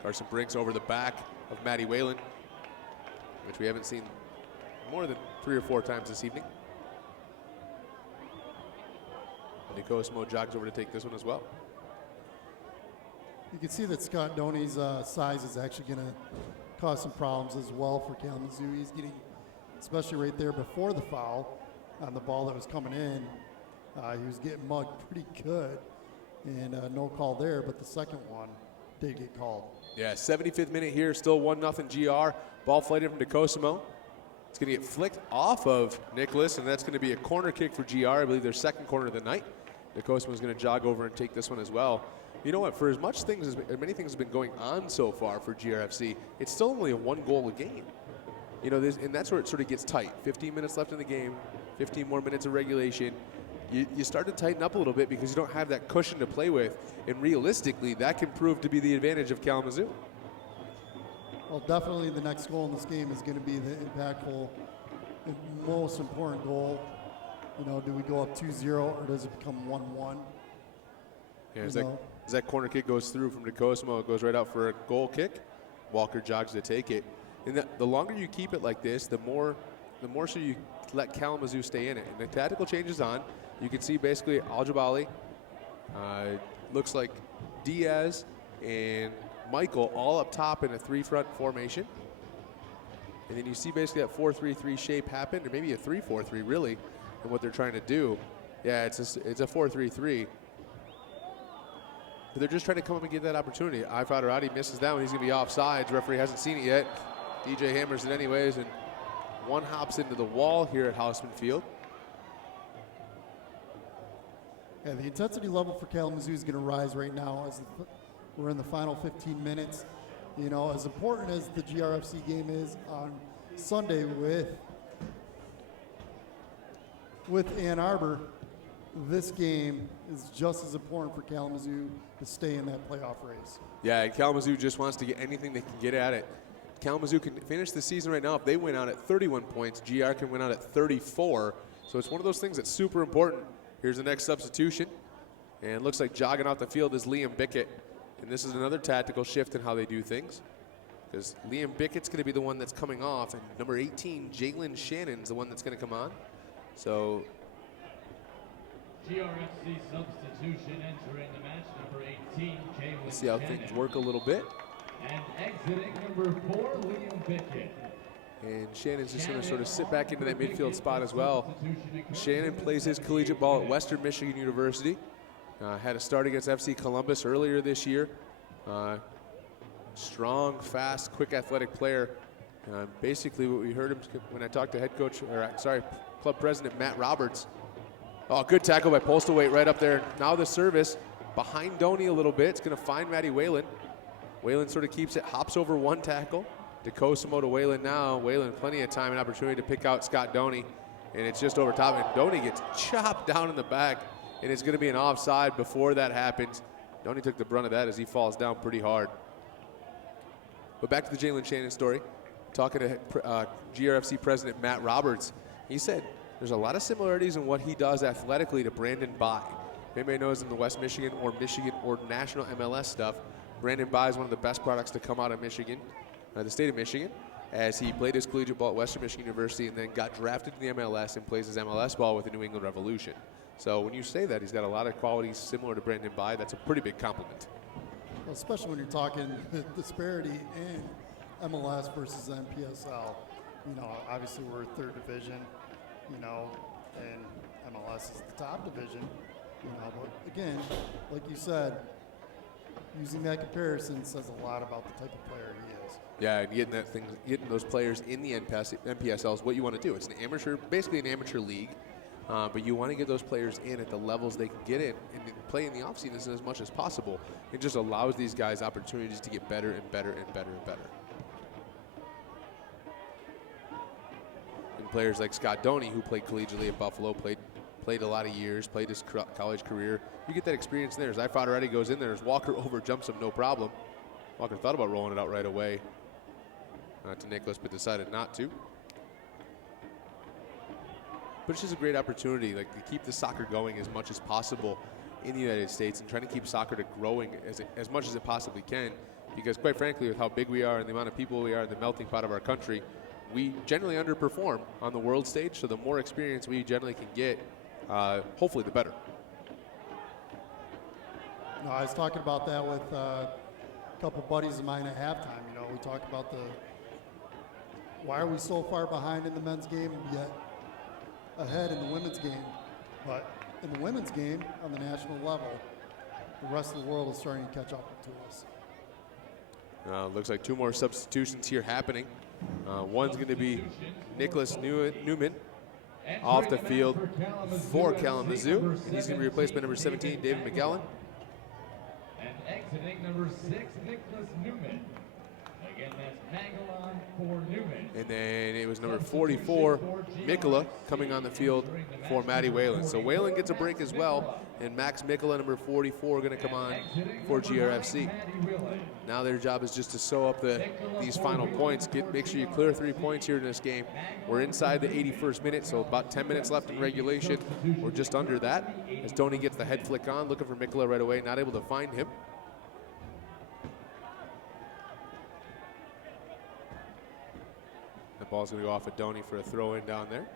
Carson Brinks over the back of Matty Whalen, which we haven't seen more than 3 or 4 times this evening. DeCosimo jogs over to take this one as well. You can see that Scott Doney's size is actually going to cause some problems as well for Kalamazoo. He's getting, especially right there before the foul on the ball that was coming in, he was getting mugged pretty good, and no call there, but the second one did get called. Yeah, 75th minute here, still 1-0 GR. Ball flighted from DeCosimo. It's going to get flicked off of Nicholas, and that's going to be a corner kick for GR. I believe their second corner of the night. DeCosimo is going to jog over and take this one as well. You know what? For as many things have been going on so far for GRFC, it's still only a 1 goal a game. You know, and that's where it sort of gets tight. 15 minutes left in the game, 15 more minutes of regulation. You start to tighten up a little bit because you don't have that cushion to play with, and realistically, that can prove to be the advantage of Kalamazoo. Well, definitely the next goal in this game is going to be the impactful, most important goal. You know, do we go up 2-0 or does it become 1-1? Yeah, as that corner kick goes through from DeCosimo, it goes right out for a goal kick. Walker jogs to take it. And the longer you keep it like this, the more so you let Kalamazoo stay in it. And the tactical change is on. You can see basically Al-Jabali, looks like Diaz and Michael all up top in a 3-front formation. And then you see basically that 4-3-3 shape happen, or maybe a 3-4-3 really, and what they're trying to do. Yeah, it's a 4-3-3. But they're just trying to come up and get that opportunity. Ifadarati misses that one. He's going to be offsides. Referee hasn't seen it yet. DJ hammers it anyways, and one hops into the wall here at Hausman Field. Yeah, the intensity level for Kalamazoo is going to rise right now as we're in the final 15 minutes. You know, as important as the GRFC game is on Sunday with Ann Arbor, this game is just as important for Kalamazoo to stay in that playoff race. Yeah, and Kalamazoo just wants to get anything they can get at it. Kalamazoo can finish the season right now. If they win out at 31 points, GR can win out at 34. So it's one of those things that's super important. Here's the next substitution. And it looks like jogging off the field is Liam Bickett. And this is another tactical shift in how they do things, because Liam Bickett's going to be the one that's coming off, and number 18, Jalen Shannon's the one that's going to come on. So GRFC substitution entering the match, number 18, Jalen let's see how Shannon. things work a little bit. And exiting number 4, Liam Bickett. And Shannon's just going to sort of sit back into that midfield spot as well. Shannon plays his collegiate ball at Western Michigan University. Had a start against FC Columbus earlier this year. Strong, fast, quick athletic player. Basically what we heard him when I talked to head coach, or sorry, club president Matt Roberts. Oh, good tackle by Postlethwaite right up there. Now the service behind Doney a little bit. It's going to find Matty Whalen. Whalen sort of keeps it, hops over one tackle. DeCosimo to Whalen now. Whalen plenty of time and opportunity to pick out Scott Doney. And it's just over top. And Doney gets chopped down in the back. And it's going to be an offside before that happens. Doney took the brunt of that as he falls down pretty hard. But back to the Jalen Shannon story. Talking to GRFC president Matt Roberts. He said there's a lot of similarities in what he does athletically to Brandon Bai. If anybody knows in the West Michigan or national MLS stuff, Brandon Bai is one of the best products to come out of Michigan. The state of Michigan, as he played his collegiate ball at Western Michigan University and then got drafted to the MLS and plays his MLS ball with the New England Revolution. So when you say that he's got a lot of qualities similar to Brandon Bai, that's a pretty big compliment. Well, especially when you're talking the disparity in MLS versus NPSL. You know, obviously we're third division, you know, and MLS is the top division. You know, but again, like you said, using that comparison says a lot about the type of player he is. Yeah, and getting those players in the NPSL is what you want to do. It's an amateur, basically an amateur league, but you want to get those players in at the levels they can get in and play in the offseason as much as possible. It just allows these guys opportunities to get better and better and better and better. And players like Scott Doney, who played collegiately at Buffalo, played a lot of years, played his college career. You get that experience there. As Ifadarati goes in there, as Walker over jumps him, no problem. Walker thought about rolling it out right away to Nicholas, but decided not to. But it's just a great opportunity, like, to keep the soccer going as much as possible in the United States and trying to keep soccer to growing as much as it possibly can. Because quite frankly, with how big we are and the amount of people we are, the melting pot of our country, we generally underperform on the world stage. So the more experience we generally can get, hopefully the better. No, I was talking about that with a couple buddies of mine at halftime. You know, we talked about why are we so far behind in the men's game yet ahead in the women's game. But in the women's game on the national level, the rest of the world is starting to catch up to us. Looks like two more substitutions here happening. One's going to be Nicholas Newman off the field for Kalamazoo. And he's going to be replaced by number 17, David McGowan. And exiting number 6, Nicholas Newman. Again, that's Magellan for Newman. And then it was number 44, Mikkola, coming on the field for Matty Whalen. So Whalen gets a break as well, and Max Mikkola, number 44, going to come on for GRFC. Now their job is just to sew up these final points. Make sure you clear 3 points here in this game. We're inside the 81st minute, so about 10 minutes left in regulation. We're just under that. As Doney gets the head flick on, looking for Mikkola right away, not able to find him. The ball's going to go off at Doney for a throw-in down there.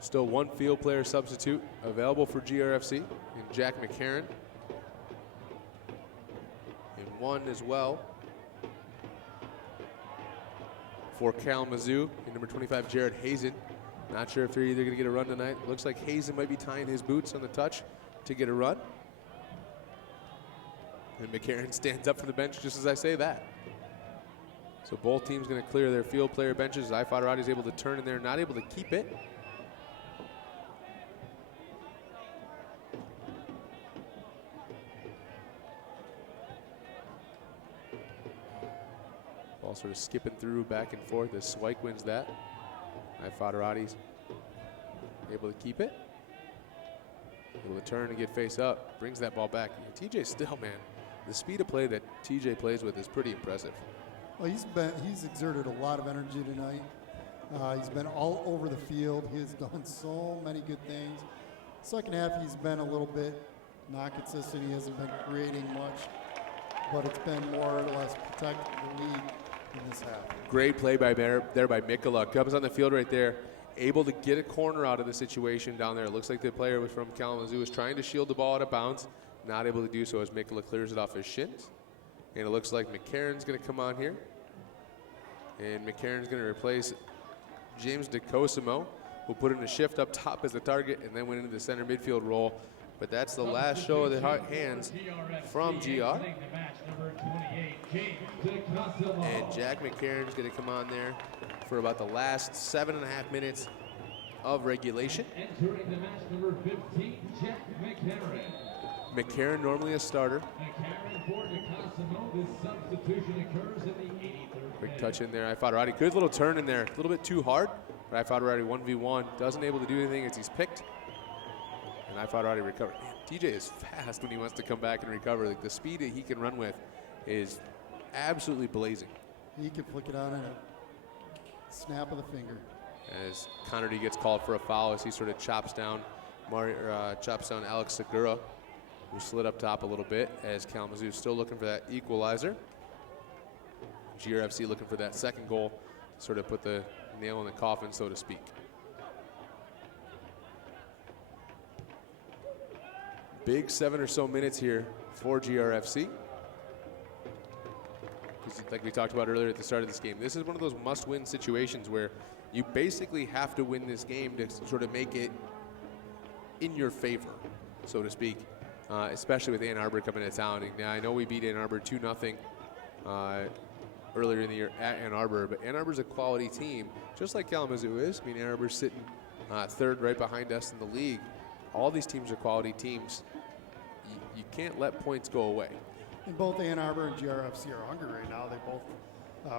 Still one field player substitute available for GRFC in Jack McCarron. And one as well for Kalamazoo in number 25, Jared Hazen. Not sure if they're either going to get a run tonight. Looks like Hazen might be tying his boots on the touch to get a run. And McCarron stands up from the bench just as I say that. So both teams going to clear their field player benches. Ifadarati is able to turn in there, not able to keep it. Ball sort of skipping through back and forth as Swike wins that. Ifadarati's able to keep it. Able to turn and get face up. Brings that ball back. TJ Still, man. The speed of play that TJ plays with is pretty impressive. Well, he's exerted a lot of energy tonight. He's been all over the field. He has done so many good things. Second half, he's been a little bit not consistent. He hasn't been creating much, but it's been more or less protecting the lead in this half. Great play by there by Mikkola. Comes on the field right there, able to get a corner out of the situation down there. It looks like the player from Kalamazoo was trying to shield the ball out of bounds. not able to do so as Mikula clears it off his shins. And it looks like McCarron's going to come on here. And McCarron's going to replace James DeCosimo, who put in a shift up top as the target and then went into the center midfield role. But that's the last show of the hands from GR. And Jack McCarron's going to come on there for about the last 7.5 minutes of regulation. Entering the match, number 15, Jack McCarron. McCarron normally a starter. McCarron for DeCosimo. This substitution occurs in the 83rd Quick minute. touch in there. Ifadarati, good little turn in there. A little bit too hard. But Ifadarati 1v1, doesn't able to do anything as he's picked. And Ifadarati recovered. Man, TJ is fast when he wants to come back and recover. Like the speed that he can run with is absolutely blazing. He can flick it on in a snap of the finger. As Connerty gets called for a foul as he sort of chops down Alex Segura, who slid up top a little bit, as Kalamazoo is still looking for that equalizer. GRFC looking for that second goal, sort of put the nail in the coffin, so to speak. Big 7 or so minutes here for GRFC. Like we talked about earlier at the start of this game, this is one of those must-win situations where you basically have to win this game to sort of make it in your favor, so to speak, especially with Ann Arbor coming to town. And now I know we beat Ann Arbor 2-0 earlier in the year at Ann Arbor, but Ann Arbor's a quality team, just like Kalamazoo is. I mean, Ann Arbor's sitting third right behind us in the league. All these teams are quality teams. You can't let points go away. And both Ann Arbor and GRFC are hungry right now. They both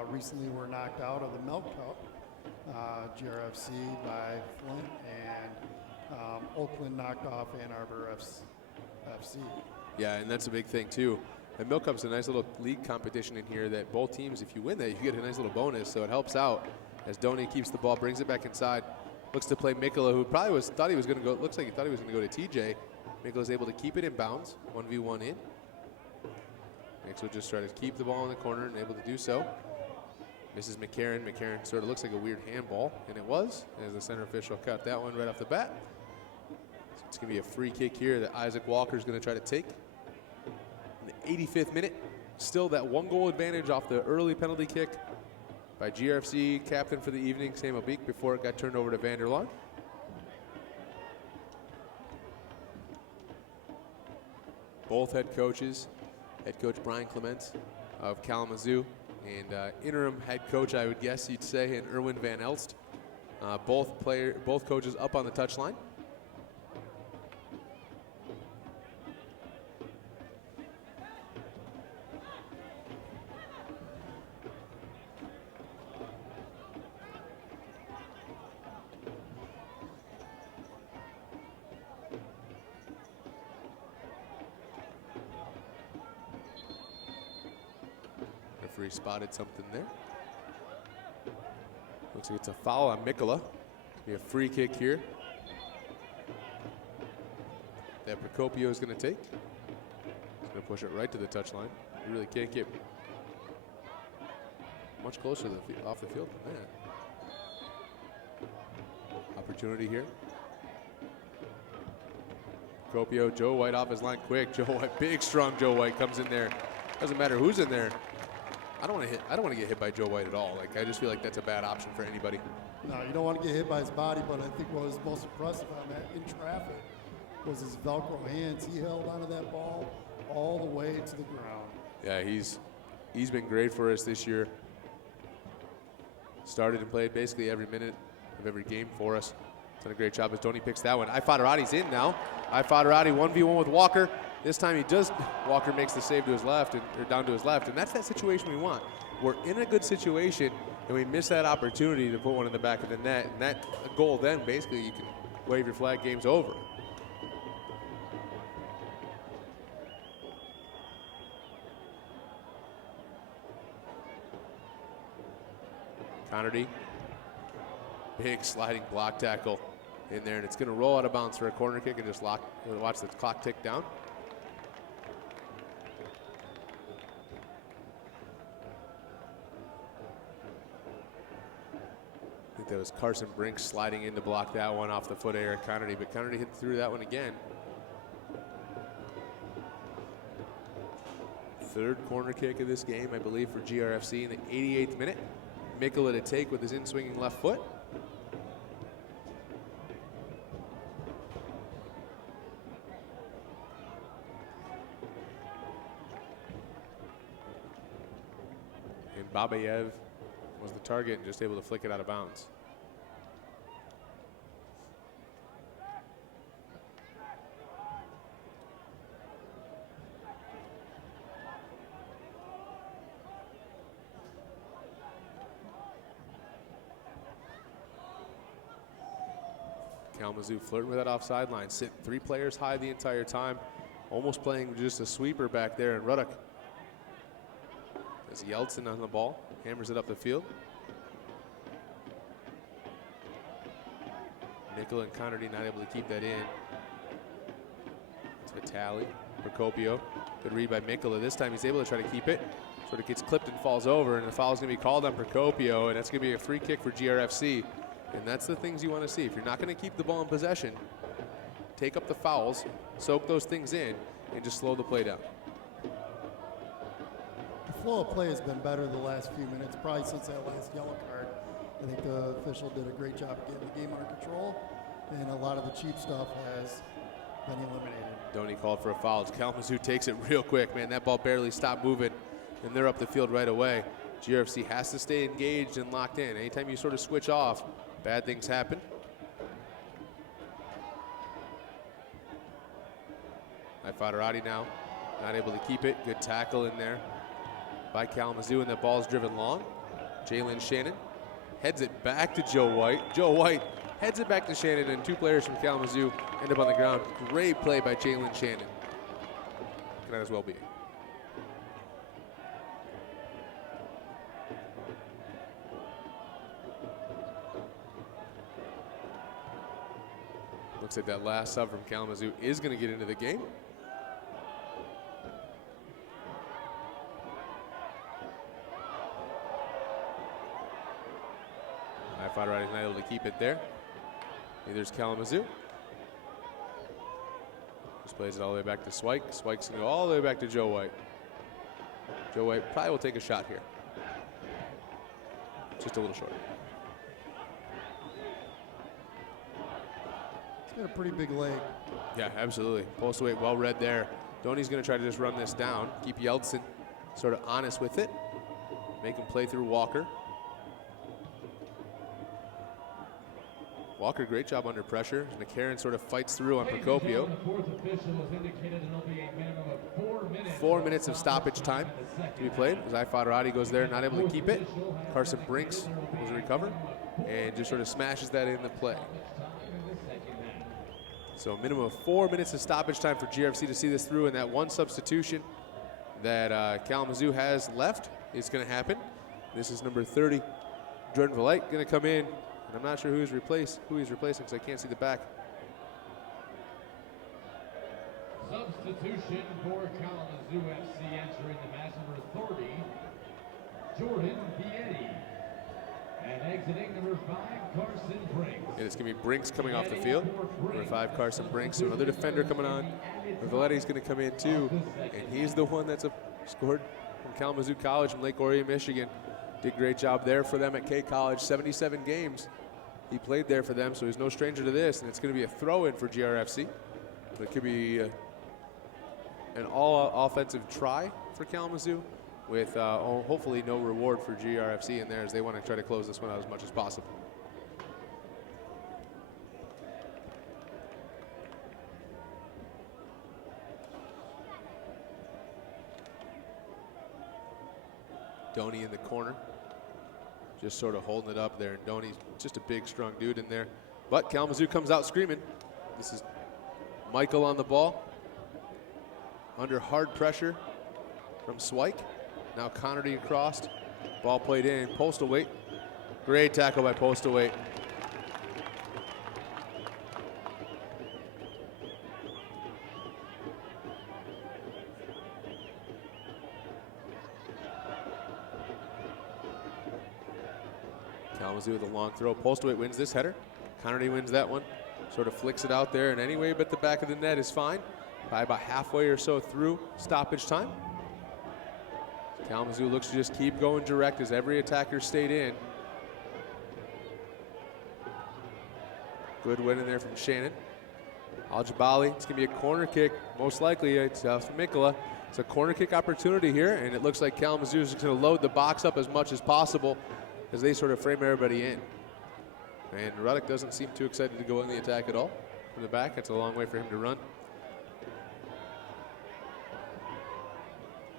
recently were knocked out of the Milk Cup. GRFC by Flint, and Oakland knocked off Ann Arbor FC. Yeah, and that's a big thing too. The Milk Cup's a nice little league competition in here that both teams, if you win that, you get a nice little bonus, so it helps out as Doney keeps the ball, brings it back inside, looks to play Mikula, who probably thought he was going to go, looks like he thought he was going to go to TJ. Mikula's able to keep it in bounds, 1v1 in. Mix will just try to keep the ball in the corner and able to do so. Mrs. McCarron. McCarron sort of looks like a weird handball, and it was, as the center official cut that one right off the bat. So it's going to be a free kick here that Isaac Walker's going to try to take. In the 85th minute, still that 1-goal advantage off the early penalty kick by GRFC captain for the evening, Sam Obik, before it got turned over to Vanderlaan. Both head coaches, head coach Brian Clement of Kalamazoo, and interim head coach, I would guess you'd say, and Erwin Van Elst. Both coaches up on the touchline. Referee spotted something there. Looks like it's a foul on Mikula. Be a free kick here that Procopio is going to take. He's going to push it right to the touchline. You really can't get much closer to off the field than that. Opportunity here. Procopio, Joe White off his line quick. Joe White, big strong Joe White comes in there. Doesn't matter who's in there. I don't want to get hit by Joe White at all. Like, I just feel like that's a bad option for anybody. No, you don't want to get hit by his body, but I think what was most impressive on that in traffic was his Velcro hands. He held onto that ball all the way to the ground. Yeah, he's been great for us this year. Started and played basically every minute of every game for us. Done a great job as Doney picks that one. Ifadarati's in now. Ifadarati 1v1 with Walker. This time he does. Walker makes the save to his left, or down to his left, and that's that situation we want. We're in a good situation, and we miss that opportunity to put one in the back of the net, and that goal then basically you can wave your flag, game's over. Connerty, big sliding block tackle in there, and it's going to roll out of bounds for a corner kick and just watch the clock tick down. I think that was Carson Brink sliding in to block that one off the foot of Eric Connerty, but Connerty hit through that one again. third corner kick of this game, I believe, for GRFC in the 88th minute. Mikkola to take with his in-swinging left foot. And Babayev was the target and just able to flick it out of bounds. Kalamazoo flirting with that offside line, sit 3 players high the entire time, almost playing just a sweeper back there in Ruddock. As Yeltsin on the ball, hammers it up the field. Mikkola and Connerty not able to keep that in. It's Vitale, Procopio, good read by Mikkola. This time he's able to try to keep it. Sort of gets clipped and falls over, and the foul's gonna be called on Procopio, and that's gonna be a free kick for GRFC. And that's the things you want to see. If you're not going to keep the ball in possession, take up the fouls, soak those things in, and just slow the play down. The flow of play has been better the last few minutes, probably since that last yellow card. I think the official did a great job of getting the game under control, and a lot of the cheap stuff has been eliminated. Doney called for a foul. Kalamazoo takes it real quick, man. That ball barely stopped moving, and they're up the field right away. GRFC has to stay engaged and locked in. Anytime you sort of switch off, bad things happen. Fadarati now not able to keep it. Good tackle in there by Kalamazoo, and the ball's driven long. Jalen Shannon heads it back to Joe White. Joe White heads it back to Shannon, and 2 players from Kalamazoo end up on the ground. Great play by Jalen Shannon. Could as well be. Looks like that last sub from Kalamazoo is going to get into the game. Fadarati's not able to keep it there. Neither's Kalamazoo. Just plays it all the way back to Swike. Swike's going to go all the way back to Joe White. Joe White probably will take a shot here. Just a little short. He's got a pretty big leg. Yeah, absolutely. Post weight well read there. Doney's going to try to just run this down. Keep Yeltsin sort of honest with it. Make him play through Walker. Walker, great job under pressure. McCarron sort of fights through on Procopio. 4 minutes of stoppage time to be played. As Fadarati goes there, not able to keep it. Carson Brinks was a recover and just sort of smashes that in the play. So a minimum of 4 minutes of stoppage time for GRFC to see this through, and that one substitution that Kalamazoo has left is going to happen. This is number 30, Jordan Valite, going to come in. And I'm not sure who he's replacing because I can't see the back. Substitution for Kalamazoo FC entering the match, number 30, Jordan Vietti. And exiting number 5, Carson Brinks. And it's going to be Brinks coming off the field. Number 5, Carson Brinks. So another defender coming on. Valletti's going to come in too. And he's the one that's scored from Kalamazoo College in Lake Orion, Michigan. Did a great job there for them at K College. 77 games he played there for them, so he's no stranger to this. And it's going to be a throw-in for GRFC. But it could be an all-offensive try for Kalamazoo, with hopefully no reward for GRFC in there, as they want to try to close this one out as much as possible. Doney in the corner, just sort of holding it up there, and Doney's just a big, strong dude in there. But Kalamazoo comes out screaming. This is Michael on the ball, under hard pressure from Swike. Now Connerty across, ball played in, Postal Weight. Great tackle by Postal Weight. Kalamazoo with a long throw. Postal Weight wins this header. Connerty wins that one. Sort of flicks it out there, and anyway but the back of the net is fine. By about halfway or so through stoppage time. Kalamazoo looks to just keep going direct as every attacker stayed in. Good win in there from Shannon. Al-Jabali, it's going to be a corner kick. Most likely, it's for Mikkola. It's a corner kick opportunity here, and it looks like Kalamazoo is going to load the box up as much as possible as they sort of frame everybody in. And Ruddock doesn't seem too excited to go in the attack at all from the back. It's a long way for him to run.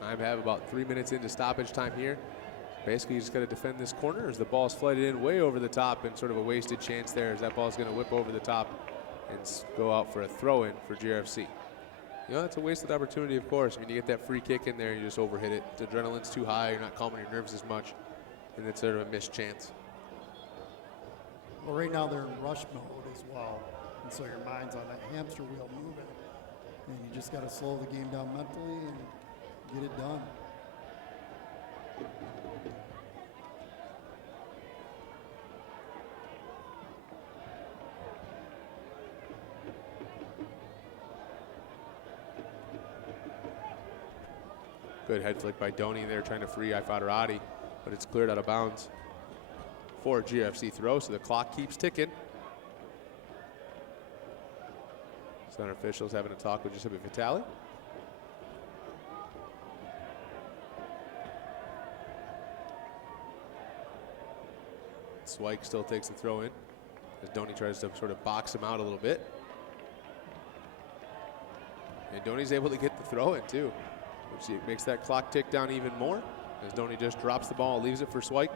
I have about 3 minutes into stoppage time here. Basically, you just got to defend this corner as the ball's flighted in way over the top, and sort of a wasted chance there as that ball's going to whip over the top and go out for a throw-in for GRFC. You know, that's a wasted opportunity, of course. I mean, you get that free kick in there, you just overhit it. The adrenaline's too high, you're not calming your nerves as much, and it's sort of a missed chance. Well, right now they're in rush mode as well, and so your mind's on that hamster wheel moving, and you just got to slow the game down mentally and get it done. Good head flick by Doney there, trying to free Ifadarati, but it's cleared out of bounds for a GFC throw, so the clock keeps ticking. Center officials having a talk with Giuseppe Vitale. Swike still takes the throw in as Doney tries to sort of box him out a little bit. And Doney's able to get the throw in too, which makes that clock tick down even more as Doney just drops the ball, leaves it for Swike.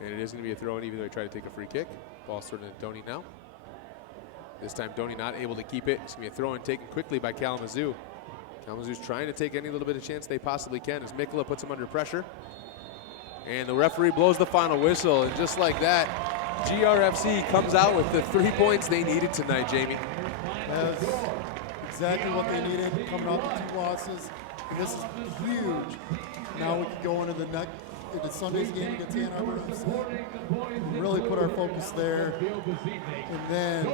And it is going to be a throw in even though he tried to take a free kick. Ball's thrown to Doney now. This time Doney not able to keep it. It's going to be a throw in taken quickly by Kalamazoo. Kalamazoo's trying to take any little bit of chance they possibly can as Mikkola puts him under pressure. And the referee blows the final whistle, and just like that, GRFC comes out with the 3 points they needed tonight, Jamie. That's exactly what they needed, coming off the 2 losses. And this is huge. Now we can go into Sunday's game against Ann Arbor and really put our focus there, and then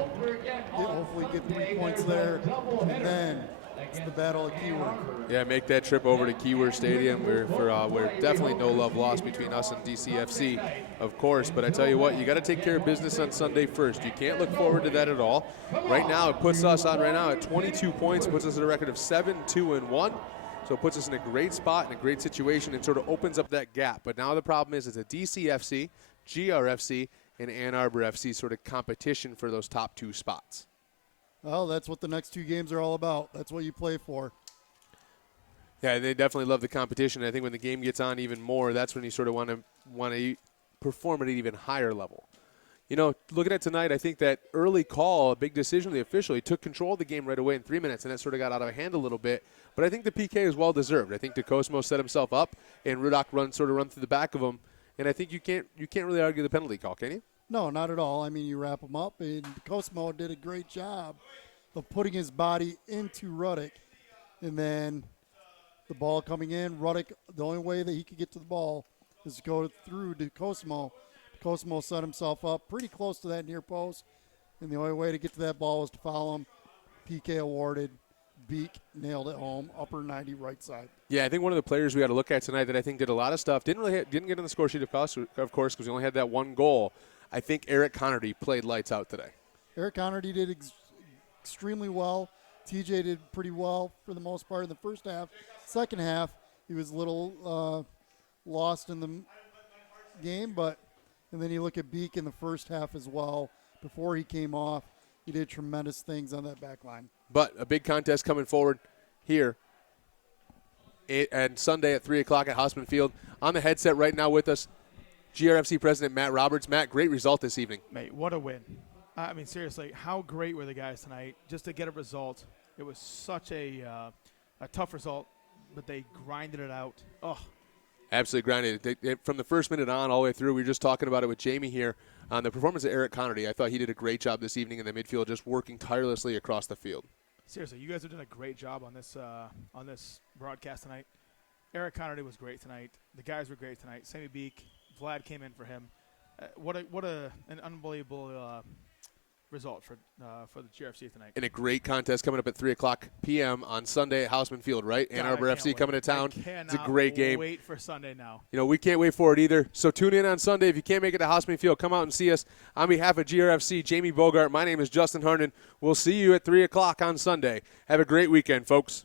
hopefully get 3 points there, and then it's the battle of Keyword. Yeah, make that trip over to Keyword Stadium. We're definitely no love lost between us and DCFC, of course. But I tell you what, you got to take care of business on Sunday first. You can't look forward to that at all. Right now, it puts us on right now at 22 points, puts us at a record of 7-2-1. So it puts us in a great spot, in a great situation, and sort of opens up that gap. But now the problem is it's a DCFC, GRFC, and Ann Arbor FC sort of competition for those top 2 spots. Well, that's what the next 2 games are all about. That's what you play for. Yeah, they definitely love the competition. I think when the game gets on even more, that's when you sort of want to perform at an even higher level. You know, looking at tonight, I think that early call, a big decision of the official, he took control of the game right away in 3 minutes, and that sort of got out of hand a little bit. But I think the PK is well deserved. I think DeCosmo set himself up, and Rudock run through the back of him. And I think you can't really argue the penalty call, can you? No, not at all. I mean, you wrap him up, and Cosmo did a great job of putting his body into Ruddock, and then the ball coming in. Ruddock, the only way that he could get to the ball is to go through to Cosmo. Cosmo set himself up pretty close to that near post, and the only way to get to that ball was to follow him. PK awarded. Beak nailed it home, upper 90 right side. Yeah, I think one of the players we got to look at tonight that I think did a lot of stuff, didn't get on the score sheet, of course, because we only had that 1 goal. I think Eric Connerty played lights out today. Eric Connerty did extremely well. TJ did pretty well for the most part in the first half. Second half, he was a little lost in the game, and then you look at Beak in the first half as well. Before he came off, he did tremendous things on that back line. But a big contest coming forward here and Sunday at 3 o'clock at Hausman Field. On the headset right now with us, GRFC President Matt Roberts. Matt, great result this evening. Mate, what a win. I mean, seriously, how great were the guys tonight just to get a result? It was such a tough result, but they grinded it out. Oh, Absolutely grinded. From the first minute on all the way through, we were just talking about it with Jamie here on the performance of Eric Connerty. I thought he did a great job this evening in the midfield, just working tirelessly across the field. Seriously, you guys have done a great job on this broadcast tonight. Eric Connerty was great tonight. The guys were great tonight. Sammy Beek, Vlad came in for him. What an unbelievable result for the GRFC tonight. And a great contest coming up at 3 o'clock p.m. on Sunday at Houseman Field, right? Ann God, Arbor I can't FC wait. coming to town. It's a great game. Wait for Sunday now. You know, we can't wait for it either. So tune in on Sunday. If you can't make it to Houseman Field, come out and see us. On behalf of GRFC, Jamie Bogart, my name is Justin Herndon. We'll see you at 3 o'clock on Sunday. Have a great weekend, folks.